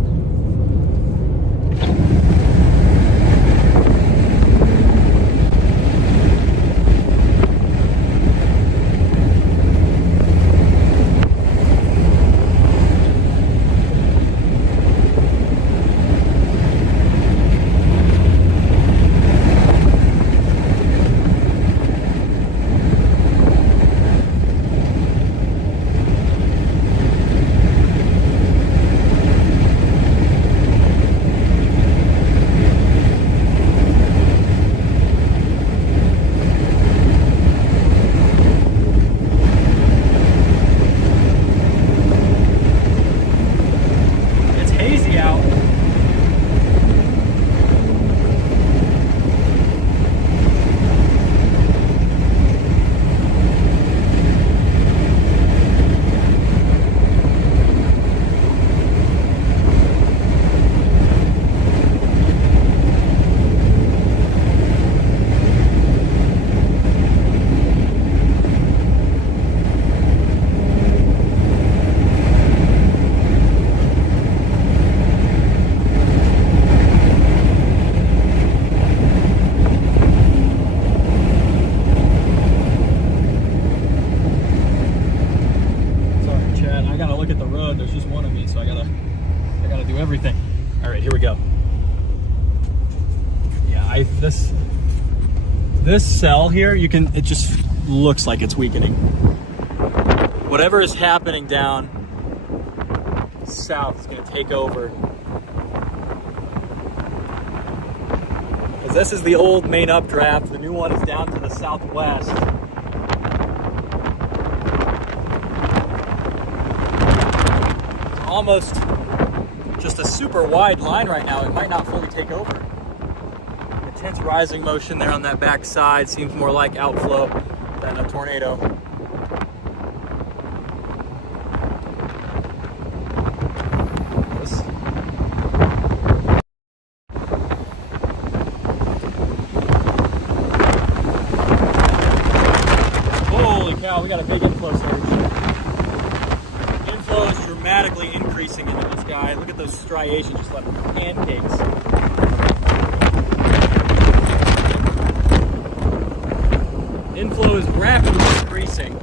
Everything. All right, here we go. Yeah, this cell here, it just looks like it's weakening. Whatever is happening down south is going to take over. Because this is the old main updraft. The new one is down to the southwest. It's almost just a super wide line right now. It might not fully take over. Intense rising motion there on that back side. Seems more like outflow than a tornado. Holy cow, we got a big inflow surge. Inflow is dramatically increasing into this guy. Look at those striations, just like pancakes. Inflow is rapidly increasing.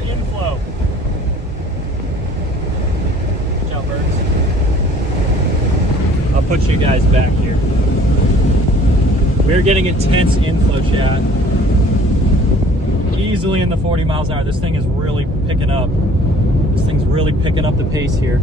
Inflow. Watch out, birds. I'll put you guys back here. We're getting intense inflow, chat. Easily in the 40 miles an hour. This thing is really picking up. This thing's really picking up the pace here.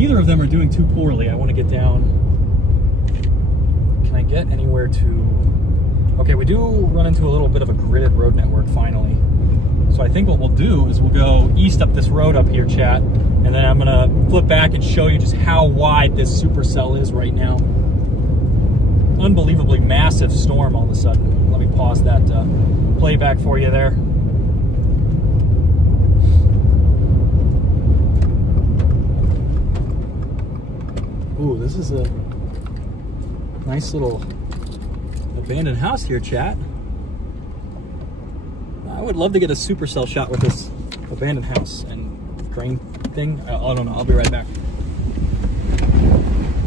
neither of them are doing too poorly. I want to get down. Can I get anywhere to... Okay, we do run into a little bit of a gridded road network finally. So I think what we'll do is we'll go east up this road up here, chat, and then I'm gonna flip back and show you just how wide this supercell is right now. Unbelievably massive storm all of a sudden. Let me pause that playback for you there. Ooh, this is a nice little abandoned house here, chat. I would love to get a supercell shot with this abandoned house and crane thing. I don't know. I'll be right back.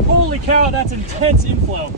Holy cow, that's intense inflow.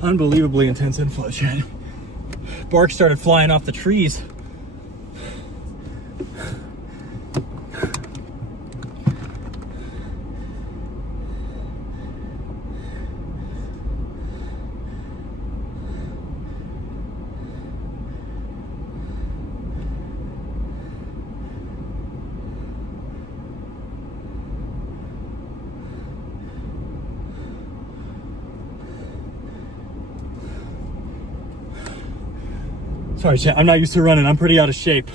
Unbelievably intense inflow, chat. Bark started flying off the trees. Sorry, chat, I'm not used to running. I'm pretty out of shape.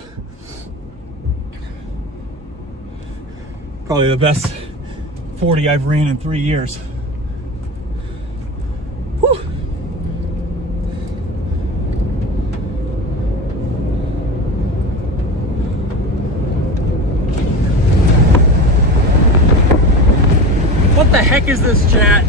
Probably the best 40 I've ran in 3 years. Whew. What the heck is this, chat?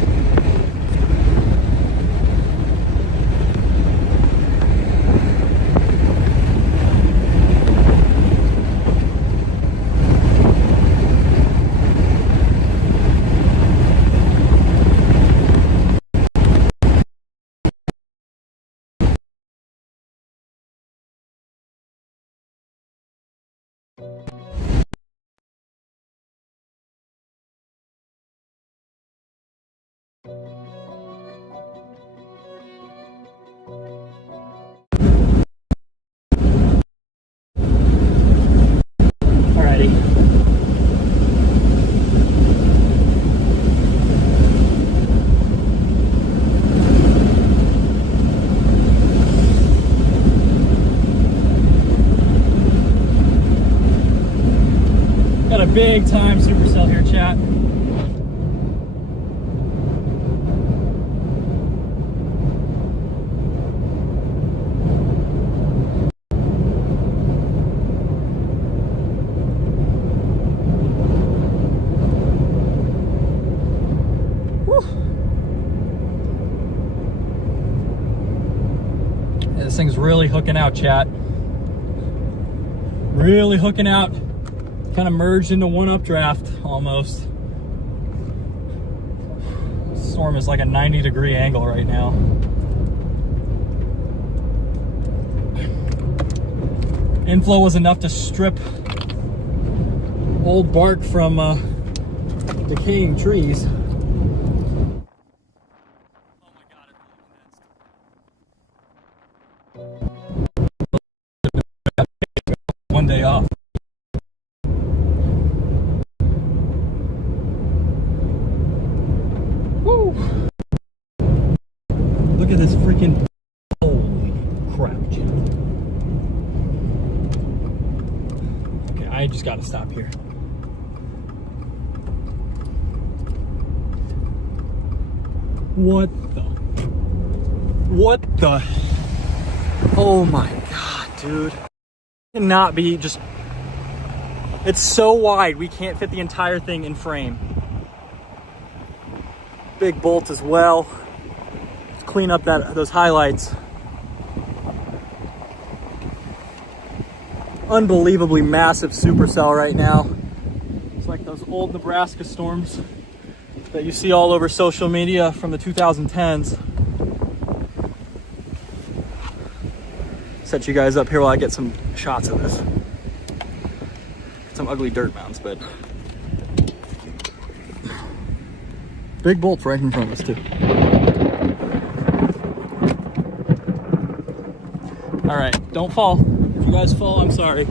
Big time supercell here, chat. This thing's really hooking out, chat. Really hooking out. Kind of merged into one updraft almost. Storm is like a 90-degree angle right now. Inflow was enough to strip old bark from decaying trees. One day off. Woo! Look at this freaking, holy crap, Jim. Okay, I just gotta stop here. What the? Oh my God, dude. Cannot be just, it's so wide we can't fit the entire thing in frame. Big bolt as well. Let's clean up those highlights. Unbelievably massive supercell right now. It's like those old Nebraska storms that you see all over social media from the 2010s. Set you guys up here while I get some shots of this. Some ugly dirt mounds, but big bolts right in front of us too. All right, don't fall. If you guys fall, I'm sorry.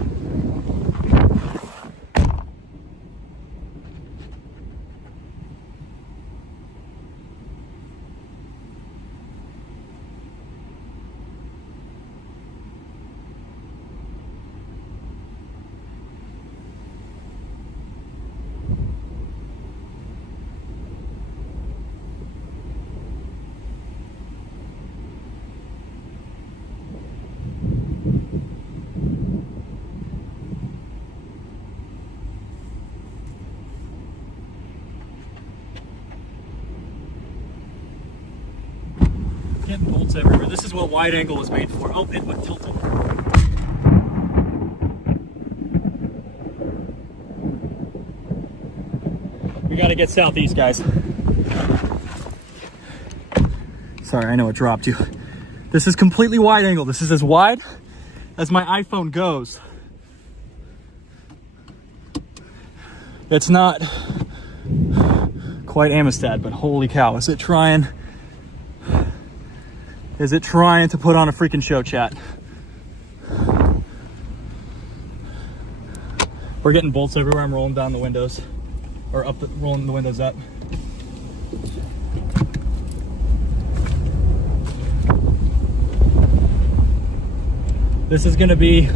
Getting bolts everywhere. This is what wide angle was made for. Oh, it went tilted. We gotta get southeast, guys. Sorry, I know it dropped you. This is completely wide angle. This is as wide as my iPhone goes. It's not quite Amistad, but holy cow, is it trying to put on a freaking show, chat? We're getting bolts everywhere. I'm rolling down the windows, or rolling the windows up. This is gonna be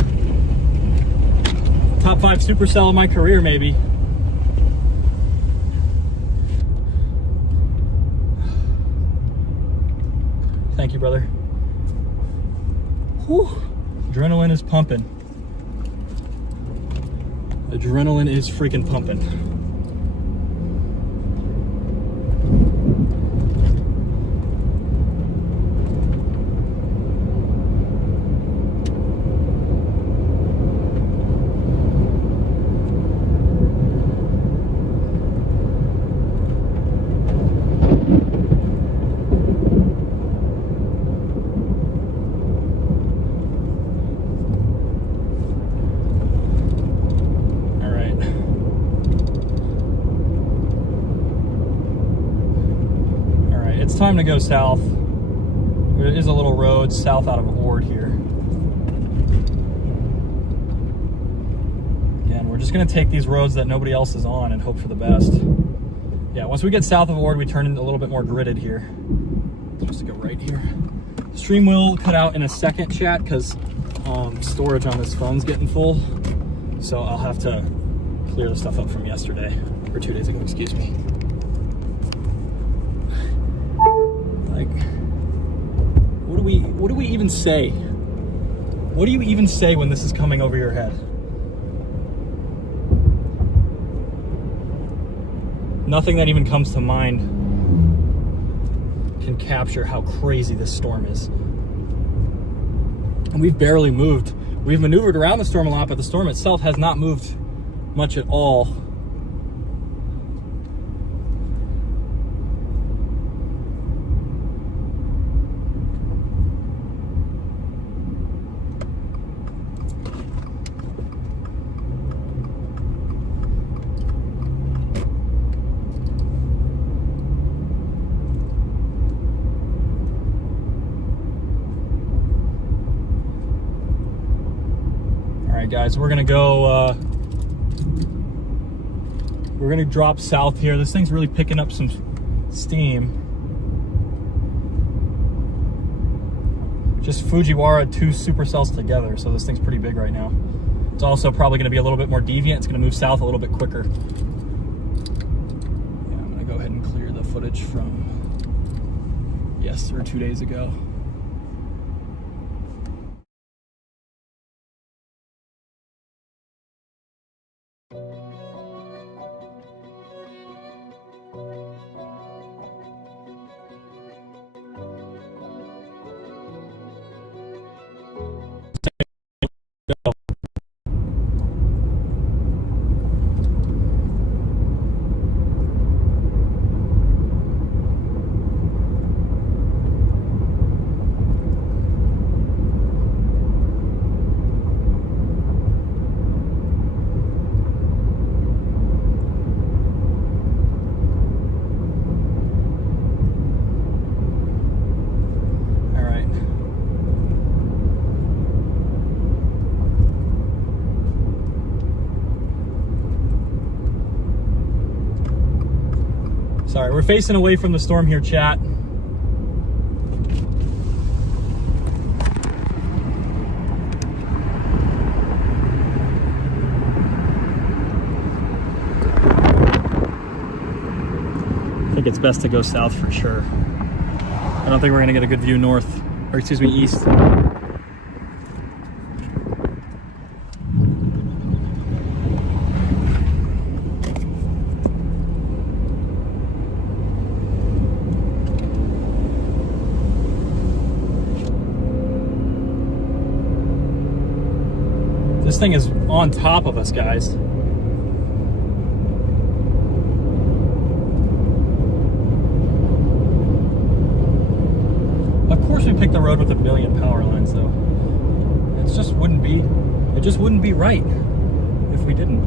top 5 supercell of my career, maybe. Thank you, brother. Whew. Adrenaline is pumping. Adrenaline is freaking pumping. Time to go south. There is a little road south out of Ord here. Again, we're just gonna take these roads that nobody else is on and hope for the best. Yeah, once we get south of Ord, we turn into a little bit more gridded here. Just to go right here. Stream will cut out in a second, chat, because storage on this phone's getting full. So I'll have to clear the stuff up from yesterday, or 2 days ago, excuse me. Like, what do we even say? What do you even say when this is coming over your head? Nothing that even comes to mind can capture how crazy this storm is. And we've barely moved. We've maneuvered around the storm a lot, but the storm itself has not moved much at all. Guys, we're gonna go we're gonna drop south here. This thing's really picking up some steam. Just Fujiwara 2 supercells together, so this thing's pretty big right now. It's also probably gonna be a little bit more deviant. It's gonna move south a little bit quicker. Yeah, I'm gonna go ahead and clear the footage from yesterday or 2 days ago. Sorry, we're facing away from the storm here, chat. I think it's best to go south for sure. I don't think we're gonna get a good view north, or excuse me, east. This thing is on top of us, guys. Of course we picked the road with a million power lines, though. It just wouldn't be right if we didn't.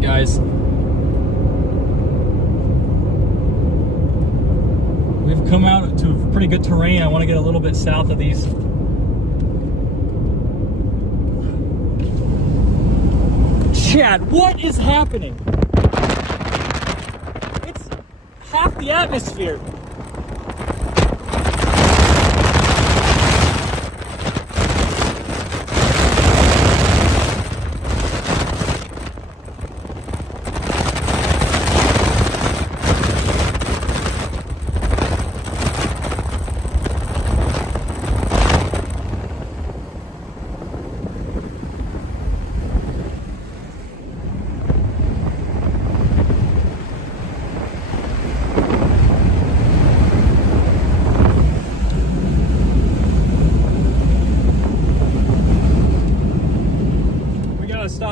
Guys, we've come out to pretty good terrain. I want to get a little bit south of these. Chad, what is happening? It's half the atmosphere.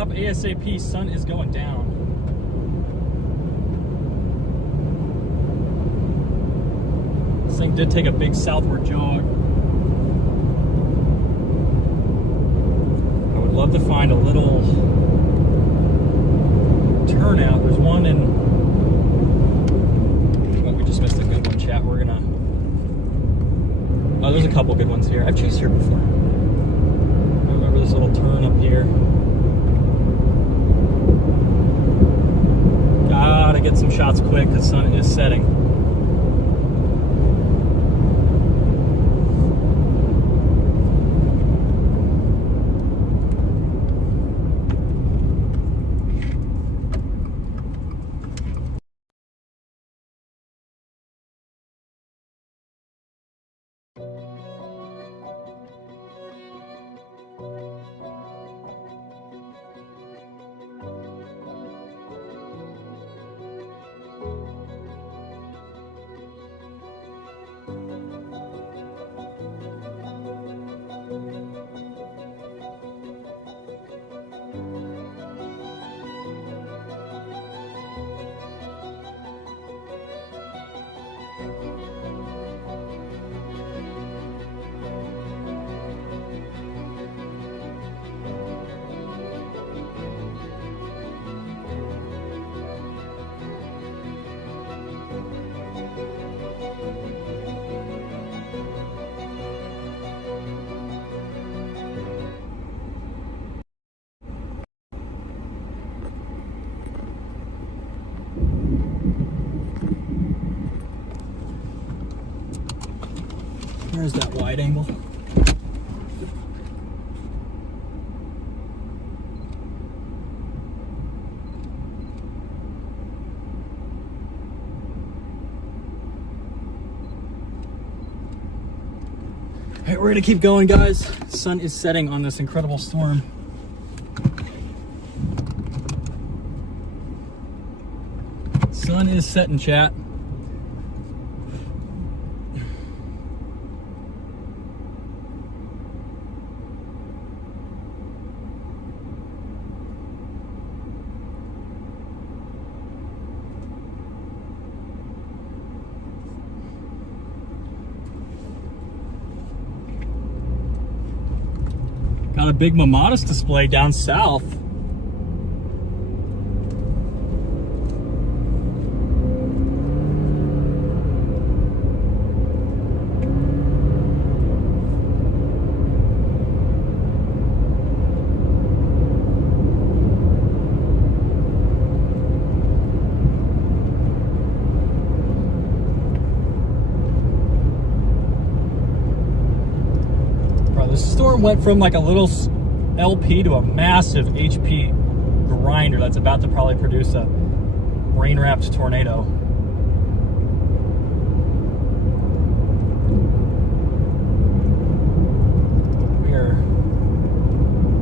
stop ASAP. Sun is going down. This thing did take a big southward jog. I would love to find a little turnout. There's one in... Oh, we just missed a good one, chat. We're gonna... Oh, there's a couple good ones here. I've chased here before. I remember this little turn up here. Gotta get some shots quick. The sun is setting. There's that wide angle. All right, we're gonna keep going, guys. The sun is setting on this incredible storm. Sun is setting, chat. Got a big Mamadas display down south. The storm went from like a little LP to a massive HP grinder that's about to probably produce a rain-wrapped tornado. We are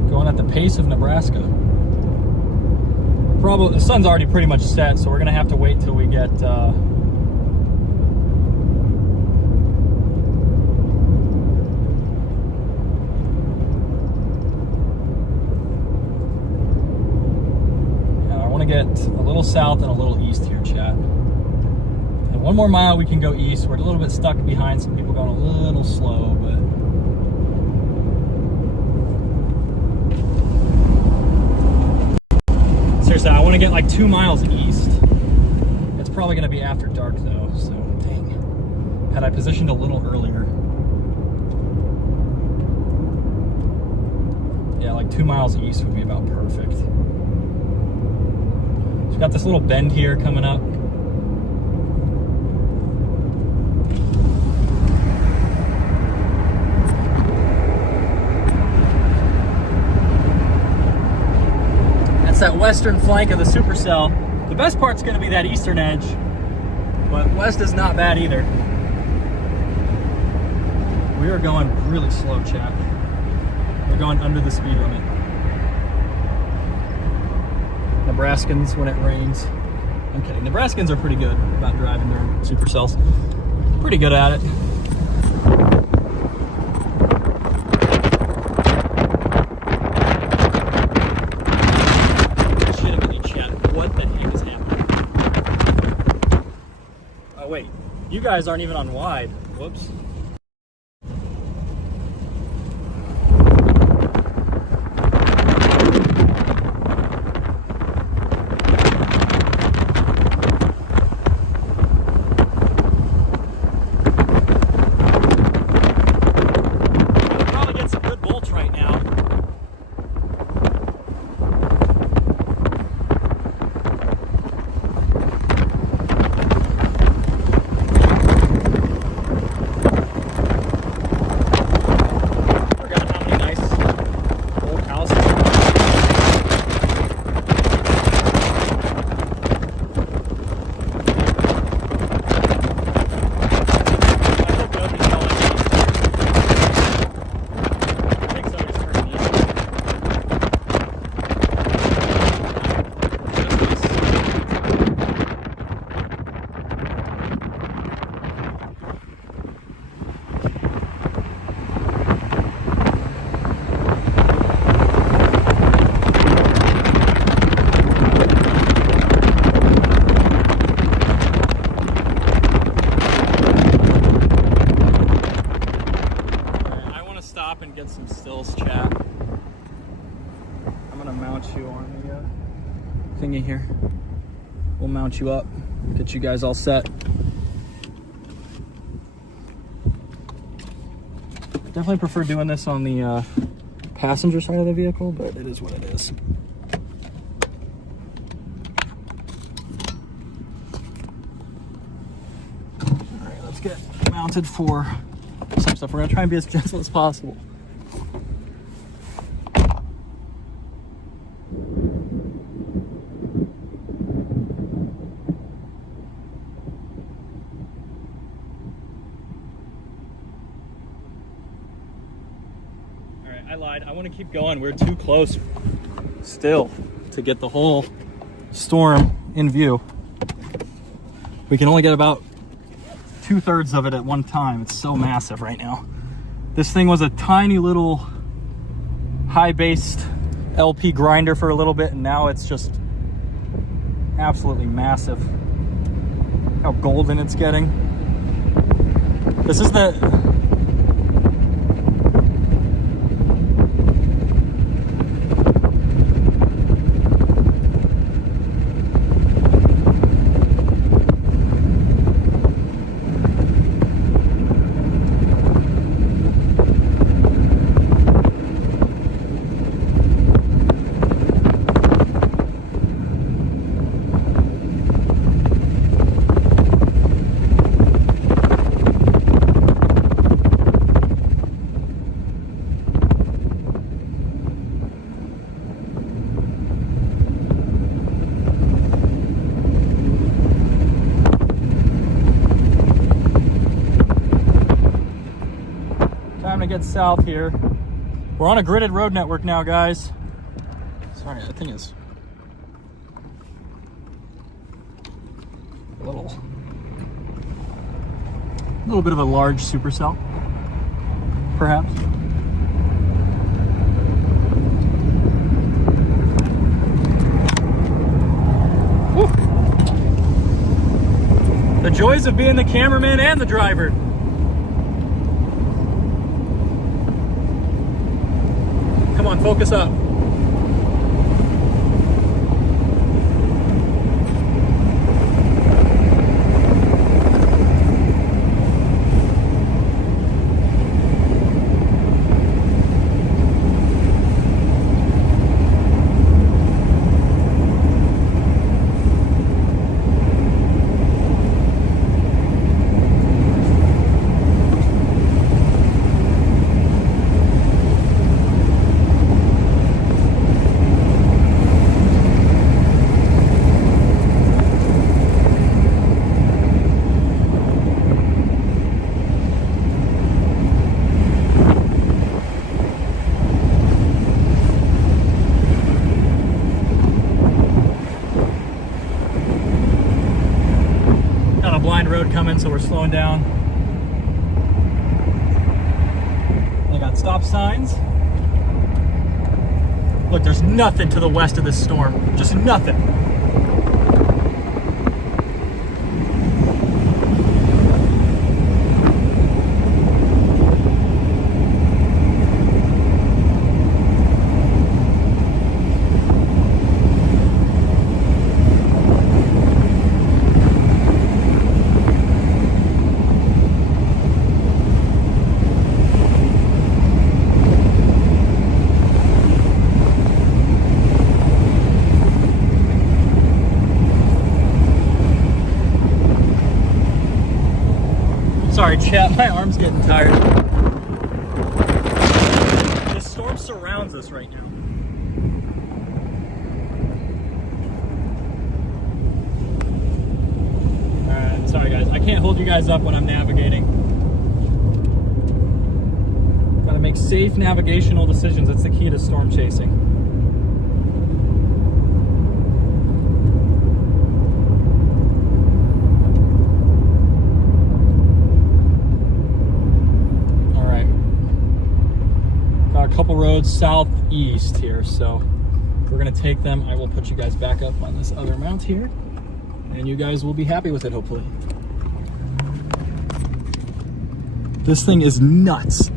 going at the pace of Nebraska. Probably the sun's already pretty much set, so we're gonna have to wait till we get get a little south and a little east here, chat. And one more mile we can go east. We're a little bit stuck behind some people going a little slow, but seriously, I want to get like 2 miles east. It's probably going to be after dark though, so dang. Had I positioned a little earlier. Yeah, like 2 miles east would be about perfect. We've got this little bend here coming up. That's that western flank of the Supercell. The best part's going to be that eastern edge, but west is not bad either. We are going really slow, chat. We're going under the speed limit. Nebraskans when it rains. I'm kidding. Nebraskans are pretty good about driving their Supercells. Pretty good at it. You guys aren't even on wide. Whoops. And get some stills chat. I'm gonna mount you on the thingy here. We'll mount you up, get you guys all set. Definitely prefer doing this on the passenger side of the vehicle, but it is what it is. All right, let's get mounted for some stuff. We're gonna try and be as gentle as possible. All right, I lied. I want to keep going. We're too close still to get the whole storm in view. We can only get about 2/3 of it at one time. It's so massive right now. This thing was a tiny little high-based LP grinder for a little bit, and now it's just absolutely massive. How golden it's getting. This is the time to get south here. We're on a gridded road network now, guys. Sorry, that thing is a little bit of a large supercell, perhaps. Woo. The joys of being the cameraman and the driver. Come on, focus up. Blind road coming, so we're slowing down. They got stop signs. Look, there's nothing to the west of this storm. Just nothing. chat, my arm's getting tired. This storm surrounds us right now. Alright, sorry guys, I can't hold you guys up when I'm navigating. Gotta make safe navigational decisions. That's the key to storm chasing. Couple roads southeast here, so we're gonna take them. I will put you guys back up on this other mount here, and you guys will be happy with it, hopefully. This thing is nuts.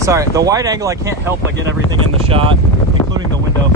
Sorry, the wide angle, I can't help but get everything in the shot, including the window.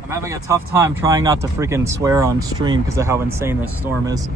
I'm having a tough time trying not to freaking swear on stream because of how insane this storm is.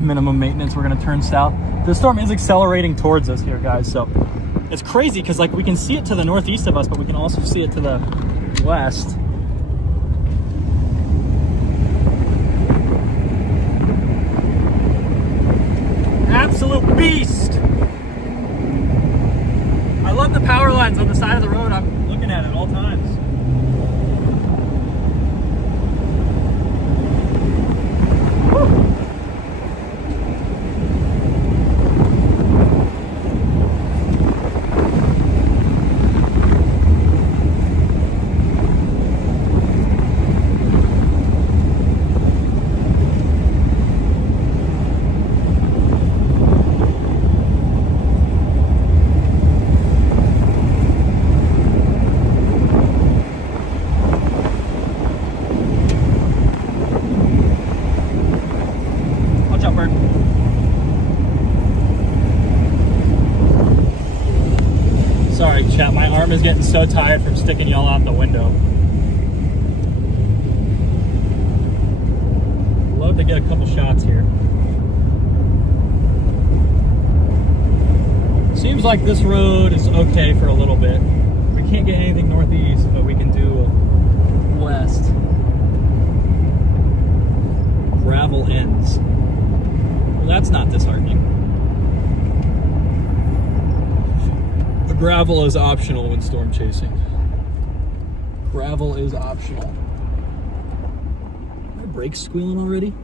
Minimum maintenance, we're gonna turn south. The storm is accelerating towards us here, guys, so it's crazy because like we can see it to the northeast of us, but we can also see it to the west. Absolute beast. I love the power lines on the side of the road. I'm looking at it all times. Woo. Sorry, chat, my arm is getting so tired from sticking y'all out the window. Love to get a couple shots here. Seems like this road is okay for a little bit. We can't get anything northeast, but we can do west. Gravel ends. Well, that's not disheartening. Gravel is optional when storm chasing. Gravel is optional. Are my brakes squealing already?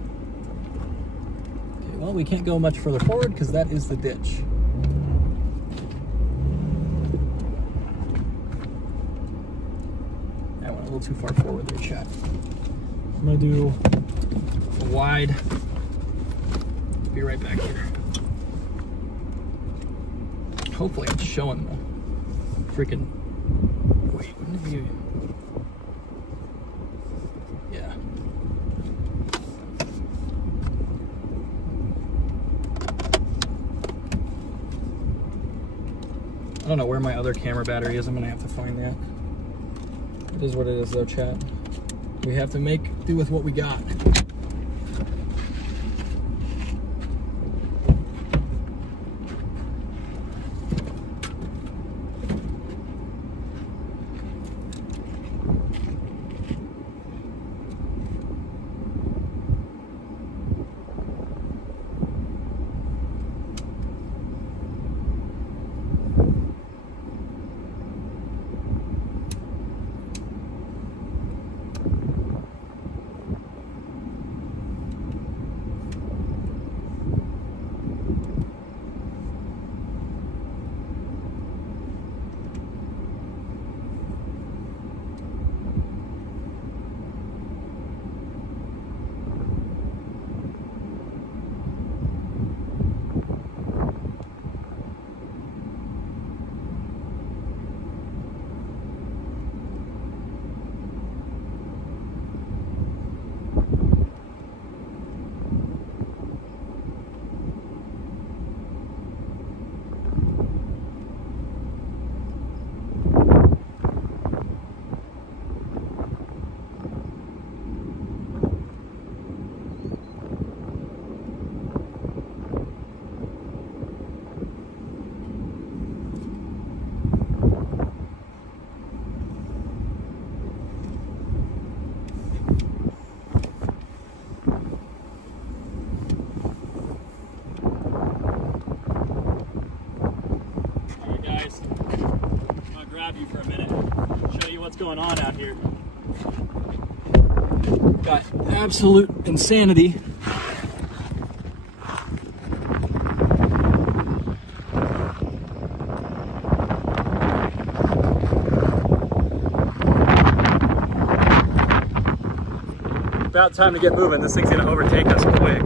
Okay, well, we can't go much further forward because that is the ditch. I went a little too far forward there, chat. I'm gonna do a wide. Be right back here. Hopefully it's showing the freaking, wait, wouldn't it be, yeah. I don't know where my other camera battery is. I'm gonna have to find that. It is what it is though, chat. We have to make do with what we got. going on out here. Got absolute insanity. About time to get moving. This thing's gonna overtake us quick.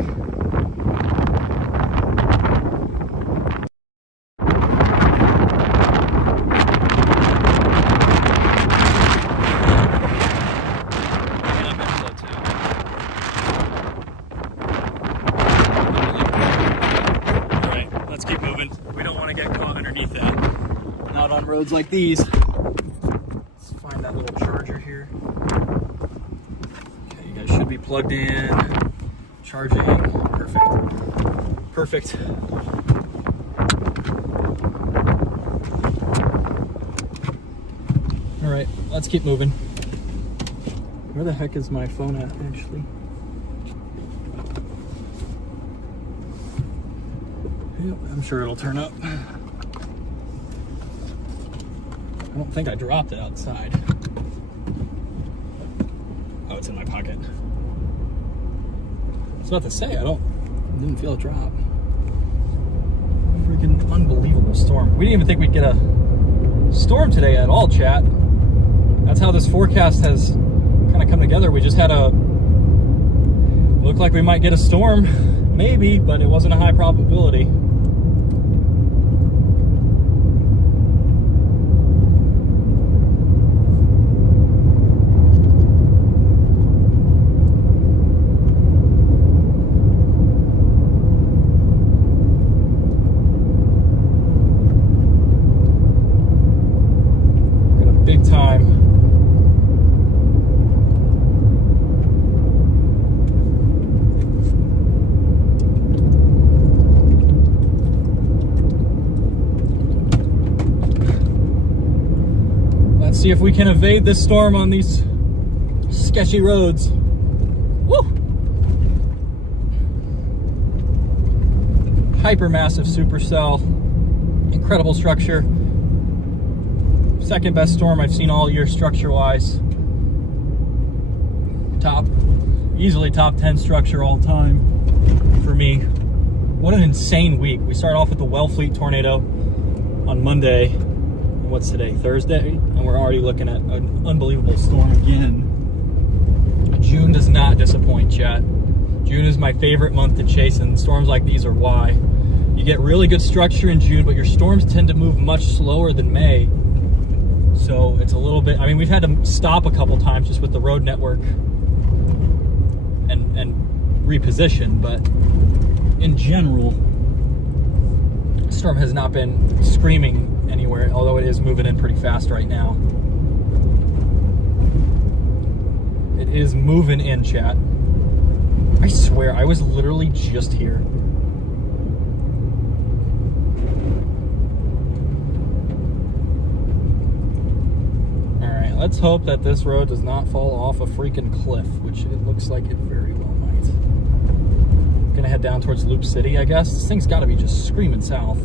Let's keep moving. We don't want to get caught underneath that. Not on roads like these. Let's find that little charger here. Okay, you guys should be plugged in. Charging. Perfect. Perfect. All right, let's keep moving. Where the heck is my phone at, actually? Yep, I'm sure it'll turn up. I don't think I dropped it outside. Oh, it's in my pocket. I was about to say, didn't feel a drop. Freaking unbelievable storm. We didn't even think we'd get a storm today at all, chat. That's how this forecast has kind of come together. We just had looked like we might get a storm, maybe, but it wasn't a high probability. See if we can evade this storm on these sketchy roads. Woo! Hypermassive supercell, incredible structure. Second best storm I've seen all year structure-wise. Easily top 10 structure all time for me. What an insane week. We start off with the Wellfleet tornado on Monday. What's today? Thursday? And we're already looking at an unbelievable storm again. June does not disappoint, chat. June is my favorite month to chase, and storms like these are why. You get really good structure in June, but your storms tend to move much slower than May. So it's a little bit, I mean, we've had to stop a couple times just with the road network and reposition, but in general, the storm has not been screaming anywhere, although it is moving in pretty fast right now. It is moving in, chat. I swear, I was literally just here. Alright, let's hope that this road does not fall off a freaking cliff, which it looks like it very well might. Gonna head down towards Loop City, I guess. This thing's gotta be just screaming south.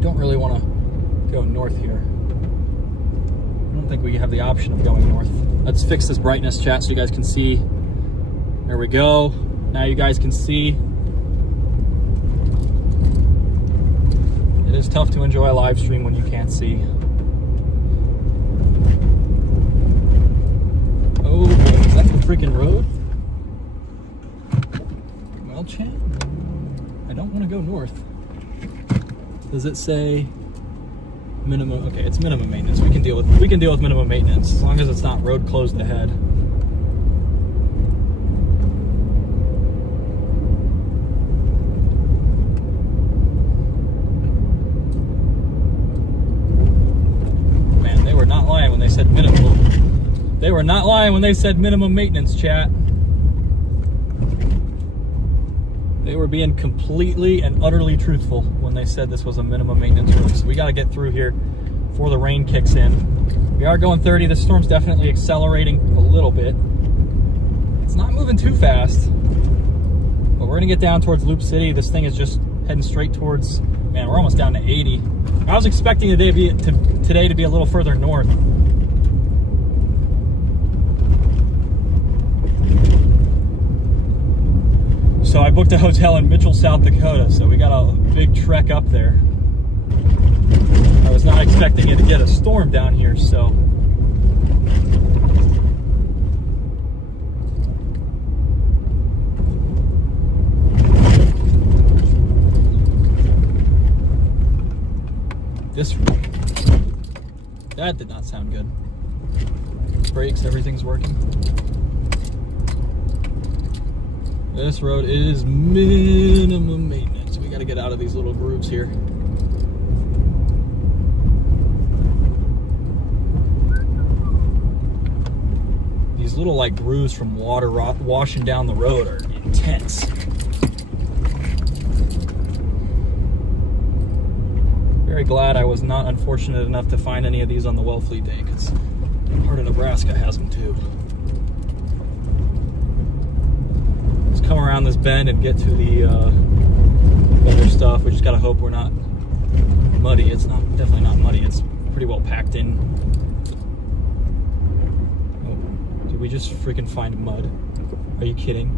Don't really want to go north here. I don't think we have the option of going north. Let's fix this brightness, chat, so you guys can see. There we go. Now you guys can see. It is tough to enjoy a live stream when you can't see. Oh, is that the freaking road? Well, chat, I don't want to go north. Does it say minimum? Okay, it's minimum maintenance. We can deal with minimum maintenance as long as it's not road closed ahead. Man, they were not lying when they said minimum. They were not lying when they said minimum maintenance, chat. They were being completely and utterly truthful when they said this was a minimum maintenance road. So we got to get through here before the rain kicks in. We are going 30. This storm's definitely accelerating a little bit. It's not moving too fast, but we're gonna get down towards Loop City. This thing is just heading straight towards, man, we're almost down to 80. I was expecting today to be a little further north. So I booked a hotel in Mitchell, South Dakota, so we got a big trek up there. I was not expecting it to get a storm down here, so. That did not sound good. Brakes, everything's working. This road is minimum maintenance. We got to get out of these little grooves here. These little like grooves from water washing down the road are intense. Very glad I was not unfortunate enough to find any of these on the Wellfleet day, because part of Nebraska has them too. Let's come around this bend and get to the other stuff. We just gotta hope we're not muddy. It's definitely not muddy. It's pretty well packed in. Oh, did we just freaking find mud? Are you kidding?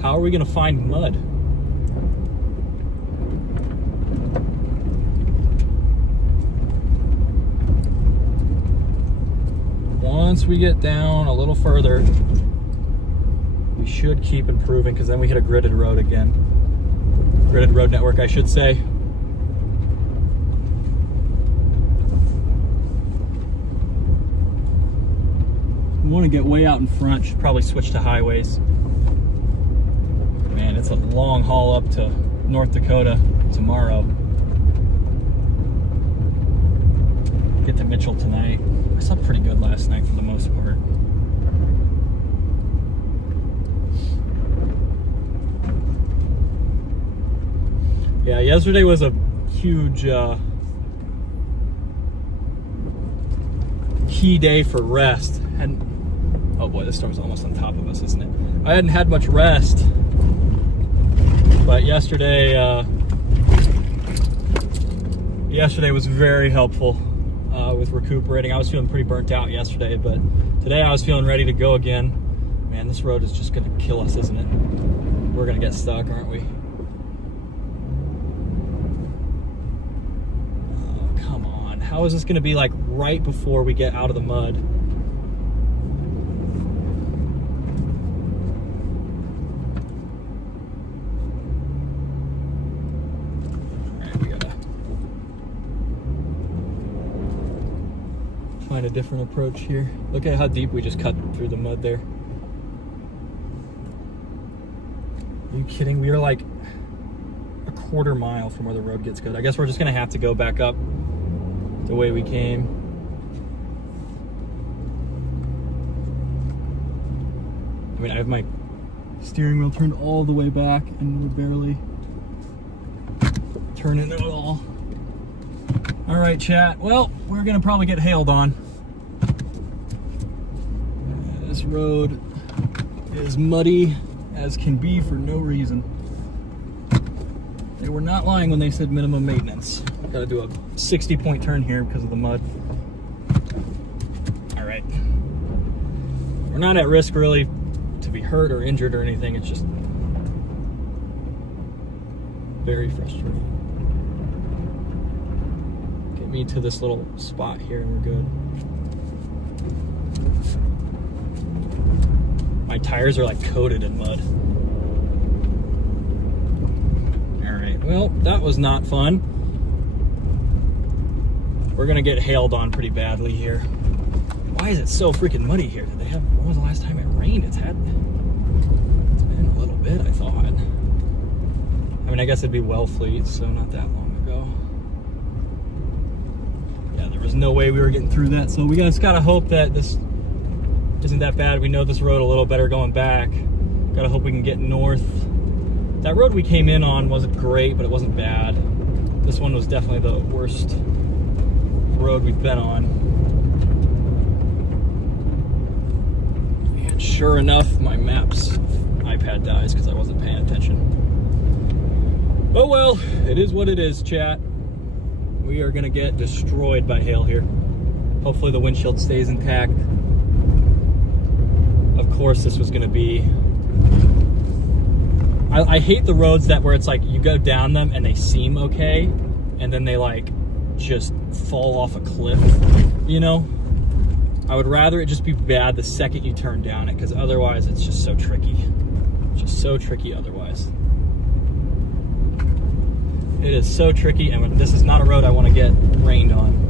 How are we gonna find mud? Once we get down a little further, we should keep improving, because then we hit a gridded road again. Gridded road network, I should say. We want to get way out in front. Should probably switch to highways. Man, it's a long haul up to North Dakota tomorrow. Get to Mitchell tonight. I slept pretty good last night for the most part. Yeah, yesterday was a huge key day for rest. And oh boy, this storm's almost on top of us, isn't it? I hadn't had much rest, but yesterday was very helpful. With recuperating. I was feeling pretty burnt out yesterday, but today I was feeling ready to go again. Man, this road is just gonna kill us, isn't it? We're gonna get stuck, aren't we? Oh, come on. How is this gonna be like right before we get out of the mud? Find a different approach here. Look at how deep we just cut through the mud there. Are you kidding? We are like a quarter mile from where the road gets good. I guess we're just gonna have to go back up the way we came. I mean, I have my steering wheel turned all the way back and we're barely turning it at all. All right, chat. Well, we're gonna probably get hailed on. This road is muddy as can be for no reason. They were not lying when they said minimum maintenance. Gotta do a 60-point turn here because of the mud. All right. We're not at risk really to be hurt or injured or anything. It's just very frustrating. Get me to this little spot here and we're good. My tires are like coated in mud. All right, well, that was not fun. We're gonna get hailed on pretty badly here. Why is it so freaking muddy here? Did they have, when was the last time it rained? It's been a little bit, I thought. I mean, I guess it'd be Wellfleet, so not that long ago. Yeah, there was no way we were getting through that, so we just gotta hope that this isn't that bad. We know this road a little better going back. Gotta hope we can get north. That road we came in on wasn't great, but it wasn't bad. This one was definitely the worst road we've been on. And sure enough, my maps iPad dies because I wasn't paying attention. Oh well, it is what it is, chat. We are gonna get destroyed by hail here. Hopefully the windshield stays intact. Of course this was going to be. I hate the roads where it's like you go down them and they seem okay, and then they like just fall off a cliff, you know? I would rather it just be bad the second you turn down it, because otherwise it's just so tricky. Just so tricky otherwise. It is so tricky, and this is not a road I want to get rained on.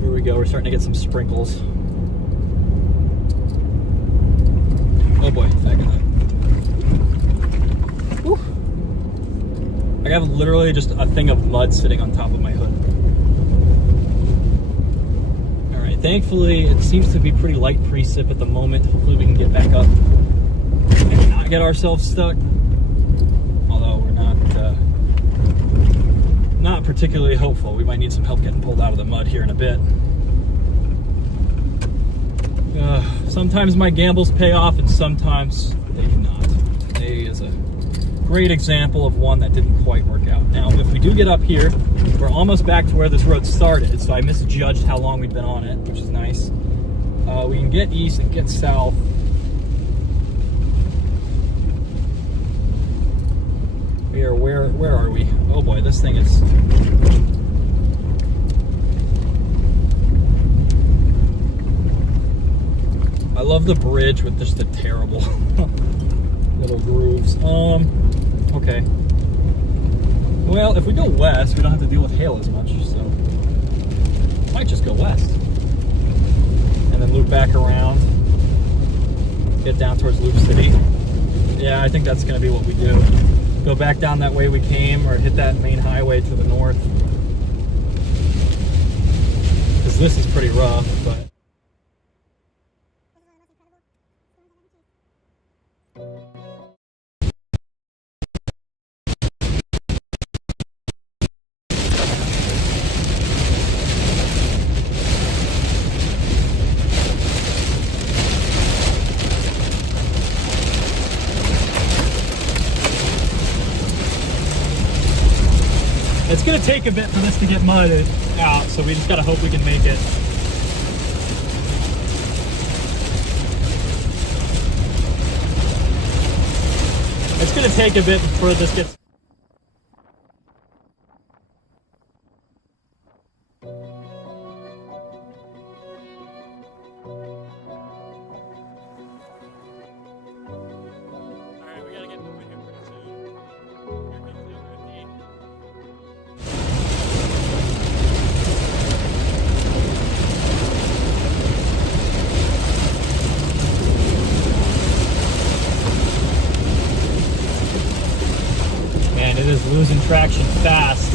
Here we go, we're starting to get some sprinkles. Oh boy, back in that. Whew. I have literally just a thing of mud sitting on top of my hood. Alright, thankfully it seems to be pretty light precip at the moment. Hopefully we can get back up and not get ourselves stuck. Although we're not particularly hopeful. We might need some help getting pulled out of the mud here in a bit. Sometimes my gambles pay off and sometimes they do not. Today is a great example of one that didn't quite work out. Now, if we do get up here, we're almost back to where this road started, so I misjudged how long we'd been on it, which is nice. We can get east and get south. Where are we? Oh boy, this thing is... I love the bridge with just the terrible little grooves. Okay. Well, if we go west, we don't have to deal with hail as much, so might just go west. And then loop back around, get down towards Loop City. Yeah, I think that's gonna be what we do. Go back down that way we came, or hit that main highway to the north. Because this is pretty rough, but... It's gonna take a bit for this to get mudded out, so we just gotta hope we can make it. It's gonna take a bit before this gets... Alright, we gotta get moving here pretty soon. Here comes the other 50. Man, it is losing traction fast.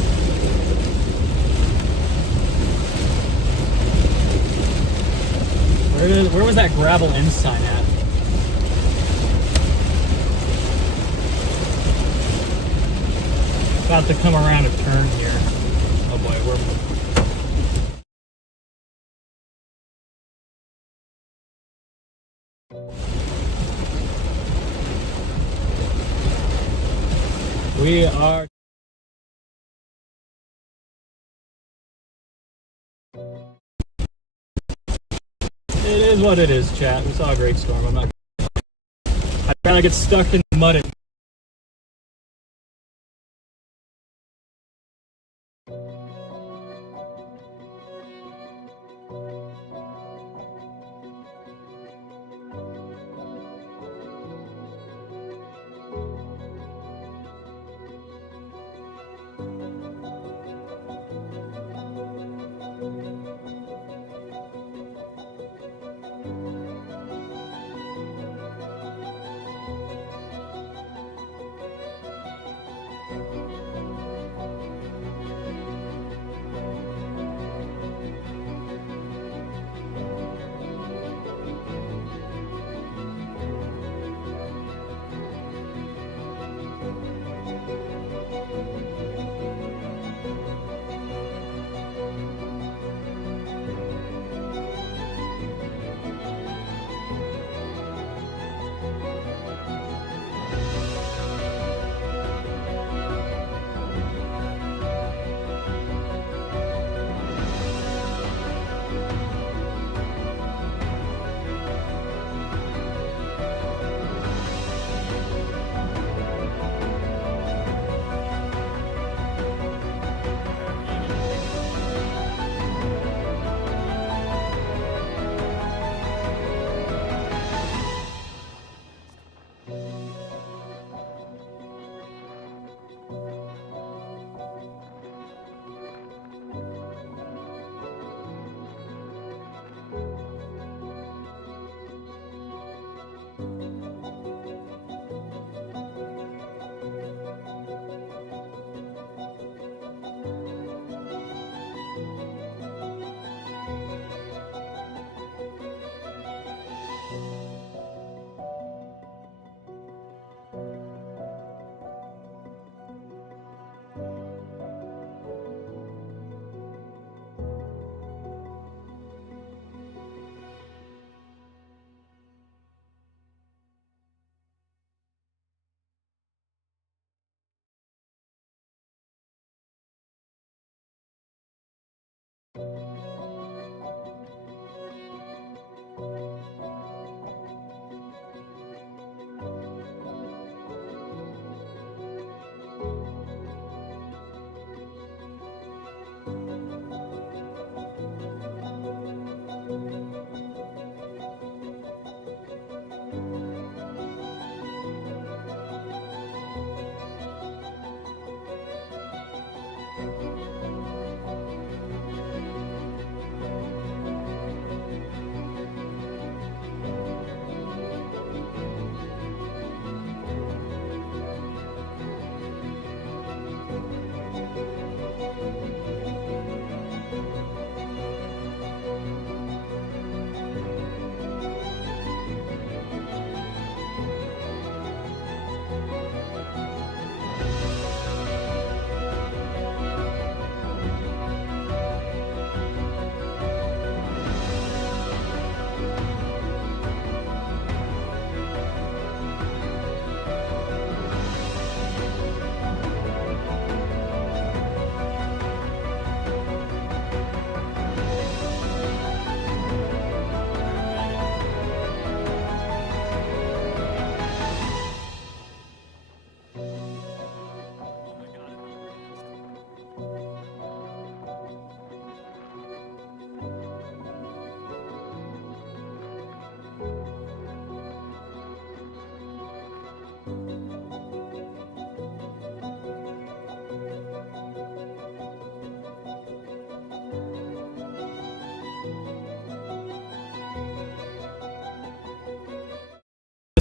Where was that gravel end sign at? About to come around a turn here. Oh boy, we are... It is what it is, chat. We saw a great storm. I'd rather get stuck in the mud and...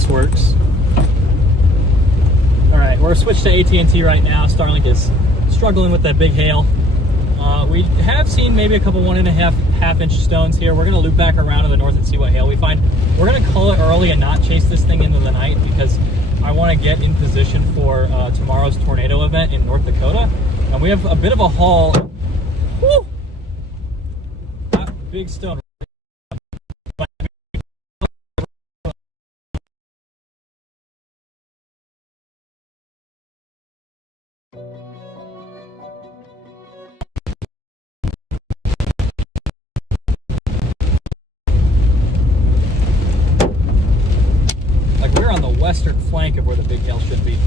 Works. All right, we're switched to AT&T right now. Starlink is struggling with that big hail. We have seen maybe a couple 1.5-inch stones here. We're gonna loop back around to the north and see what hail we find. We're gonna call it early and not chase this thing into the night because I want to get in position for tomorrow's tornado event in North Dakota. And we have a bit of a haul. Woo! That big stone. Like we're on the western flank of where the big hail should be.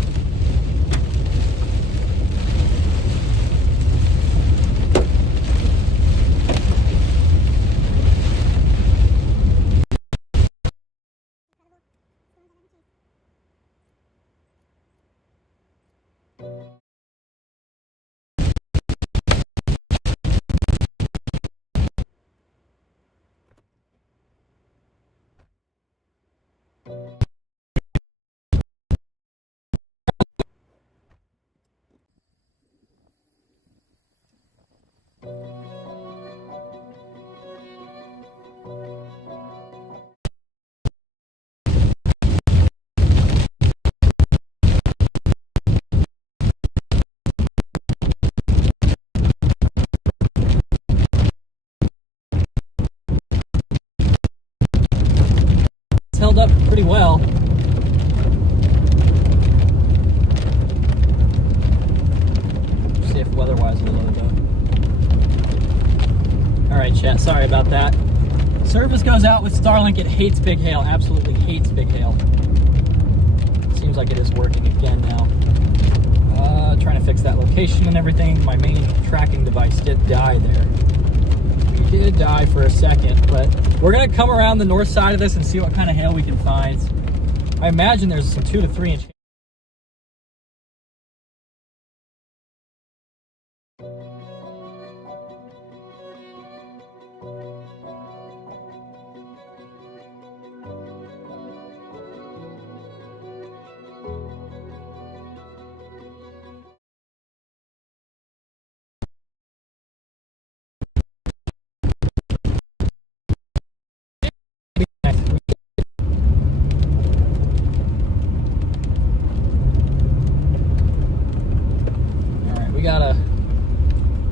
Held up pretty well. See if weather-wise it'll load up. All right, chat. Sorry about that. Service goes out with Starlink. It hates big hail. Absolutely hates big hail. Seems like it is working again now. Trying to fix that location and everything. My main tracking device did die there. It did die for a second, but we're gonna come around the north side of this and see what kind of hail we can find. I imagine there's some 2 to 3 inch.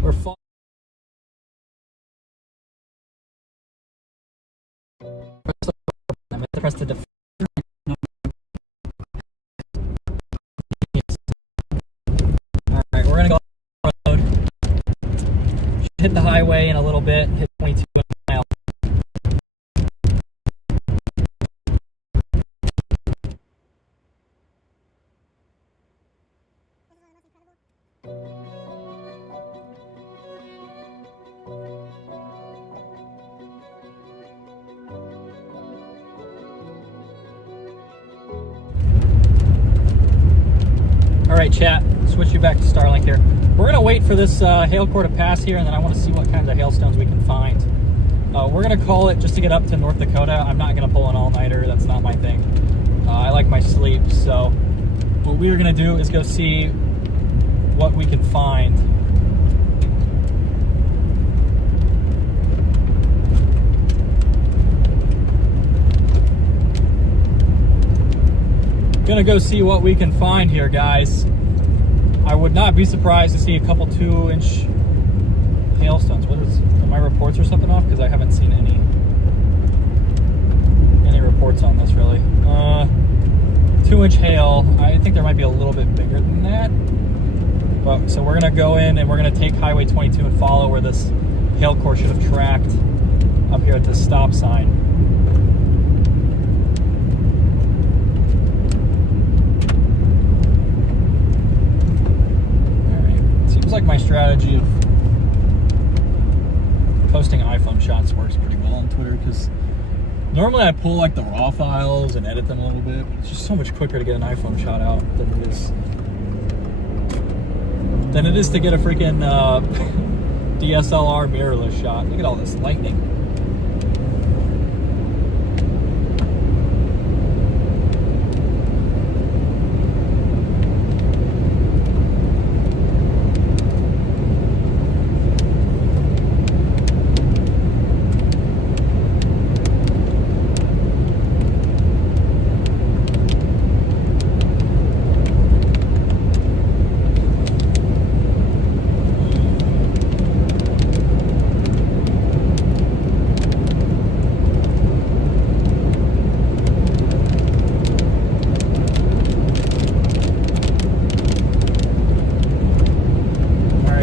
We're far. I'm going to press the defender. Alright, we're going to go on the road. hit the highway in a little bit, hit 22 miles. All right, chat, switch you back to Starlink here. We're gonna wait for this hail core to pass here, and then I wanna see what kinds of hailstones we can find. We're gonna call it just to get up to North Dakota. I'm not gonna pull an all-nighter, that's not my thing. I like my sleep, so what we are gonna do is go see what we can find. Gonna go see what we can find here, guys. I would not be surprised to see a couple 2-inch hailstones. What is, are my reports or something off? Because I haven't seen any reports on this really. 2-inch hail. I think there might be a little bit bigger than that. But so we're gonna go in and we're gonna take Highway 22 and follow where this hail core should have tracked up here at this stop sign. Like my strategy of posting iPhone shots works pretty well on Twitter, because normally I pull like the raw files and edit them a little bit, but it's just so much quicker to get an iPhone shot out than it is to get a freaking DSLR mirrorless shot. Look at all this lightning.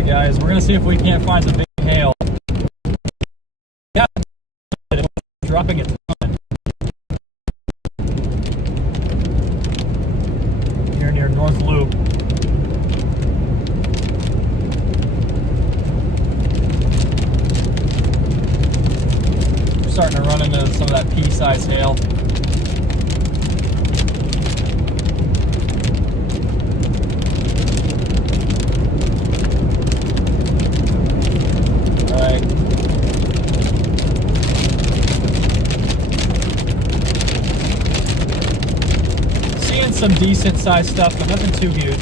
Guys, we're gonna see if we can't find some big hail. Yeah, it was dropping a ton. Here near North Loop. We're starting to run into some of that pea-sized hail. Some decent sized stuff, but nothing too huge.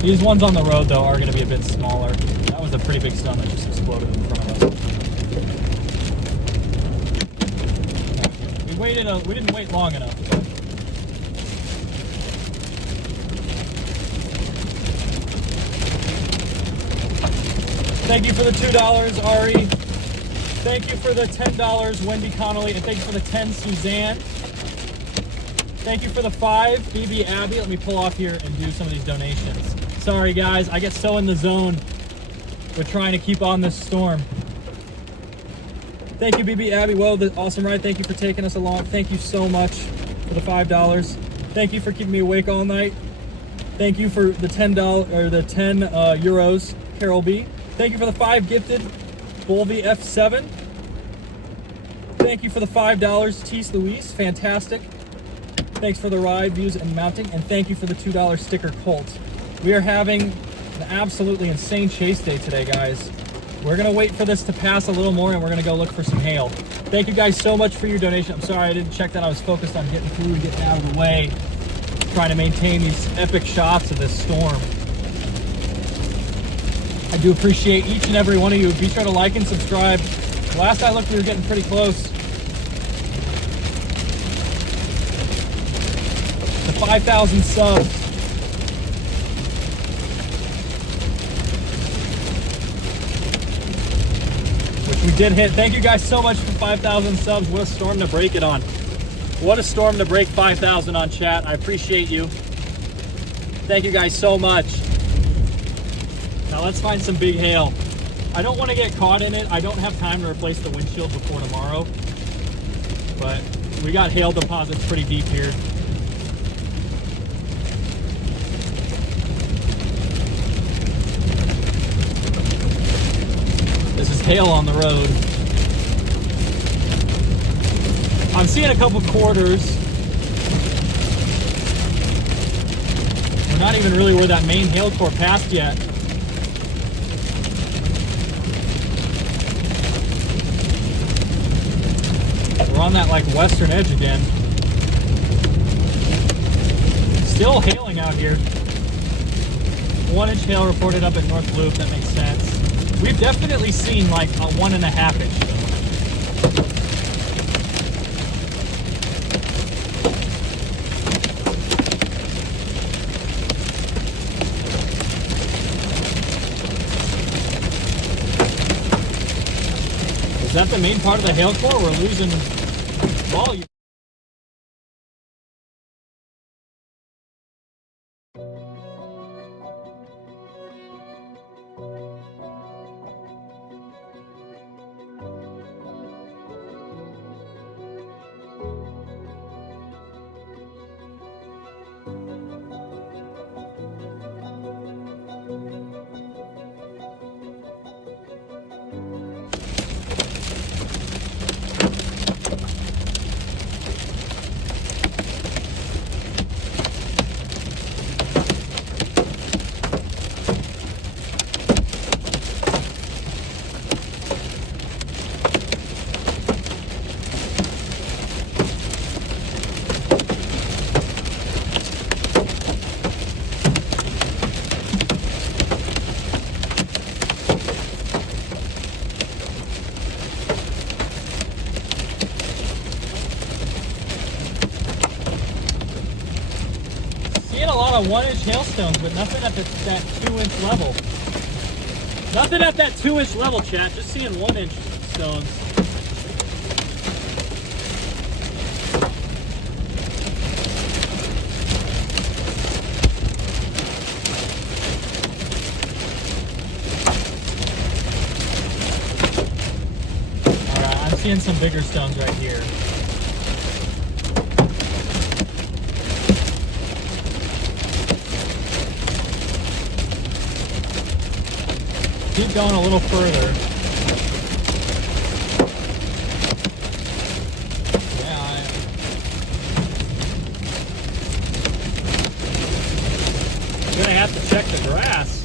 These ones on the road though are going to be a bit smaller. That was a pretty big stone that just exploded in front of us. We didn't wait long enough. Thank you for the $2, Ari. Thank you for the $10, Wendy Connolly, and thank you for the 10, Suzanne. Thank you for the 5, BB Abby. Let me pull off here and do some of these donations. Sorry guys, I get so in the zone with trying to keep on this storm. Thank you, BB Abby. Well, the awesome ride. Thank you for taking us along. Thank you so much for the $5. Thank you for keeping me awake all night. Thank you for the $10 or the 10 euros, Carol B. Thank you for the 5 gifted. Volvi F7. Thank you for the $5, Tees Luis. Fantastic. Thanks for the ride, views, and mounting. And thank you for the $2 sticker, Colt. We are having an absolutely insane chase day today, guys. We're going to wait for this to pass a little more, and we're going to go look for some hail. Thank you guys so much for your donation. I'm sorry I didn't check that. I was focused on getting through, getting out of the way, trying to maintain these epic shots of this storm. I do appreciate each and every one of you. Be sure to like and subscribe. Last I looked, we were getting pretty close to 5,000 subs. Which we did hit. Thank you guys so much for 5,000 subs. What a storm to break it on. What a storm to break 5,000 on, chat. I appreciate you. Thank you guys so much. Now let's find some big hail. I don't want to get caught in it. I don't have time to replace the windshield before tomorrow. But we got hail deposits pretty deep here. This is hail on the road. I'm seeing a couple quarters. We're not even really where that main hail core passed yet. We're on that like western edge again. Still hailing out here. 1-inch hail reported up at North Loop, that makes sense. We've definitely seen like a 1.5 inch. Is that the main part of the hail core? We're losing volume. A lot of 1-inch hailstones, but nothing at that 2-inch level. Nothing at that 2-inch level, chat. Just seeing 1-inch stones. Alright, I'm seeing some bigger stones right here. Keep going a little further. Yeah, I'm gonna have to check the grass.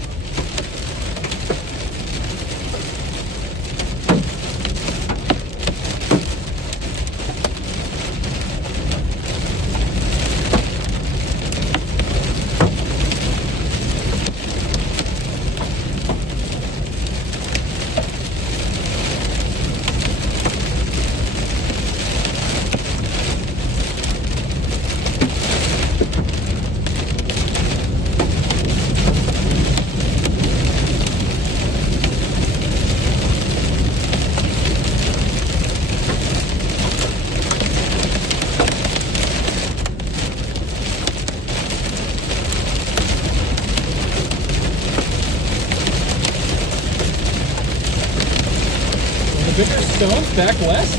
Bigger stones back west?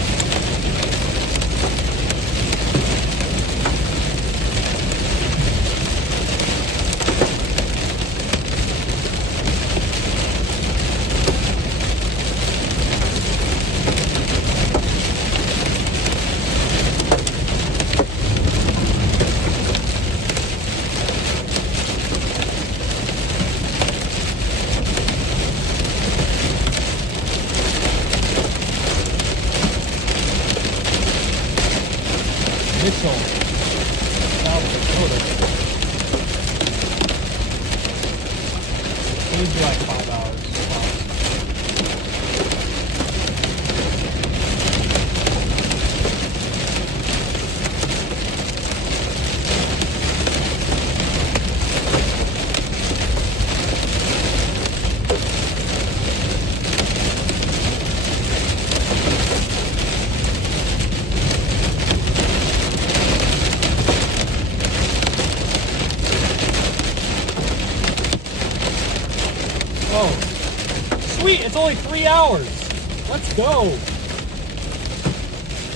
Mitchell, South Dakota. These are like $5. Oh only 3 hours. Let's go.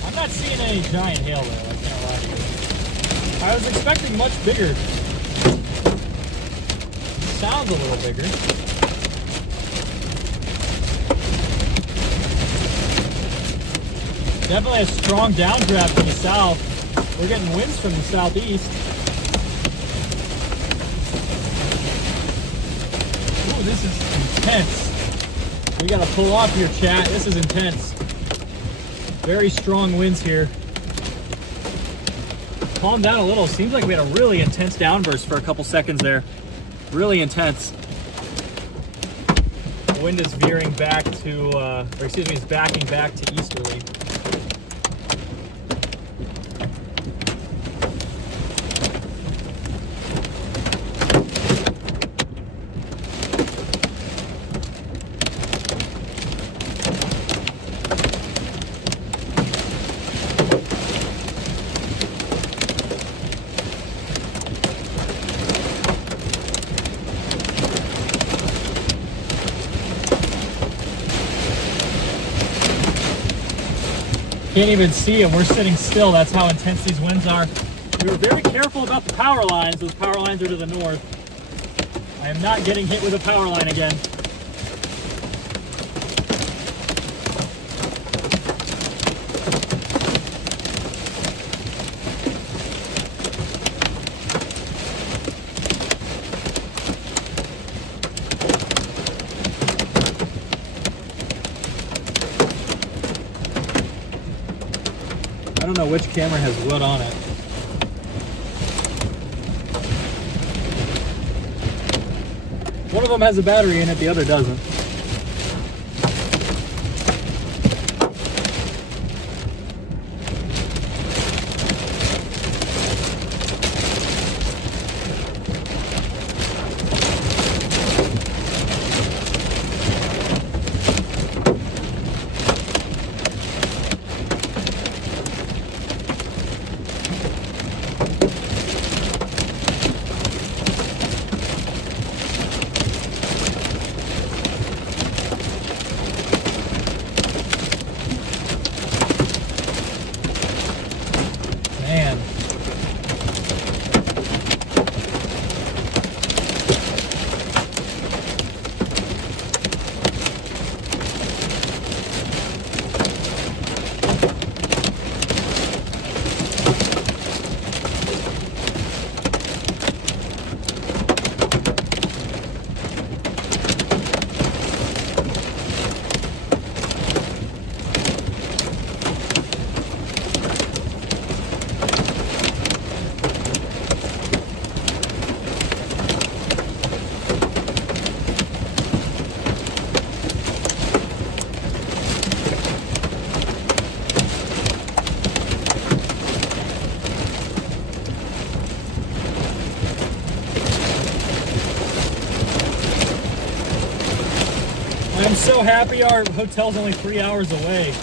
I'm not seeing any giant hail though, I can't lie to you. I was expecting much bigger. Sounds a little bigger. Definitely a strong downdraft from the south. We're getting winds from the southeast. Ooh, this is intense. We gotta pull off here, chat. This is intense. Very strong winds here. Calm down a little. Seems like we had a really intense downburst for a couple seconds there. Really intense. The wind is veering back to, or excuse me, is backing back to easterly. Can't even see them. We're sitting still. That's how intense these winds are. We were very careful about the power lines. Those power lines are to the north. I am not getting hit with a power line again. I don't know which camera has what on it. One of them has a battery in it, the other doesn't. I'm so happy our hotel's only 3 hours away.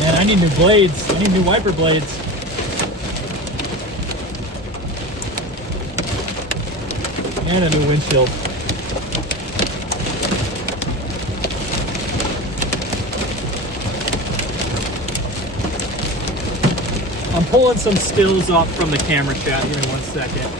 Man, I need new blades. I need new wiper blades. And a new windshield. I'm pulling some stills off from the camera, chat. Give me 1 second.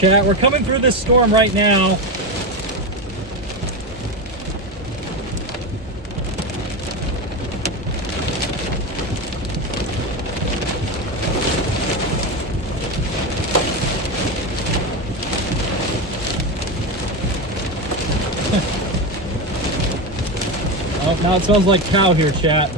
chat. We're coming through this storm right now. Oh, now it smells like cow here, chat.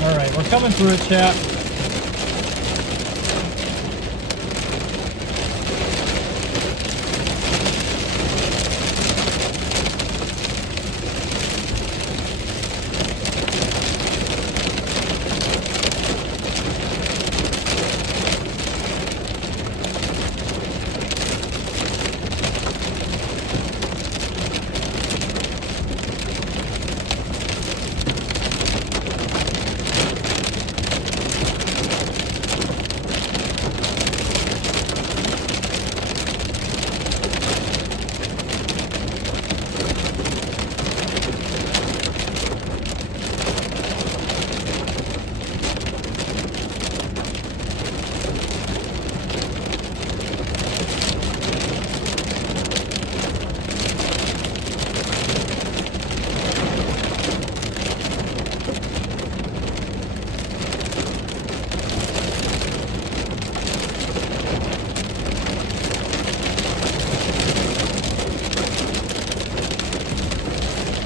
Alright, we're coming through it, chat.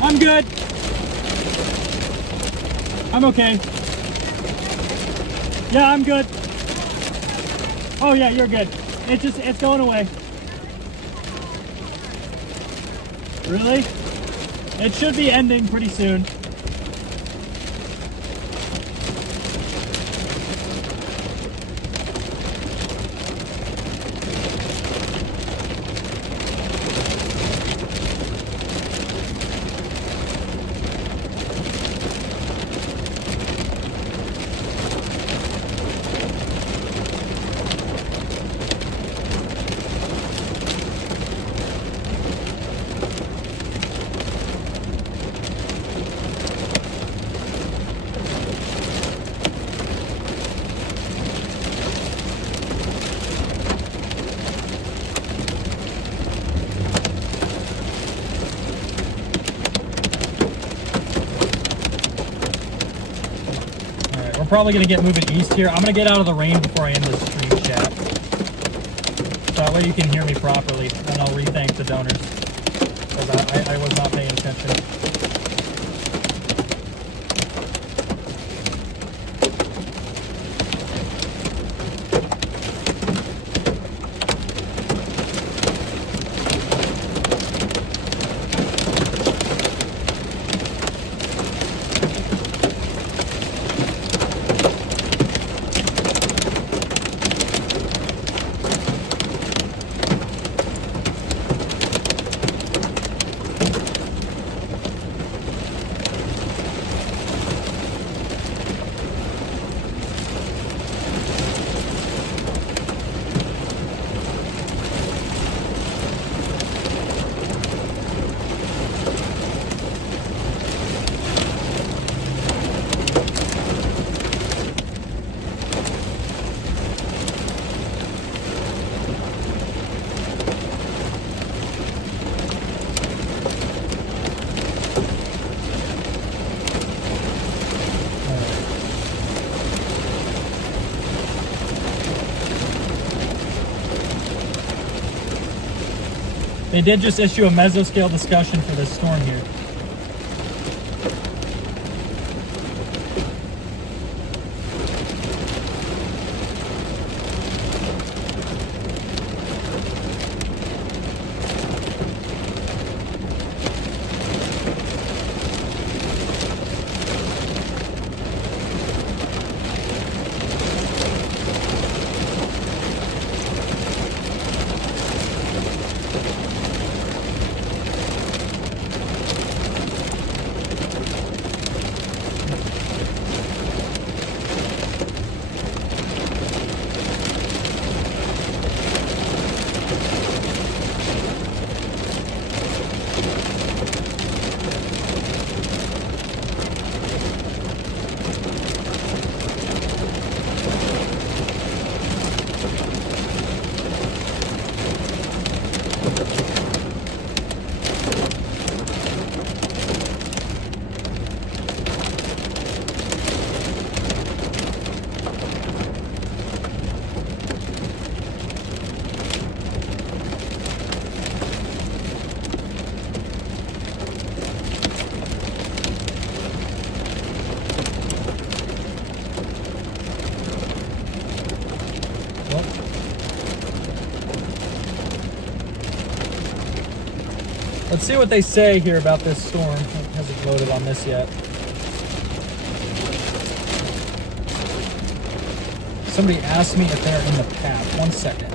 I'm good. I'm okay. Yeah, I'm good. Oh yeah, you're good. It's going away. Really? It should be ending pretty soon. Probably gonna get moving east here. I'm gonna get out of the rain before I end this stream, chat. So that way you can hear me properly, and I'll re-thank the donors. Because I was not paying attention. They did just issue a mesoscale discussion for this storm here. Let's see what they say here about this storm. It hasn't loaded on this yet. Somebody asked me if they're in the path. 1 second.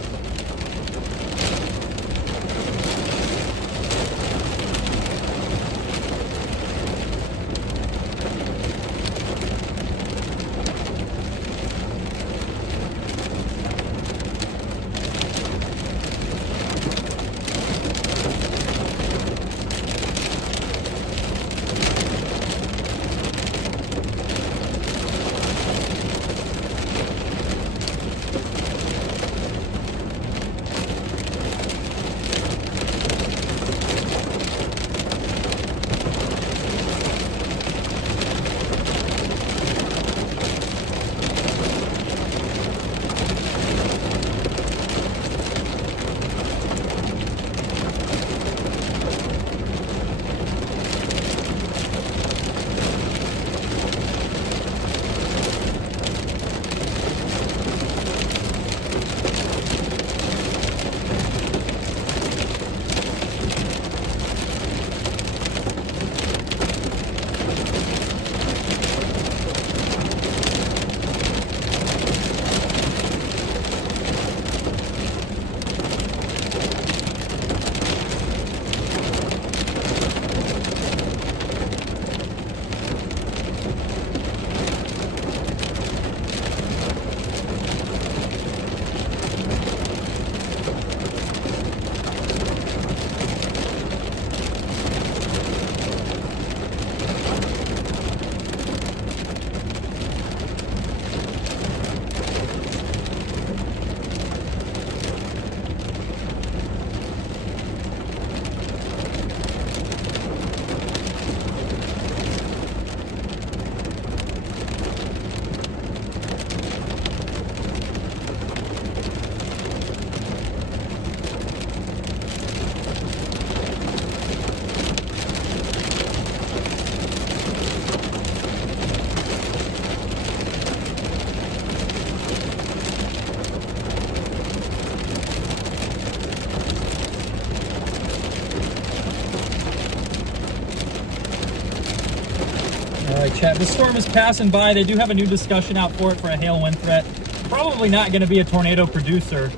Chat. The storm is passing by. They do have a new discussion out for it for a hail wind threat. Probably not going to be a tornado producer.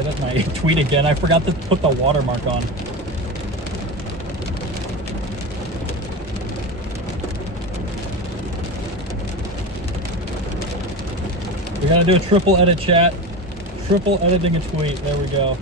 edit my tweet again. I forgot to put the watermark on. We gotta do a triple edit, chat. Triple editing a tweet. There we go.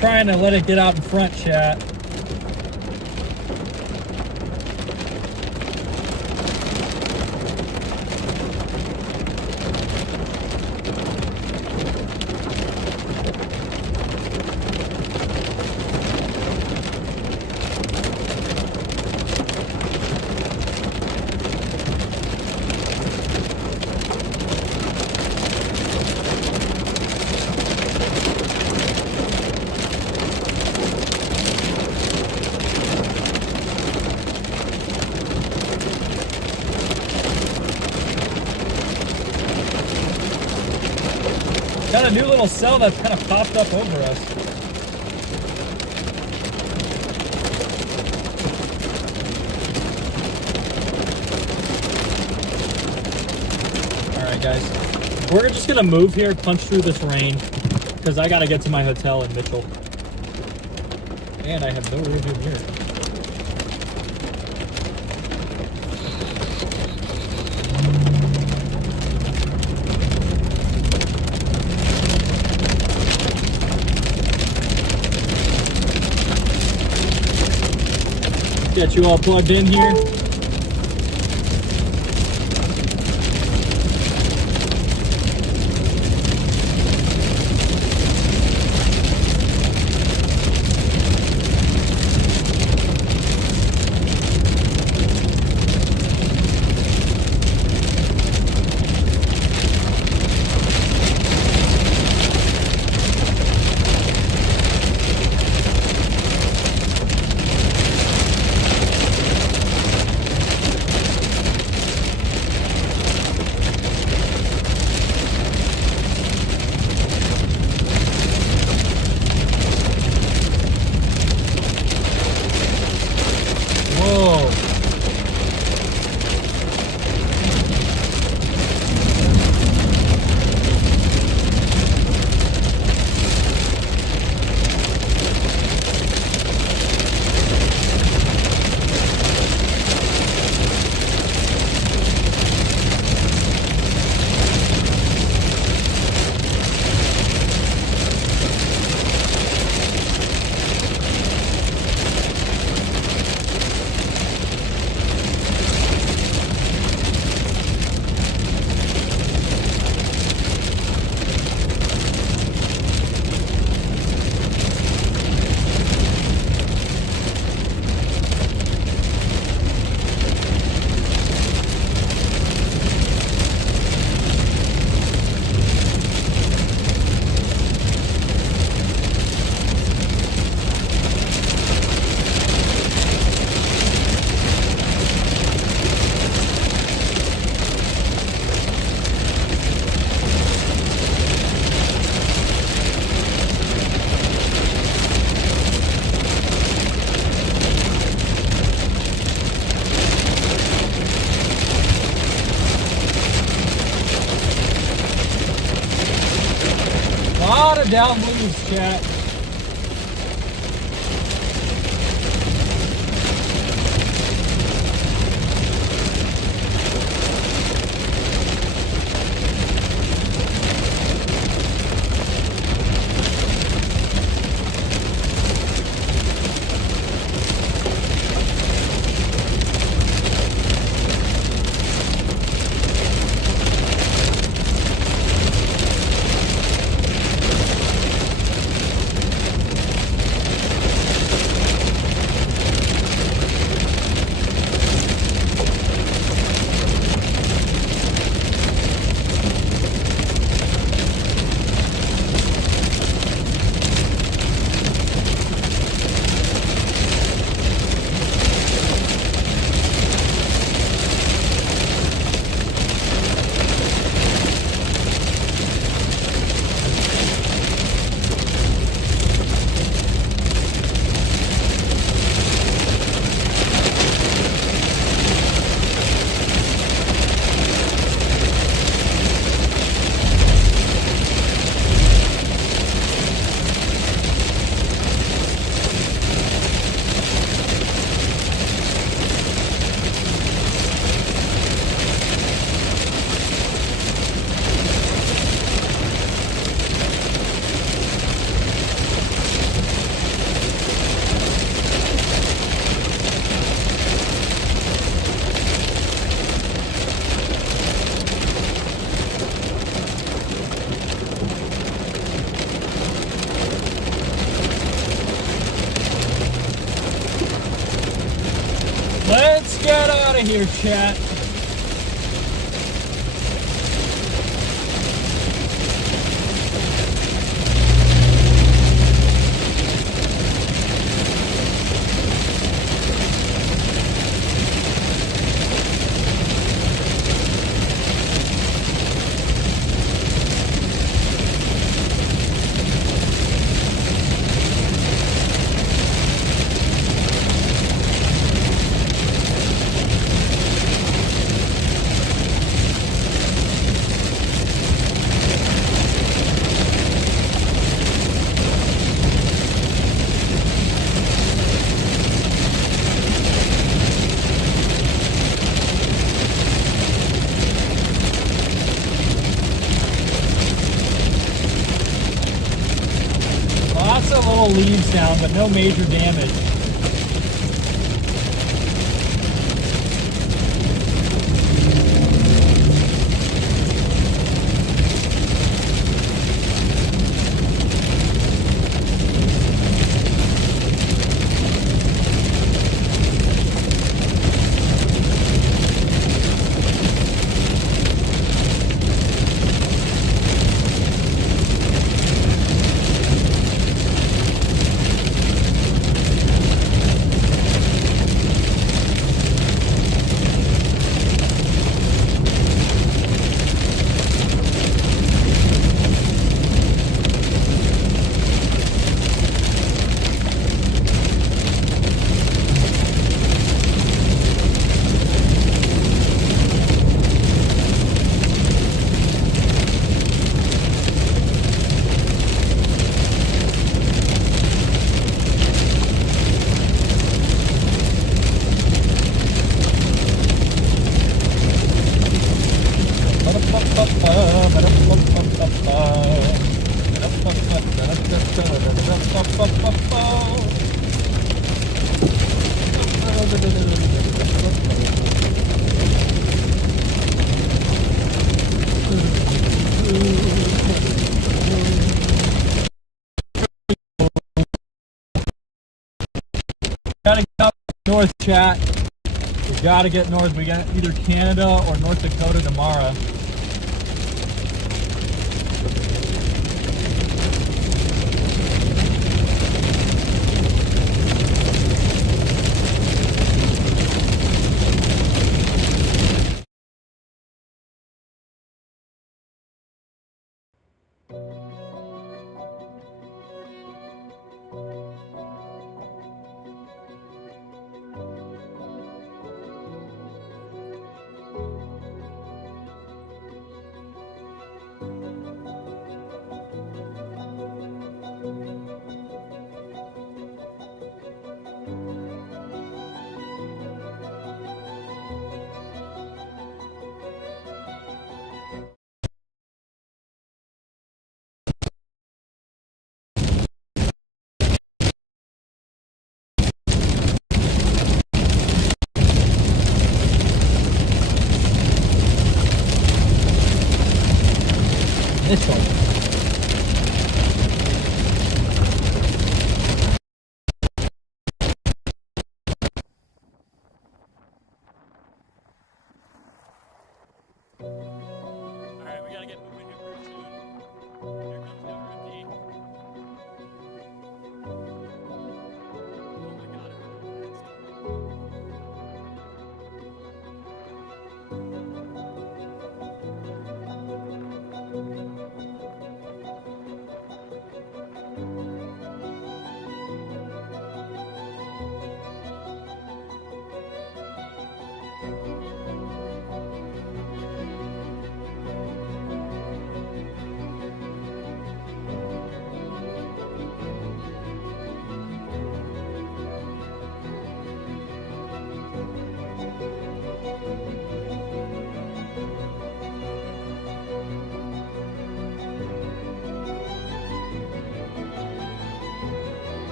Trying to let it get out in front, chat. Got a new little cell that's kind of popped up over us. All right, guys. We're just gonna move here, punch through this rain, because I gotta get to my hotel in Mitchell. And I have no rearview mirror. Get you all plugged in here. down leaves, chat. Let's get out of here, chat. Lots of little leaves down, but no major damage. Gotta get up north, chat. We gotta get north. We got either Canada or North Dakota tomorrow. This one. Alright, we gotta get moving here pretty soon. Here comes the RFD. Oh my god, it's so fast.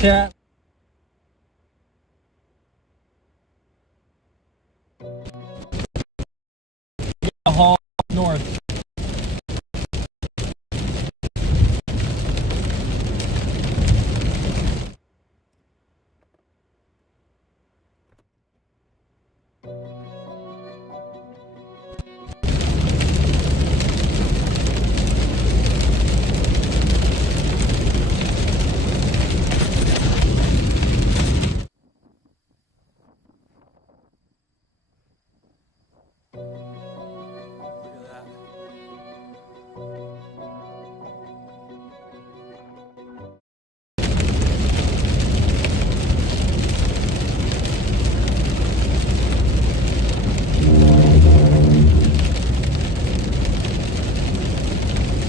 Chat. Haul north.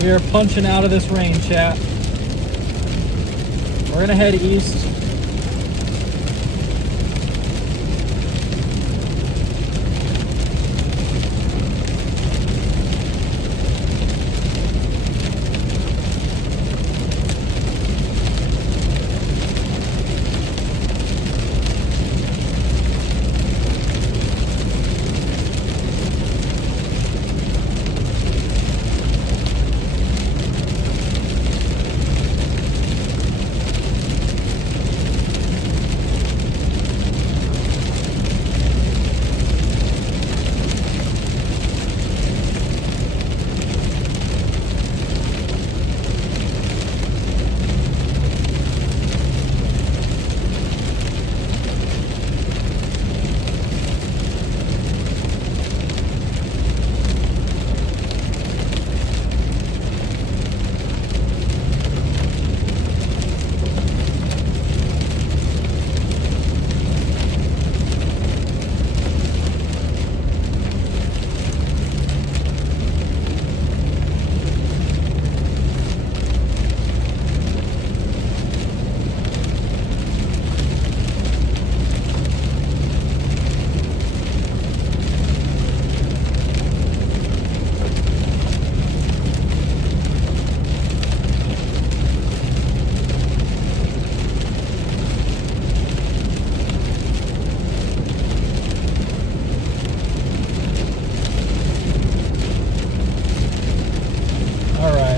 We are punching out of this rain, chat. We're gonna head east.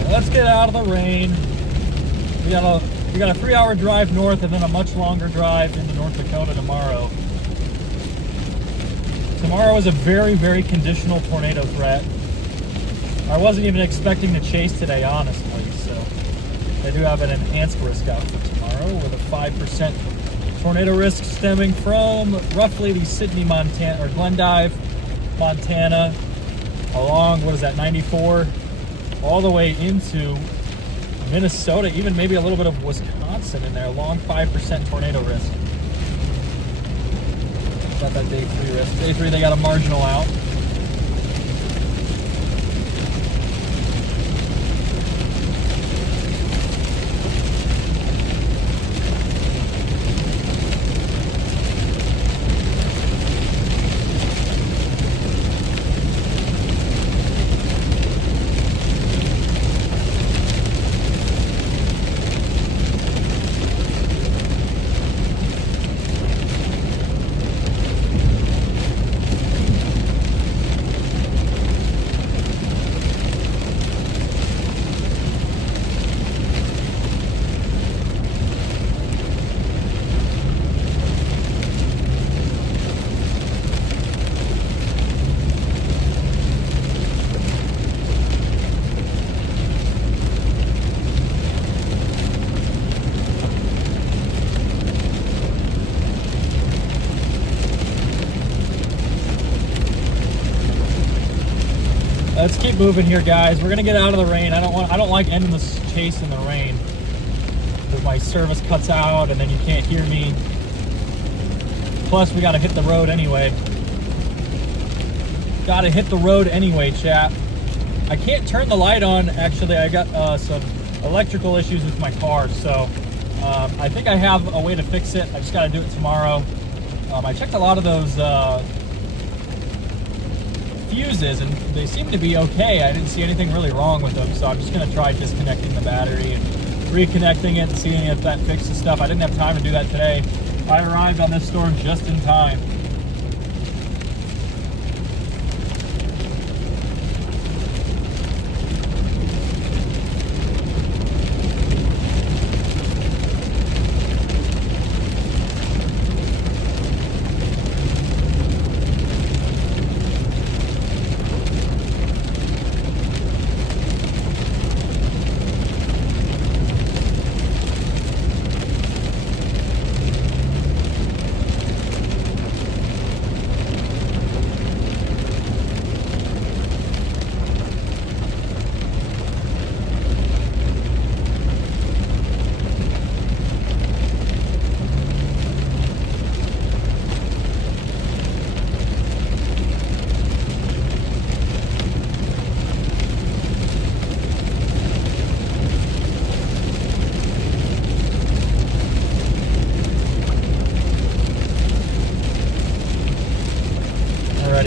Let's get out of the rain. We got a 3-hour drive north and then a much longer drive into North Dakota tomorrow. Tomorrow is a very, very conditional tornado threat. I wasn't even expecting to chase today, honestly, so they do have an enhanced risk out for tomorrow with a 5% tornado risk stemming from roughly the Sidney, Montana, or Glendive, Montana, along, 94, all the way into Minnesota, even maybe a little bit of Wisconsin in there, long 5% tornado risk. So Got that day 3 risk. Day 3, they got a marginal out. Let's keep moving here, guys. We're gonna get out of the rain. I don't like ending this chase in the rain, because my service cuts out and then you can't hear me. Plus, we gotta hit the road anyway. Gotta hit the road anyway, chat. I can't turn the light on. Actually, I got some electrical issues with my car, so I think I have a way to fix it. I just gotta do it tomorrow. I checked a lot of those fuses and they seem to be okay. I didn't see anything really wrong with them, so I'm just gonna try disconnecting the battery and reconnecting it and seeing if that fixes stuff. I didn't have time to do that today. I arrived on this storm just in time.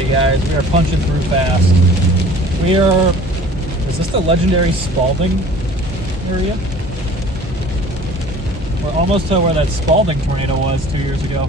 Guys, we are punching through fast. Is this the legendary Spalding area? We're almost to where that Spalding tornado was 2 years ago.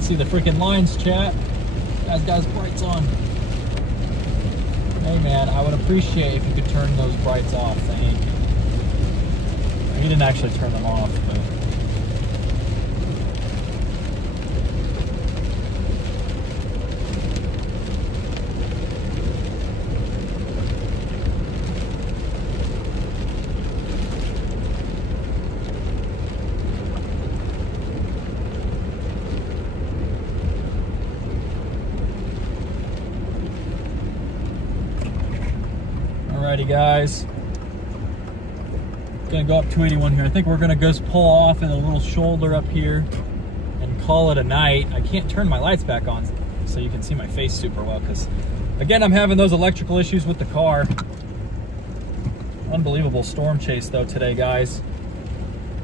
See the freaking lines, chat. Guys got his brights on. Hey man, I would appreciate if you could turn those brights off. Thank you. He didn't actually turn them off, but Alrighty, guys. Gonna go up 281 here. I think we're gonna just pull off in a little shoulder up here and call it a night. I can't turn my lights back on so you can see my face super well because, again, I'm having those electrical issues with the car. Unbelievable storm chase though today, guys.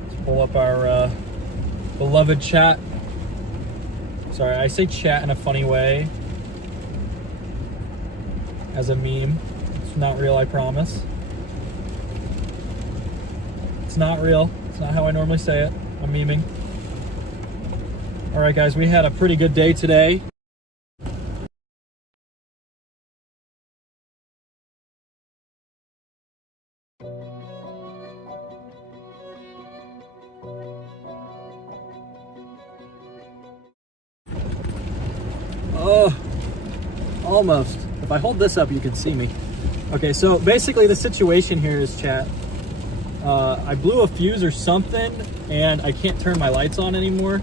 Let's pull up our beloved chat. Sorry, I say chat in a funny way as a meme. It's not real, I promise. It's not real. It's not how I normally say it. I'm memeing. All right, guys, we had a pretty good day today. Oh, almost. If I hold this up, you can see me. Okay, so basically the situation here is, chat, I blew a fuse or something and I can't turn my lights on anymore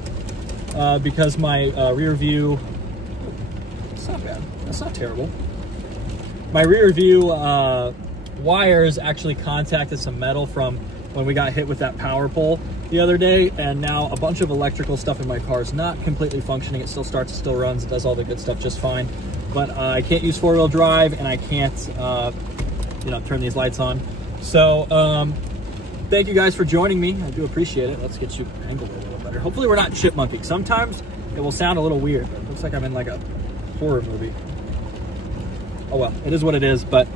because my rear view, it's not bad, that's not terrible. My rear view wires actually contacted some metal from when we got hit with that power pole the other day, and now a bunch of electrical stuff in my car is not completely functioning. It still starts, it still runs, it does all the good stuff just fine, but I can't use four-wheel drive and I can't turn these lights on. So thank you guys for joining me. I do appreciate it. Let's get you angled a little better. Hopefully we're not chipmunking. Sometimes it will sound a little weird, but it looks like I'm in like a horror movie. Oh well, it is what it is, but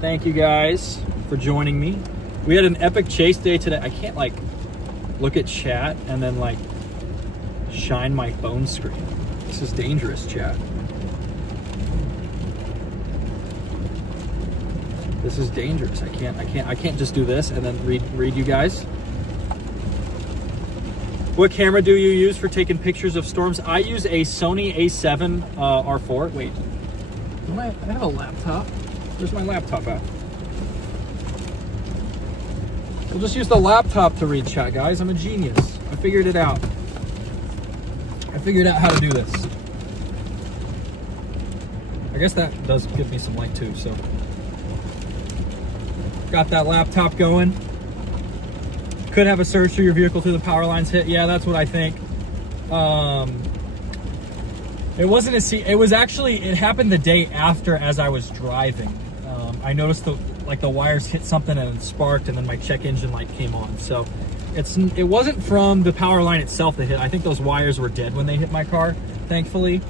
thank you guys for joining me. We had an epic chase day today. I can't like look at chat and then like shine my phone screen. This is dangerous, chat. This is dangerous. I can't just do this and then read you guys. What camera do you use for taking pictures of storms? I use a Sony A7 R4. Wait, I have a laptop. Where's my laptop at? We'll just use the laptop to read chat, guys. I'm a genius. I figured it out. I figured out how to do this. I guess that does give me some light too, so. Got that laptop going. Could have a surge through your vehicle through the power lines hit. Yeah, that's what I think. It wasn't it was actually, it happened the day after as I was driving. I noticed the wires hit something and it sparked, and then my check engine light came on. So it wasn't from the power line itself that hit. I think those wires were dead when they hit my car, thankfully.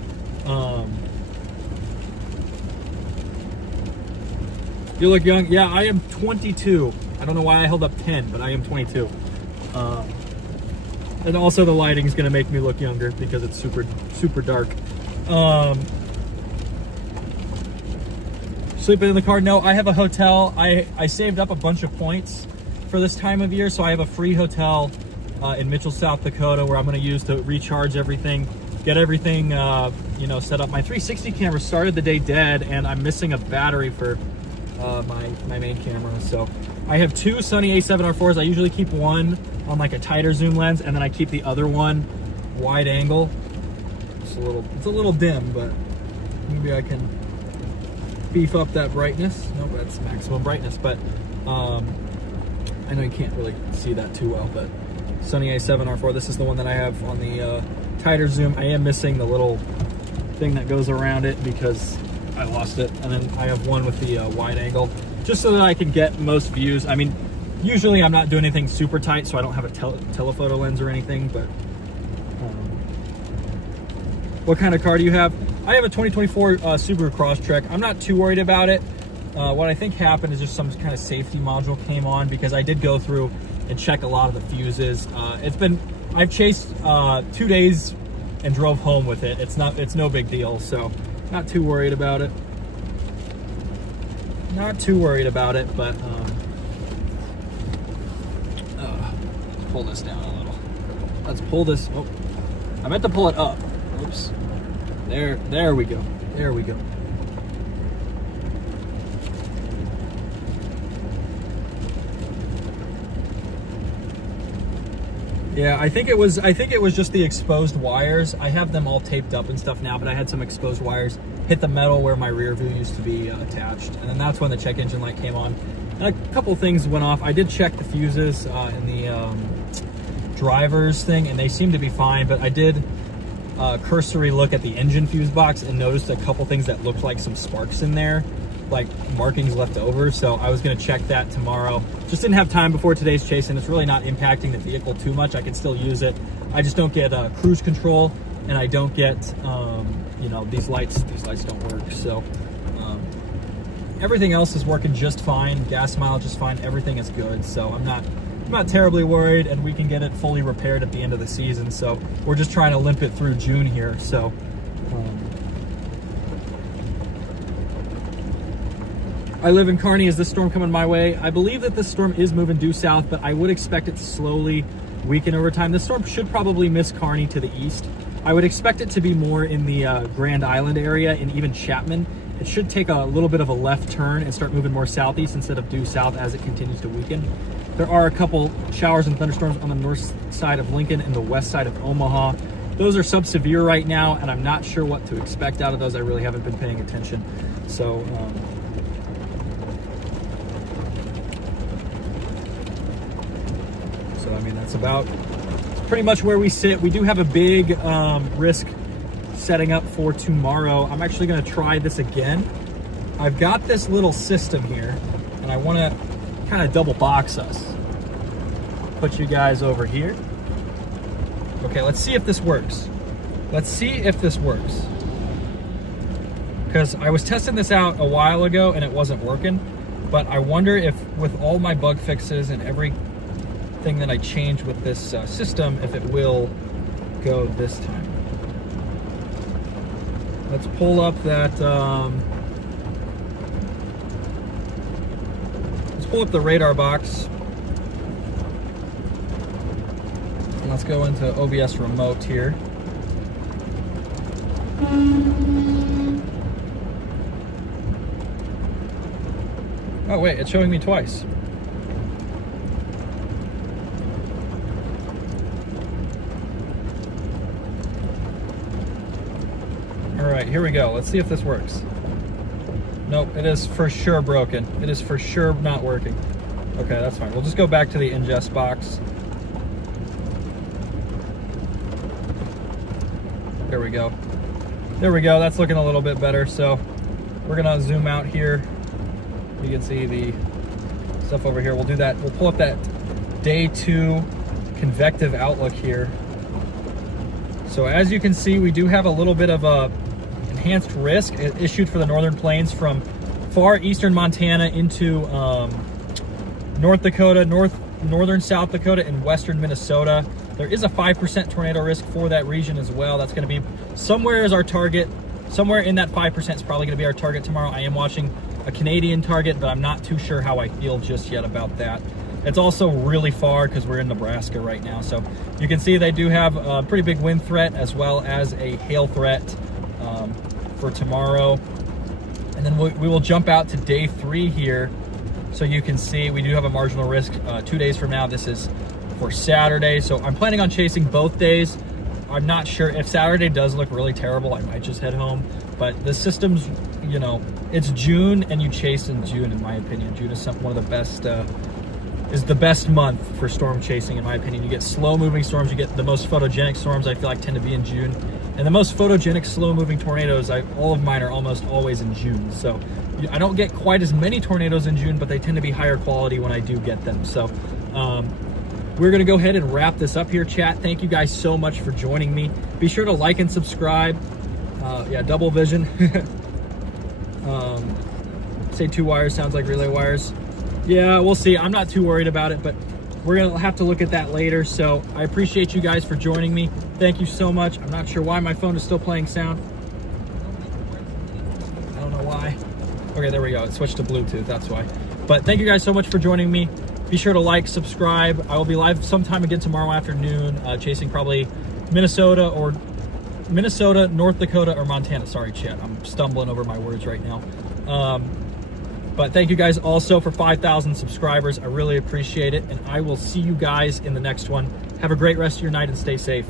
You look young. Yeah, I am 22. I don't know why I held up 10, but I am 22. And also the lighting is going to make me look younger because it's super, super dark. Sleeping in the car? No, I have a hotel. I saved up a bunch of points for this time of year, so I have a free hotel in Mitchell, South Dakota, where I'm going to use to recharge everything, get everything set up. My 360 camera started the day dead, and I'm missing a battery for my main camera. So I have two Sony A7 R4s. I usually keep one on like a tighter zoom lens, and then I keep the other one wide angle. It's a little dim, but maybe I can beef up that brightness. Nope, that's maximum brightness, but I know you can't really see that too well, but Sony A7 R4, this is the one that I have on the tighter zoom. I am missing the little thing that goes around it because I lost it, and then I have one with the wide angle, just so that I can get most views. I mean, usually I'm not doing anything super tight, so I don't have a telephoto lens or anything, but what kind of car do you have? I have a 2024 Subaru Crosstrek. I'm not too worried about it. What I think happened is just some kind of safety module came on, because I did go through and check a lot of the fuses. I've chased 2 days and drove home with it. It's no big deal, so not too worried about it. Not too worried about it, but pull this down a little. Let's pull this. Oh, I meant to pull it up. Oops. There we go. There we go. Yeah, I think it was just the exposed wires. I have them all taped up and stuff now, but I had some exposed wires hit the metal where my rear view used to be attached. And then that's when the check engine light came on. And a couple things went off. I did check the fuses in the driver's thing, and they seem to be fine, but I did cursory look at the engine fuse box and noticed a couple things that looked like some sparks in there, like markings left over. So I was going to check that tomorrow. Just didn't have time before today's chase, and it's really not impacting the vehicle too much. I can still use it. I just don't get cruise control, and I don't get you know, these lights don't work. So everything else is working just fine. Gas mileage is fine. Everything is good. So I'm not terribly worried, and we can get it fully repaired at the end of the season. So we're just trying to limp it through June here. So I live in Kearney. Is this storm coming my way? I believe that this storm is moving due south, but I would expect it to slowly weaken over time. This storm should probably miss Kearney to the east. I would expect it to be more in the Grand Island area and even Chapman. It should take a little bit of a left turn and start moving more southeast instead of due south as it continues to weaken. There are a couple showers and thunderstorms on the north side of Lincoln and the west side of Omaha. Those are sub-severe right now, and I'm not sure what to expect out of those. I really haven't been paying attention. So I mean, that's about pretty much where we sit. We do have a big risk setting up for tomorrow. I'm actually going to try this again. I've got this little system here, and I want to kind of double box us. Put you guys over here. Okay, let's see if this works. Let's see if this works. Because I was testing this out a while ago and it wasn't working, but I wonder if with all my bug fixes and everything that I changed with this system, if it will go this time. Let's pull up that, let's pull up the radar box. And let's go into OBS remote here. Oh wait, it's showing me twice. All right, here we go. Let's see if this works. Nope, it is for sure broken. It is for sure not working. Okay, that's fine. We'll just go back to the ingest box. There we go. There we go. That's looking a little bit better. So we're gonna zoom out here. You can see the stuff over here. We'll do that. We'll pull up that day 2 convective outlook here. So as you can see, we do have a little bit of a enhanced risk issued for the northern plains from far eastern Montana into North Dakota, northern South Dakota, and western Minnesota. There is a 5% tornado risk for that region as well. That's going to be somewhere as our target. Somewhere in that 5% is probably going to be our target tomorrow. I am watching a Canadian target, but I'm not too sure how I feel just yet about that. It's also really far because we're in Nebraska right now. So you can see they do have a pretty big wind threat as well as a hail threat for tomorrow. And then we will jump out to day 3 here. So you can see we do have a marginal risk 2 days from now. This is for Saturday. So I'm planning on chasing both days. I'm not sure if Saturday does look really terrible, I might just head home. But the system's, you know, it's June and you chase in June, in my opinion. June is one of the best, is the best month for storm chasing, in my opinion. You get slow moving storms, you get the most photogenic storms, I feel like tend to be in June. And the most photogenic slow moving tornadoes, all of mine are almost always in June. So I don't get quite as many tornadoes in June, but they tend to be higher quality when I do get them. So we're gonna go ahead and wrap this up here, chat. Thank you guys so much for joining me. Be sure to like and subscribe. Yeah, double vision. Say 2 wires, sounds like relay wires. Yeah, we'll see. I'm not too worried about it, but we're gonna have to look at that later. So I appreciate you guys for joining me. Thank you so much. I'm not sure why my phone is still playing sound. I don't know why. Okay, there we go. It switched to Bluetooth, that's why. But thank you guys so much for joining me. Be sure to like, subscribe. I will be live sometime again tomorrow afternoon, chasing probably Minnesota, North Dakota, or Montana. Sorry, chat. I'm stumbling over my words right now. But thank you guys also for 5,000 subscribers. I really appreciate it. And I will see you guys in the next one. Have a great rest of your night and stay safe.